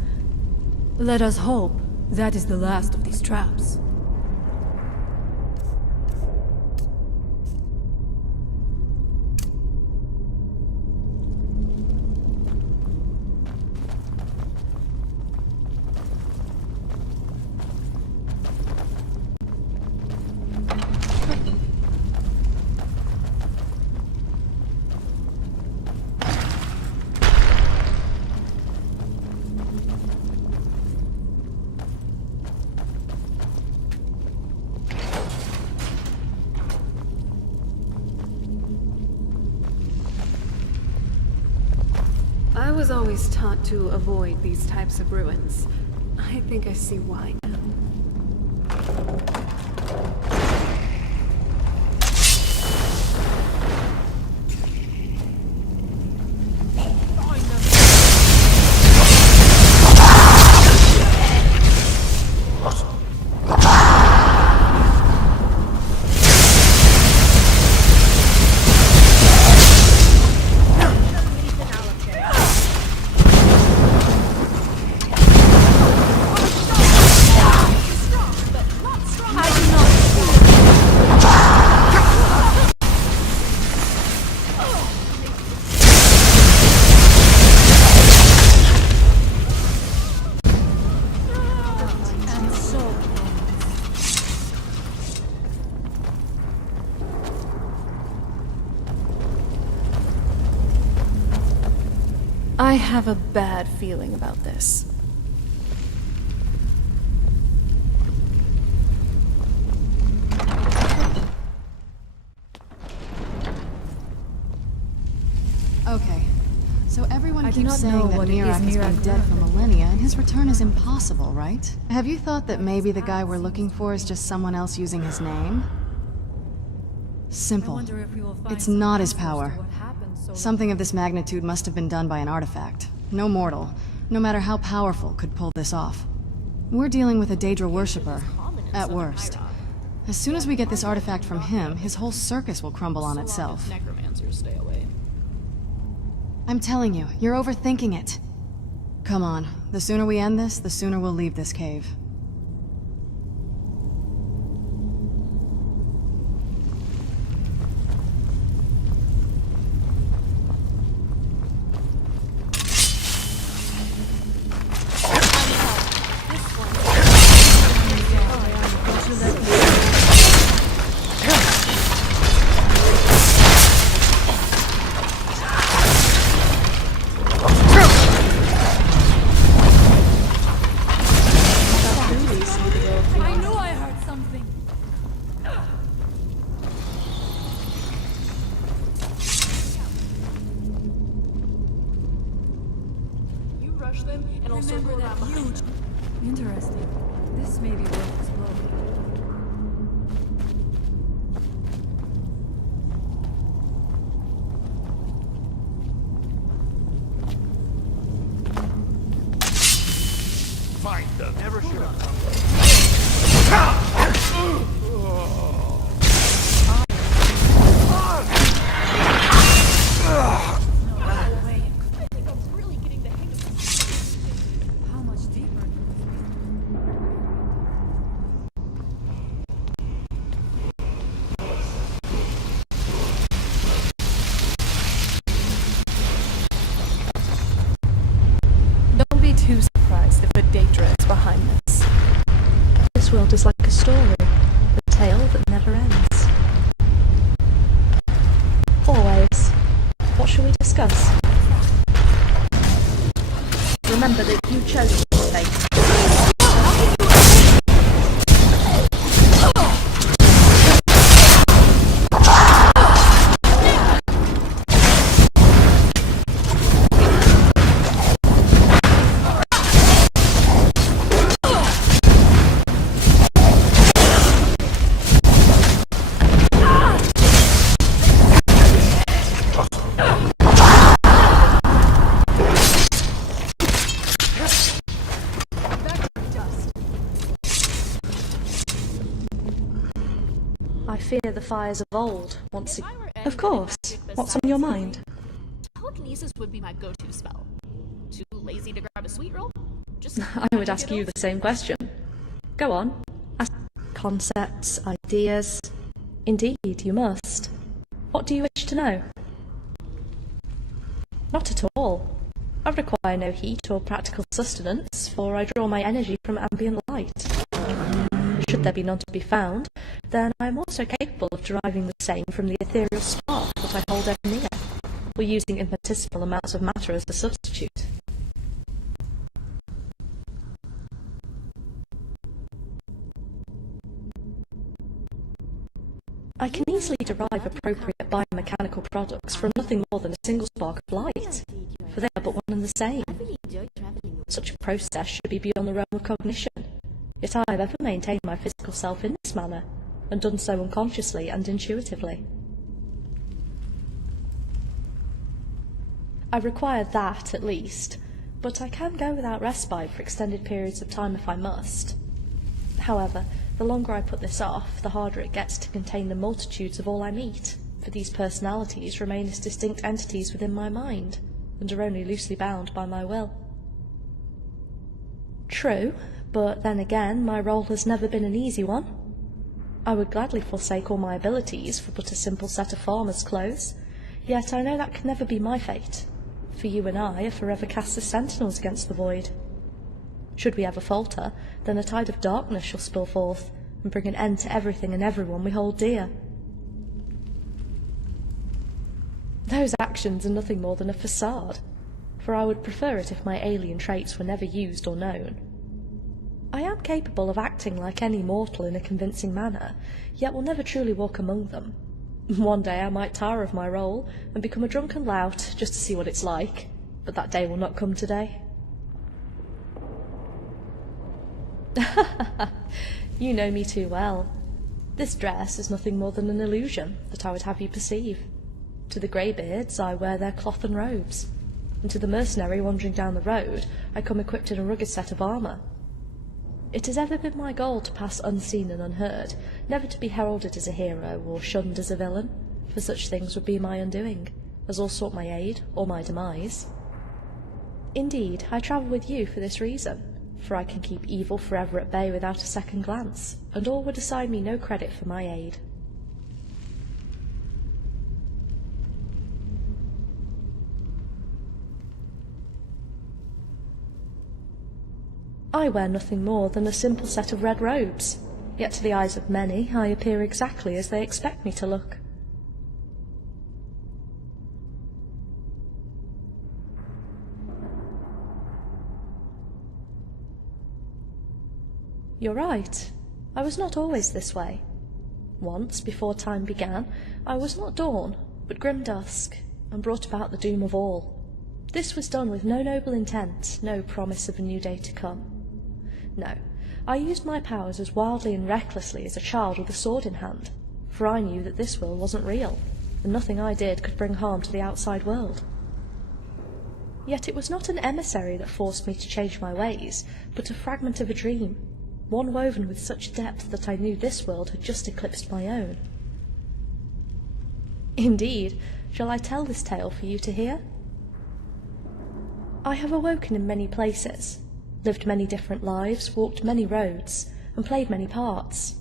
Let us hope that is the last of these traps. I was always taught to avoid these types of ruins. I think I see why now. I have a bad feeling about this. Okay, so everyone I do keeps not saying know that what it Mirak is has been Mirak dead done. for millennia, and his return is impossible, right? Have you thought that maybe the guy we're looking for is just someone else using his name? Simple. It's not his power. Something of this magnitude must have been done by an artifact. No mortal, no matter how powerful, could pull this off. We're dealing with a Daedra worshipper, at worst. As soon as we get this artifact from him, his whole circus will crumble on itself. Necromancers stay away. I'm telling you, you're overthinking it. Come on, the sooner we end this, the sooner we'll leave this cave. I knew I heard something. You rush them, and I'll circle around behind them. Interesting. This may be worth exploring. Find them. Never should have come. How much deeper? Don't be too surprised if a Daedra is behind this. This world is like a story, a tale that never ends. Always. What shall we discuss? Remember that you chose this fate. I fear the fires of old once again. Of course. What's on your mind? Telekinesis would be my go-to spell. Too lazy to grab a sweet roll? Just I would ask you the same question. Go on. Ask concepts, ideas. Indeed, you must. What do you wish to know? Not at all. I require no heat or practical sustenance, for I draw my energy from ambient light. Should there be none to be found, then I am also capable of deriving the same from the ethereal spark that I hold ever near, or using infinitesimal amounts of matter as a substitute. I can easily derive appropriate biomechanical products from nothing more than a single spark of light, for they are but one and the same. Such a process should be beyond the realm of cognition, yet I have ever maintained my physical self in this manner, and done so unconsciously and intuitively. I require that, at least, but I can go without respite for extended periods of time if I must. However, the longer I put this off, the harder it gets to contain the multitudes of all I meet, for these personalities remain as distinct entities within my mind, and are only loosely bound by my will. True, but then again, my role has never been an easy one. I would gladly forsake all my abilities for but a simple set of farmer's clothes, yet I know that can never be my fate, for you and I are forever cast as sentinels against the void. Should we ever falter, then a tide of darkness shall spill forth, and bring an end to everything and everyone we hold dear. Those actions are nothing more than a facade, for I would prefer it if my alien traits were never used or known. I am capable of acting like any mortal in a convincing manner, yet will never truly walk among them. One day I might tire of my role, and become a drunken lout, just to see what it's like, but that day will not come today. You know me too well. This dress is nothing more than an illusion that I would have you perceive. To the greybeards I wear their cloth and robes, and to the mercenary wandering down the road I come equipped in a rugged set of armour. It has ever been my goal to pass unseen and unheard, never to be heralded as a hero or shunned as a villain, for such things would be my undoing, as all sought my aid or my demise. Indeed, I travel with you for this reason, for I can keep evil forever at bay without a second glance, and all would assign me no credit for my aid. I wear nothing more than a simple set of red robes, yet to the eyes of many I appear exactly as they expect me to look. You're right. I was not always this way. Once, before time began, I was not dawn, but grim dusk, and brought about the doom of all. This was done with no noble intent, no promise of a new day to come. No, I used my powers as wildly and recklessly as a child with a sword in hand, for I knew that this world wasn't real, and nothing I did could bring harm to the outside world. Yet it was not an emissary that forced me to change my ways, but a fragment of a dream, one woven with such depth that I knew this world had just eclipsed my own. Indeed, shall I tell this tale for you to hear? I have awoken in many places, lived many different lives, walked many roads, and played many parts.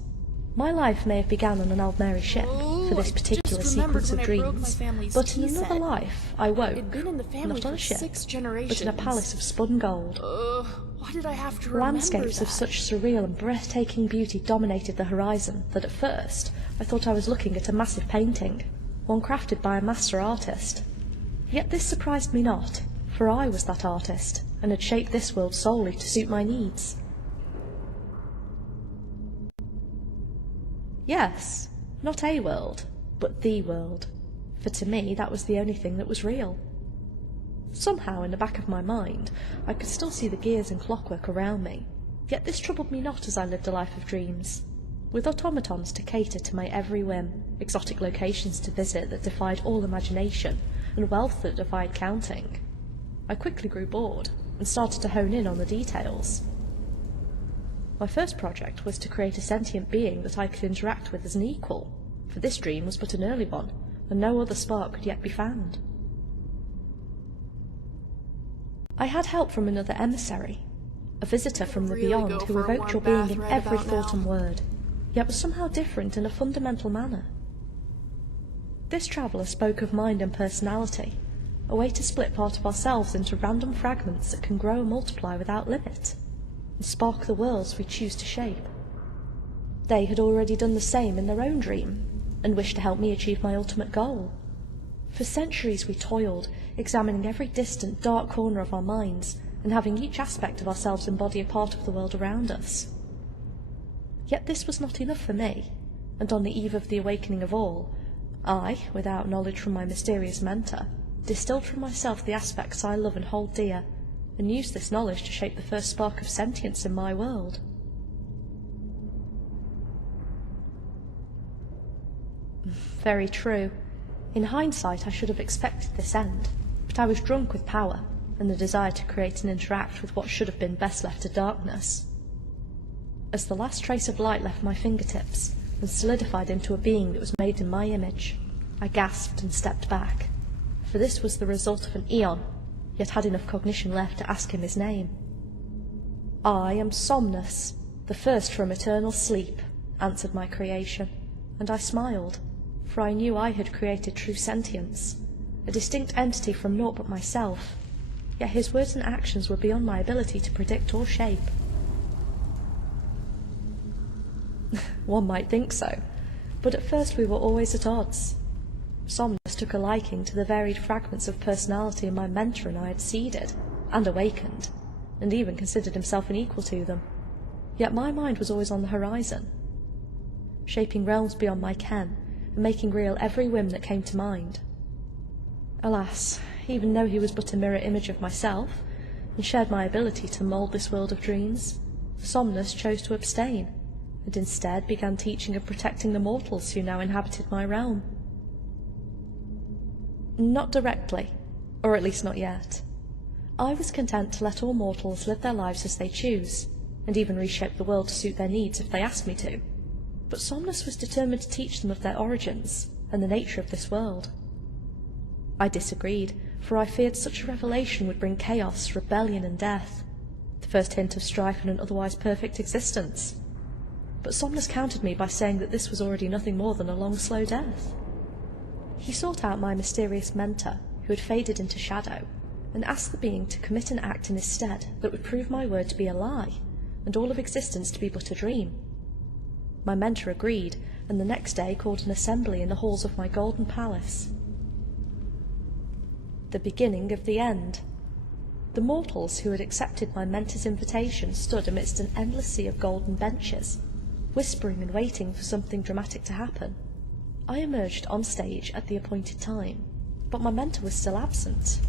My life may have begun on an Old Mary ship, for this particular sequence of dreams, but in another life I woke, not on a ship, but in a palace of spun gold. Why did I have to Landscapes of such surreal and breathtaking beauty dominated the horizon that at first I thought I was looking at a massive painting, one crafted by a master artist. Yet this surprised me not, for I was that artist, and had shaped this world solely to suit my needs. Yes, not a world, but the world, for to me that was the only thing that was real. Somehow, in the back of my mind, I could still see the gears and clockwork around me, yet this troubled me not as I lived a life of dreams, with automatons to cater to my every whim, exotic locations to visit that defied all imagination, and wealth that defied counting. I quickly grew bored, and started to hone in on the details. My first project was to create a sentient being that I could interact with as an equal, for this dream was but an early one, and no other spark could yet be found. I had help from another emissary, a visitor from the Really beyond go who for a evoked your warm being bath in right every about thought now. and word, yet was somehow different in a fundamental manner. This traveller spoke of mind and personality, a way to split part of ourselves into random fragments that can grow and multiply without limit, and spark the worlds we choose to shape. They had already done the same in their own dream, and wished to help me achieve my ultimate goal. For centuries we toiled, examining every distant, dark corner of our minds, and having each aspect of ourselves embody a part of the world around us. Yet this was not enough for me, and on the eve of the awakening of all, I, without knowledge from my mysterious mentor, distilled from myself the aspects I love and hold dear, and used this knowledge to shape the first spark of sentience in my world. Very true. In hindsight, I should have expected this end, but I was drunk with power, and the desire to create and interact with what should have been best left to darkness. As the last trace of light left my fingertips, and solidified into a being that was made in my image, I gasped and stepped back, for this was the result of an eon, yet had enough cognition left to ask him his name. I am Somnus, the first from eternal sleep, answered my creation, and I smiled, for I knew I had created true sentience, a distinct entity from naught but myself, yet his words and actions were beyond my ability to predict or shape. One might think so, but at first we were always at odds. Somnus took a liking to the varied fragments of personality my mentor and I had seeded, and awakened, and even considered himself an equal to them. Yet my mind was always on the horizon, shaping realms beyond my ken, and making real every whim that came to mind. Alas, even though he was but a mirror image of myself, and shared my ability to mould this world of dreams, Somnus chose to abstain, and instead began teaching and protecting the mortals who now inhabited my realm. Not directly, or at least not yet. I was content to let all mortals live their lives as they choose, and even reshape the world to suit their needs if they asked me to. But Somnus was determined to teach them of their origins, and the nature of this world. I disagreed, for I feared such a revelation would bring chaos, rebellion, and death, the first hint of strife in an otherwise perfect existence. But Somnus countered me by saying that this was already nothing more than a long, slow death. He sought out my mysterious mentor, who had faded into shadow, and asked the being to commit an act in his stead that would prove my word to be a lie, and all of existence to be but a dream. My mentor agreed, and the next day called an assembly in the halls of my golden palace. The beginning of the end. The mortals who had accepted my mentor's invitation stood amidst an endless sea of golden benches, whispering and waiting for something dramatic to happen. I emerged on stage at the appointed time, but my mentor was still absent.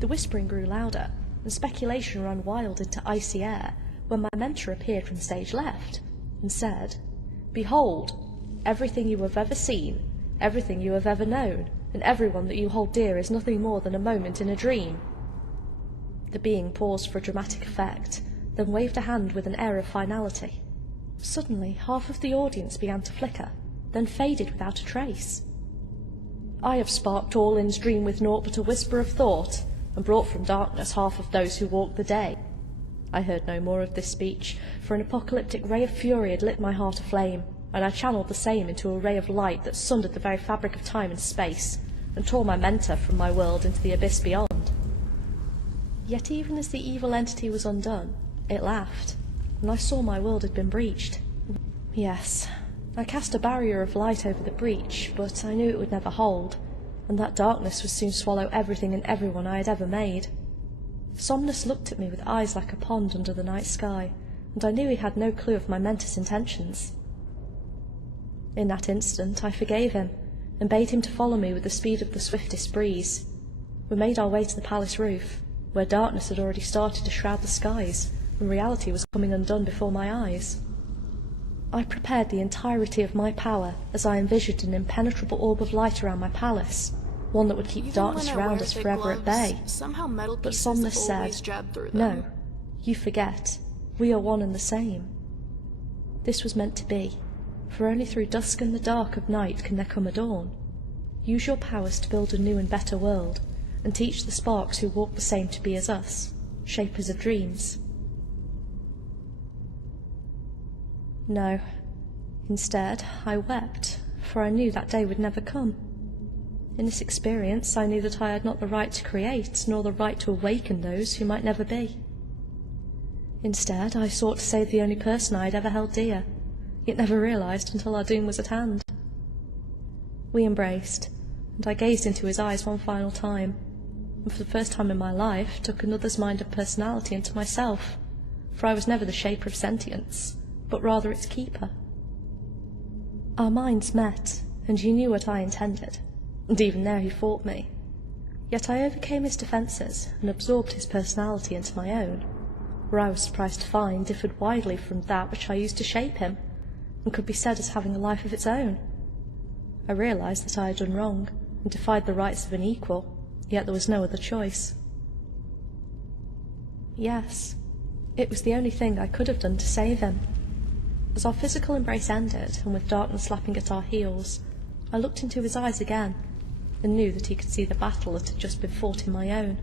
The whispering grew louder, and speculation ran wild into icy air when my mentor appeared from stage left, and said, "Behold, everything you have ever seen, everything you have ever known, and everyone that you hold dear is nothing more than a moment in a dream." The being paused for dramatic effect, then waved a hand with an air of finality. Suddenly, half of the audience began to flicker, then faded without a trace. I have sparked all in's dream with naught but a whisper of thought, and brought from darkness half of those who walk the day. I heard no more of this speech, for an apocalyptic ray of fury had lit my heart aflame, and I channeled the same into a ray of light that sundered the very fabric of time and space, and tore my mentor from my world into the abyss beyond. Yet even as the evil entity was undone, it laughed, and I saw my world had been breached. Yes, I cast a barrier of light over the breach, but I knew it would never hold, and that darkness would soon swallow everything and everyone I had ever made. Somnus looked at me with eyes like a pond under the night sky, and I knew he had no clue of my mentor's intentions. In that instant I forgave him, and bade him to follow me with the speed of the swiftest breeze. We made our way to the palace roof, where darkness had already started to shroud the skies, and reality was coming undone before my eyes. I prepared the entirety of my power as I envisioned an impenetrable orb of light around my palace, one that would keep Even darkness when I around wear us thick forever at gloves, bay. somehow metal But pieces Somnus always said, jab through them. "No, you forget. We are one and the same." This was meant to be, for only through dusk and the dark of night can there come a dawn. Use your powers to build a new and better world, and teach the sparks who walk the same to be as us, shapers of dreams. No. Instead, I wept, for I knew that day would never come. In this experience, I knew that I had not the right to create, nor the right to awaken those who might never be. Instead, I sought to save the only person I had ever held dear, yet never realized until our doom was at hand. We embraced, and I gazed into his eyes one final time, and for the first time in my life took another's mind and personality into myself, for I was never the shaper of sentience, but rather its keeper. Our minds met, and he knew what I intended, and even there he fought me. Yet I overcame his defences and absorbed his personality into my own, where I was surprised to find differed widely from that which I used to shape him, and could be said as having a life of its own. I realised that I had done wrong, and defied the rights of an equal, yet there was no other choice. Yes, it was the only thing I could have done to save him. As our physical embrace ended, and with darkness slapping at our heels, I looked into his eyes again, and knew that he could see the battle that had just been fought in my own.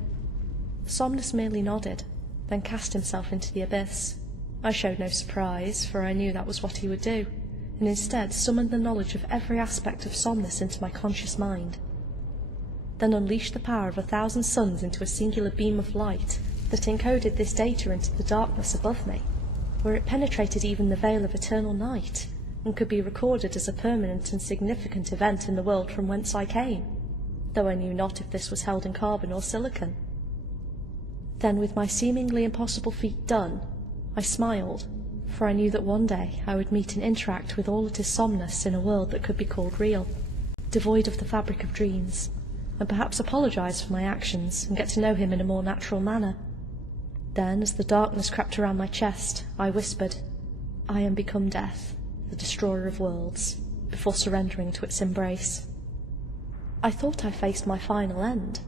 Somnus merely nodded, then cast himself into the abyss. I showed no surprise, for I knew that was what he would do, and instead summoned the knowledge of every aspect of Somnus into my conscious mind. Then unleashed the power of 1,000 suns into a singular beam of light that encoded this data into the darkness above me, where it penetrated even the veil of eternal night, and could be recorded as a permanent and significant event in the world from whence I came, though I knew not if this was held in carbon or silicon. Then, with my seemingly impossible feat done, I smiled, for I knew that one day I would meet and interact with all that is Somnus in a world that could be called real, devoid of the fabric of dreams, and perhaps apologise for my actions and get to know him in a more natural manner. Then, as the darkness crept around my chest, I whispered, "I am become death, the destroyer of worlds," before surrendering to its embrace. I thought I faced my final end,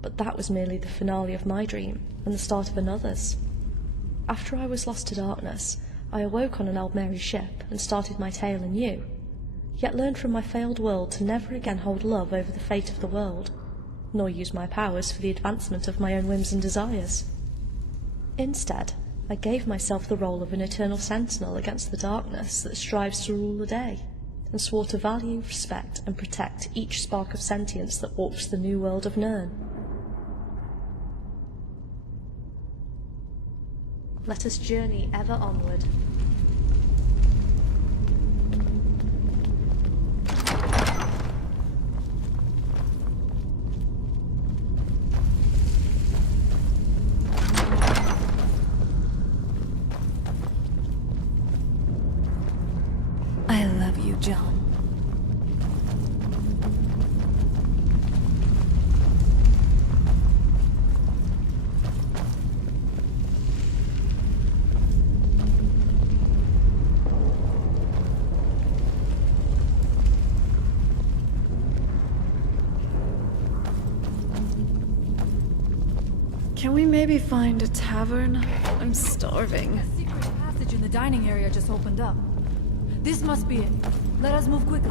but that was merely the finale of my dream and the start of another's. After I was lost to darkness, I awoke on an Aldmeri ship and started my tale anew, yet learned from my failed world to never again hold love over the fate of the world, nor use my powers for the advancement of my own whims and desires. Instead, I gave myself the role of an eternal sentinel against the darkness that strives to rule the day, and swore to value, respect, and protect each spark of sentience that walks the new world of Nirn. Let us journey ever onward. I love you, John. Can we maybe find a tavern? I'm starving. A secret passage in the dining area just opened up. This must be it. Let us move quickly.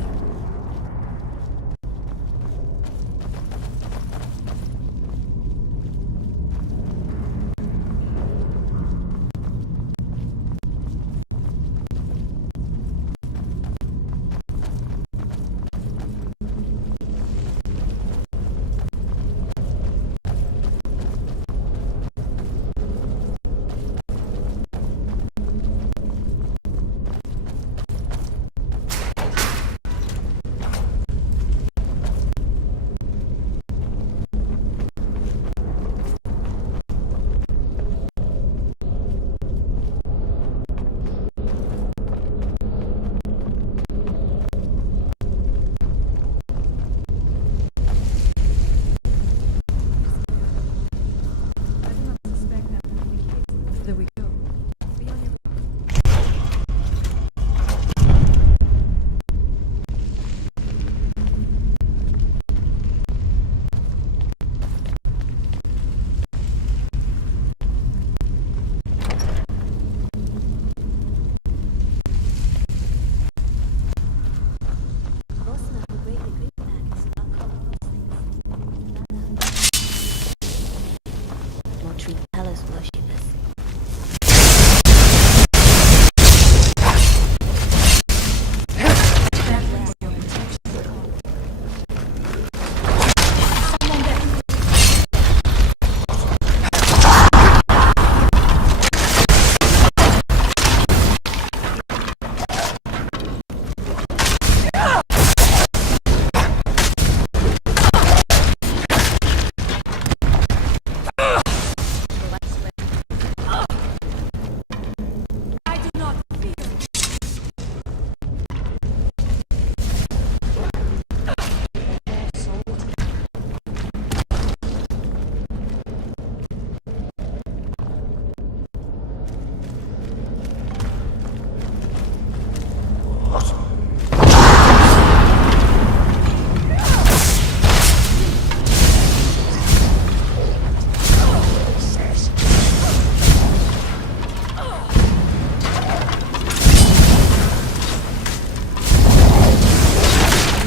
those worshippers.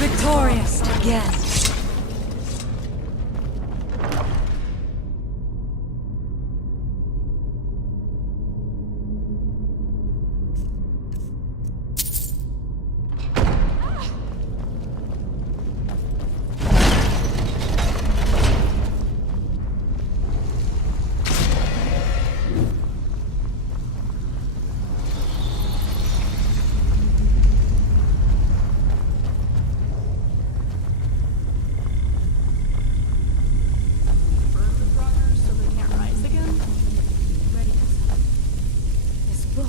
Victorious again. This book,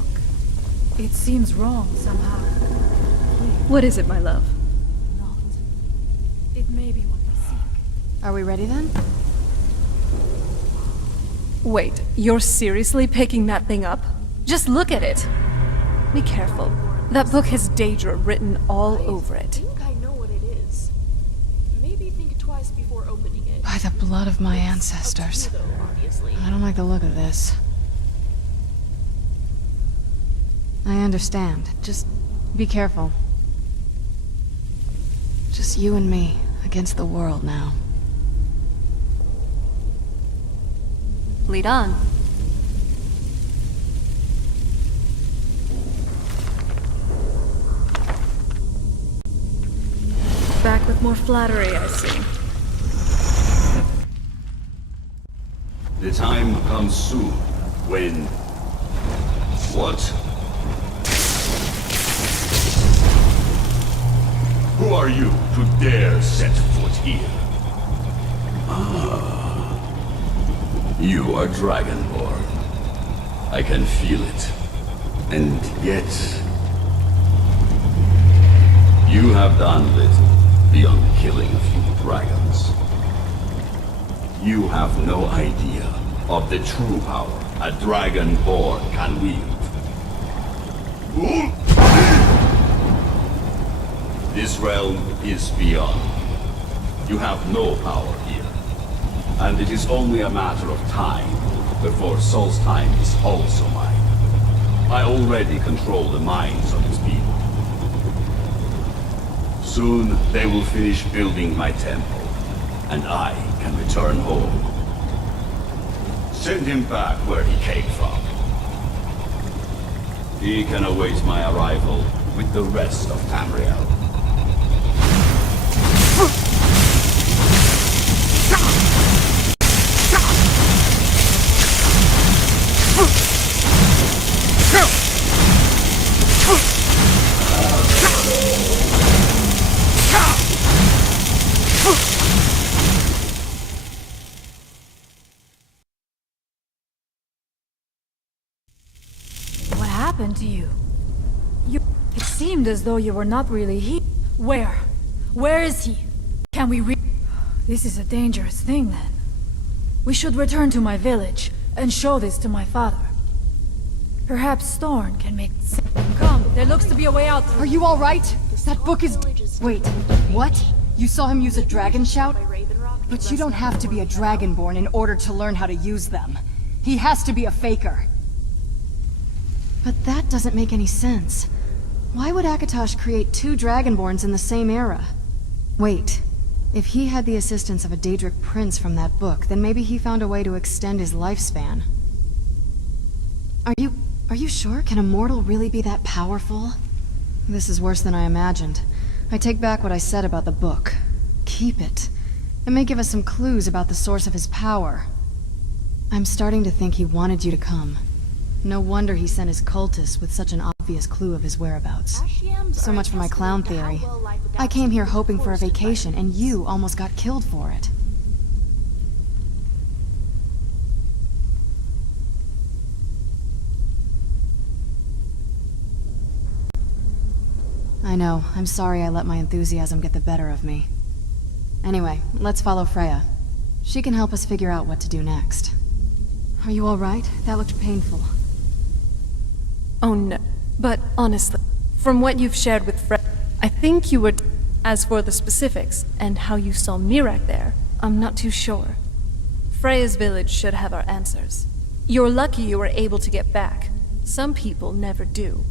it seems wrong somehow. What is it, my love? It may be what we seek. Are we ready then? Wait, you're seriously picking that thing up? Just look at it. Be careful. That book has Daedra written all over I it. think I know what it is. Maybe think twice before opening it. By the blood of my ancestors. Up to you, though, obviously. I don't like the look of this. I understand. Just be careful. Just you and me against the world now. Lead on. Back with more flattery, I see. The time comes soon when... What? Who are you to dare set foot here? Ah. You are Dragonborn. I can feel it. And yet... You have done little beyond killing a few dragons. You have no idea of the true power a Dragonborn can wield. This realm is beyond. You have no power here. And it is only a matter of time before Solstheim is also mine. I already control the minds of its people. Soon they will finish building my temple, and I can return home. Send him back where he came from. He can await my arrival with the rest of Tamriel. What happened to you? It seemed as though you were not really here. Where? Where is he? Can we This is a dangerous thing, then. We should return to my village and show this to my father. Perhaps Thorn can make... Come, there looks to be a way out. Are you all right? That book is... Wait, what? You saw him use a dragon shout? But you don't have to be a Dragonborn in order to learn how to use them. He has to be a faker. But that doesn't make any sense. Why would Akatosh create two Dragonborns in the same era? Wait, if he had the assistance of a Daedric prince from that book, then maybe he found a way to extend his lifespan. Are you sure? Can a mortal really be that powerful? This is worse than I imagined. I take back what I said about the book. Keep it. It may give us some clues about the source of his power. I'm starting to think he wanted you to come. No wonder he sent his cultists with such an obvious clue of his whereabouts. So much for my clown theory. I came here hoping for a vacation, and you almost got killed for it. I know. I'm sorry I let my enthusiasm get the better of me. Anyway, let's follow Freya. She can help us figure out what to do next. Are you alright? That looked painful. Oh no. But honestly, from what you've shared with Freya, I think you were... As for the specifics, and how you saw Miraak there, I'm not too sure. Freya's village should have our answers. You're lucky you were able to get back. Some people never do.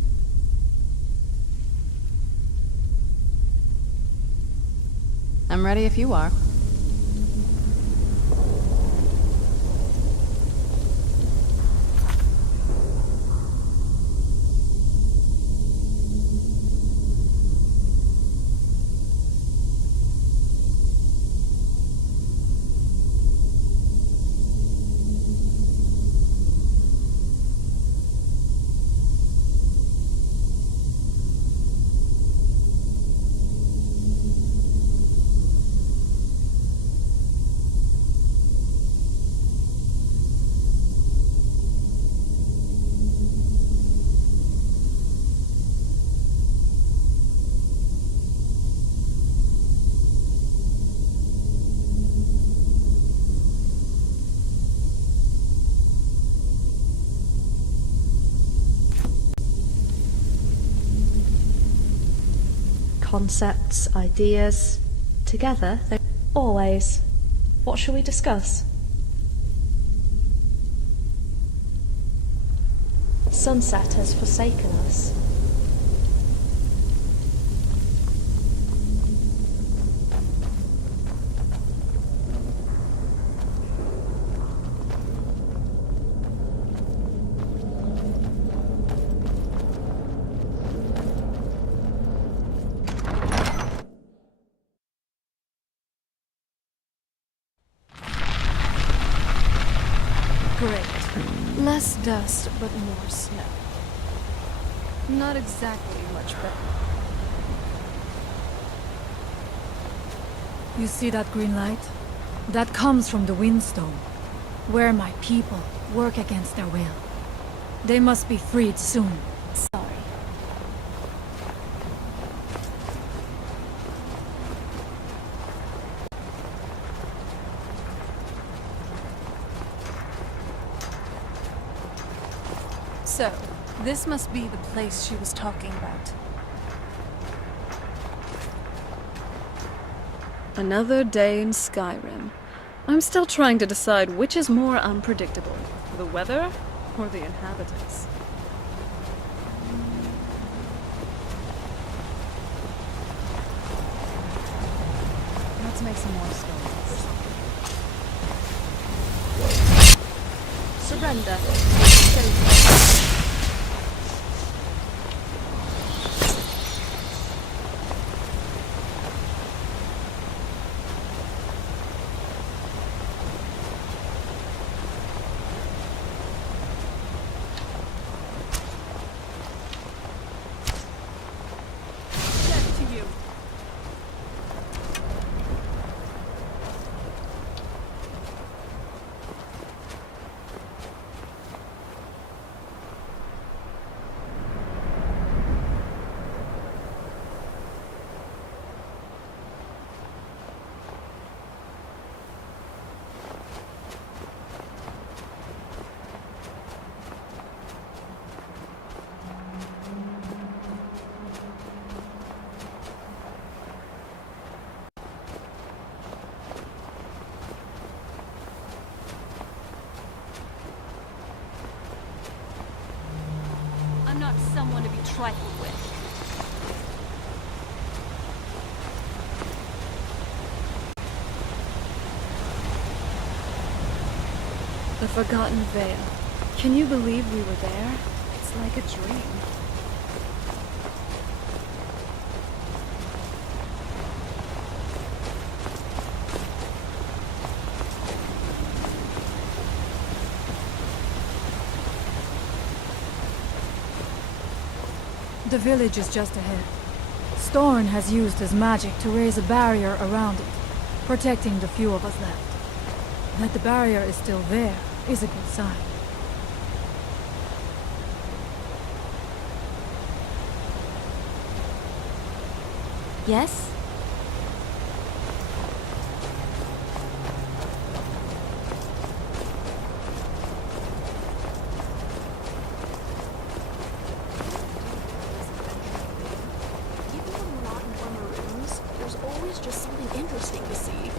I'm ready if you are. Concepts, ideas, together, they always. What shall we discuss? Sunset has forsaken us. Great. Less dust, but more snow. Not exactly much better. You see that green light? That comes from the Windstone, where my people work against their will. They must be freed soon. Sorry. So, this must be the place she was talking about. Another day in Skyrim. I'm still trying to decide which is more unpredictable, the weather or the inhabitants. Let's make some more stories. Surrender. I'm not someone to be trifled with. The Forgotten Vale. Can you believe we were there? It's like a dream. The village is just ahead. Storn has used his magic to raise a barrier around it, protecting the few of us left. That the barrier is still there is a good sign. Yes? There's always just something interesting to see.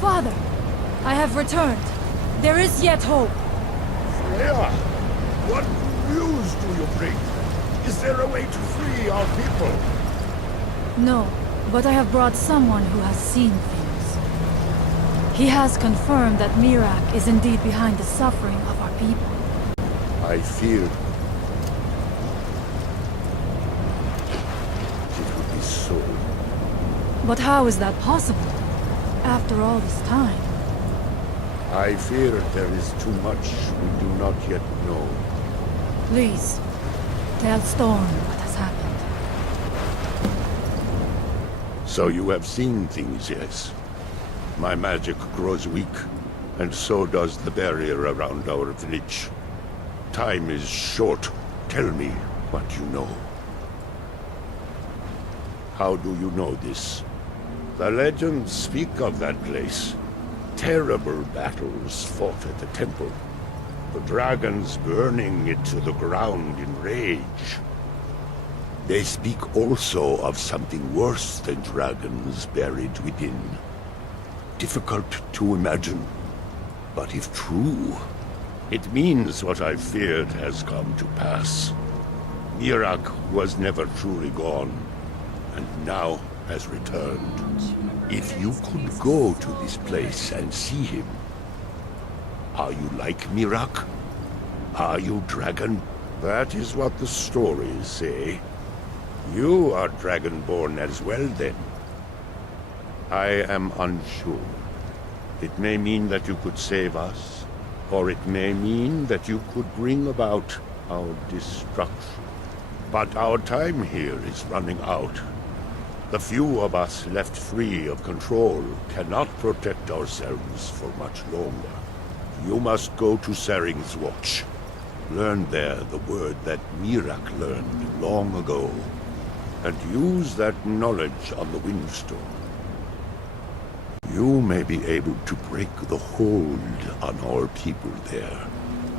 Father, I have returned. There is yet hope. Freya, what news do you bring? Is there a way to free our people? No, but I have brought someone who has seen things. He has confirmed that Miraak is indeed behind the suffering of our people. I feared it would be so. But how is that possible? After all this time. I fear there is too much we do not yet know. Please, tell Storm what has happened. So you have seen things, yes? My magic grows weak, and so does the barrier around our village. Time is short. Tell me what you know. How do you know this? The legends speak of that place. Terrible battles fought at the temple. The dragons burning it to the ground in rage. They speak also of something worse than dragons buried within. Difficult to imagine, but if true, it means what I feared has come to pass. Miraak was never truly gone, and now has returned. If you could go to this place and see him, are you like Miraak? Are you dragon? That is what the stories say. You are dragonborn as well, then. I am unsure. It may mean that you could save us, or it may mean that you could bring about our destruction. But our time here is running out. The few of us left free of control cannot protect ourselves for much longer. You must go to Saring's Watch. Learn there the word that Miraak learned long ago, and use that knowledge on the Windstorm. You may be able to break the hold on our people there,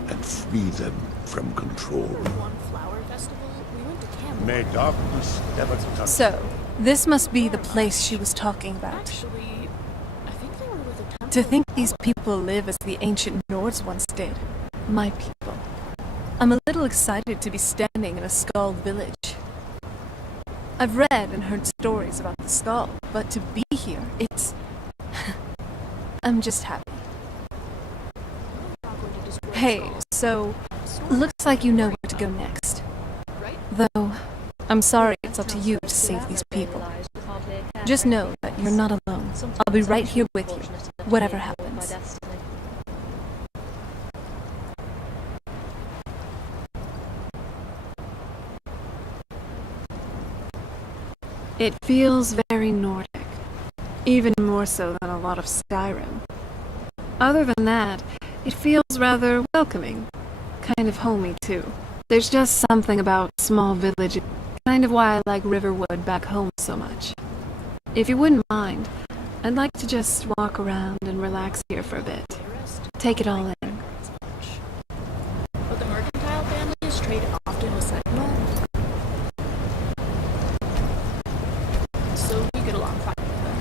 and free them from control. May darkness never touch. So, this must be the place she was talking about. To think these people live as the ancient Nords once did. My people. I'm a little excited to be standing in a Skald village. I've read and heard stories about the Skald, but to be here, it's... I'm just happy. Hey, so, looks like you know where to go next. Though, I'm sorry it's up to you to save these people. Just know that you're not alone. I'll be right here with you, whatever happens. It feels very Nordic. Even more so than a lot of Skyrim. Other than that, it feels rather welcoming. Kind of homey, too. There's just something about small villages, kind of why I like Riverwood back home so much. If you wouldn't mind, I'd like to just walk around and relax here for a bit. Take it all in. But the mercantile family is traded often with Sentinel. So we get along fine with them.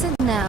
Isn't now